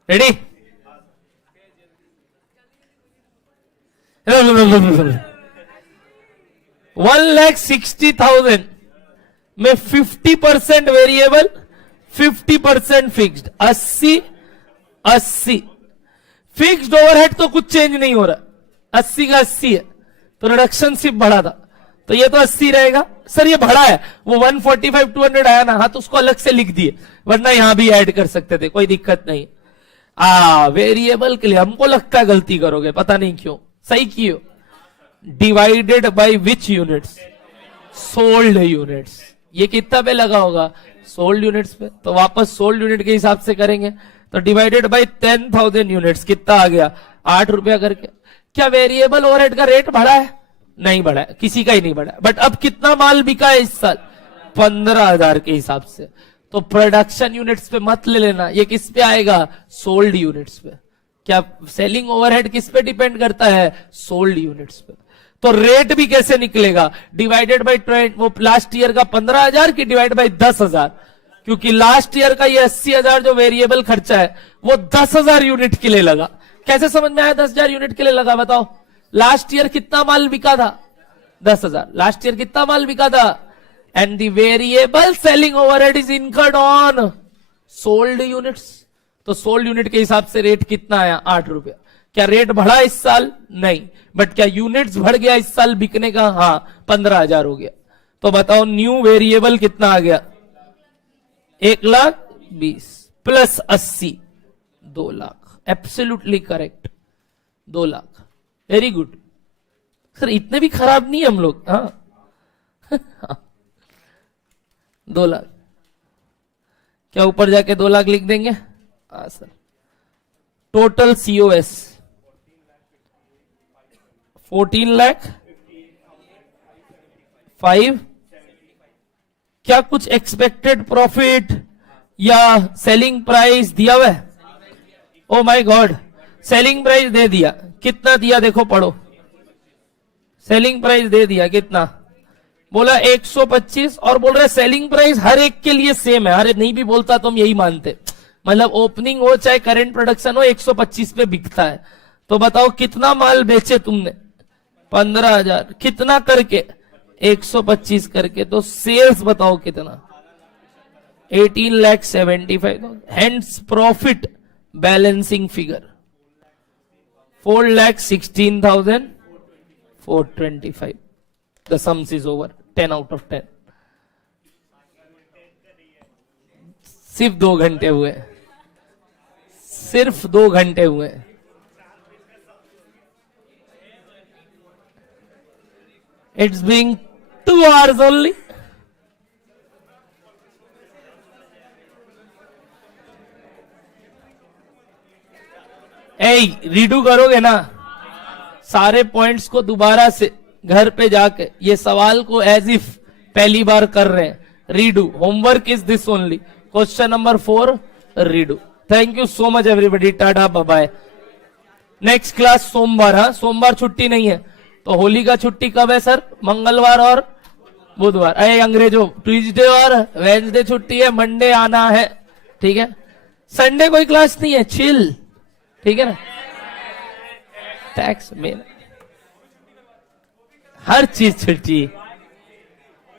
रेडी? 1,60,000 में 50% वेरिएबल, 50% फिक्स्ड, 80 फिक्स्ड ओवरहेड तो कुछ चेंज नहीं हो रहा, 80 का 80 है, तो रिडक्शन सिर्फ बढ़ा था, तो ये तो 80 रहेगा। सर ये बढ़ा है, वो 145,200 आया ना, हाँ तो उसको अलग से लिख दिए, वरना यहां भी ऐड कर सकते थे, कोई दिक्कत नहीं। वेरिएबल के लिए हमको लगता है गलती करोगे, पता नहीं क्यों। सही कियो, divided by which units? Sold units. ये कितना पे लगा होगा? सोल्ड यूनिट्स पे, तो वापस सोल्ड यूनिट के हिसाब से करेंगे, तो डिवाइडेड बाय 10,000 यूनिट्स, कितना आ गया? 8 रुपया करके। क्या वेरिएबल ओवरहेड का रेट बढ़ा है? नहीं बढ़ा है, किसी का ही नहीं बढ़ा है। बट अब कितना माल बिका है इस साल? 15,000 के हिसाब से। तो प्रोडक्शन यूनिट्स पे मत ले लेना, ये किस पे आएगा? सोल्ड यूनिट्स पे। क्या सेलिंग ओवरहेड किस पे डिपेंड करता है? सोल्ड यूनिट्स पे। तो रेट भी कैसे निकलेगा? डिवाइडेड बाय वो लास्ट ईयर का 15,000 की डिवाइड बाय 10,000, क्योंकि लास्ट ईयर का ये 80,000 जो वेरिएबल खर्चा है वो 10,000 यूनिट के लिए लगा। कैसे समझ में आया 10,000 यूनिट के लिए लगा? बताओ। लास्ट ईयर कितना माल बिका था? 10,000। लास्ट ईयर कितना माल बिका था? And the variable selling overhead is incurred on sold units. तो सोल्ड यूनिट के हिसाब से रेट कितना आया? 8 रुपया। क्या रेट बढ़ा इस साल? नहीं। बट क्या यूनिट्स बढ़ गया इस साल बिकने का? हाँ, 15,000 हो गया। तो बताओ न्यू वेरिएबल कितना आ गया? 1,20,000 plus 80, 2 lakh. Absolutely correct, 2 lakh. Very good sir, इतने भी खराब नहीं हम लोग। हाँ 2 लाख। क्या ऊपर जाके 2 लाख लिख देंगे? हाँ सर। Total COS 14 lakh 5। क्या कुछ एक्सपेक्टेड प्रॉफिट या सेलिंग प्राइस दिया हुआ है? Oh my god, selling price दे दिया। कितना दिया देखो, पढ़ो। सेलिंग प्राइस दे दिया कितना? बोला 125 और बोल रहे सेलिंग प्राइस हर एक के लिए सेम है। अरे नहीं भी बोलता तो हम यही मानते, मतलब ओपनिंग हो चाहे करंट प्रोडक्शन हो 125 पे बिकता है। तो बताओ कितना माल बेचे तुमने? 15,000। कितना करके? 125 करके। तो सेल्स बताओ कितना? 18,75,000। Hence profit balancing figure 4,16,425। The sums is over. 10 out of 10। सिर्फ 2 घंटे हुए, सिर्फ 2 घंटे हुए। It's being 2 hours only. Redo करोगे ना सारे पॉइंट्स को दोबारा से घर पे जाके, ये सवाल को एज इफ पहली बार कर रहे हैं। Redo. Homework is this only. Question number 4 redo. Thank you so much everybody. Tata bye bye. Next class सोमवार। हाँ, सोमवार छुट्टी नहीं है। तो होली का छुट्टी कब है सर? मंगलवार और बुधवार। अरे अंग्रेजों, ट्यूसडे और वेडनेसडे छुट्टी है, मंडे आना है, ठीक है। संडे कोई क्लास नहीं है, चिल, ठीक है ना। टैक्स में हर चीज छुट्टी।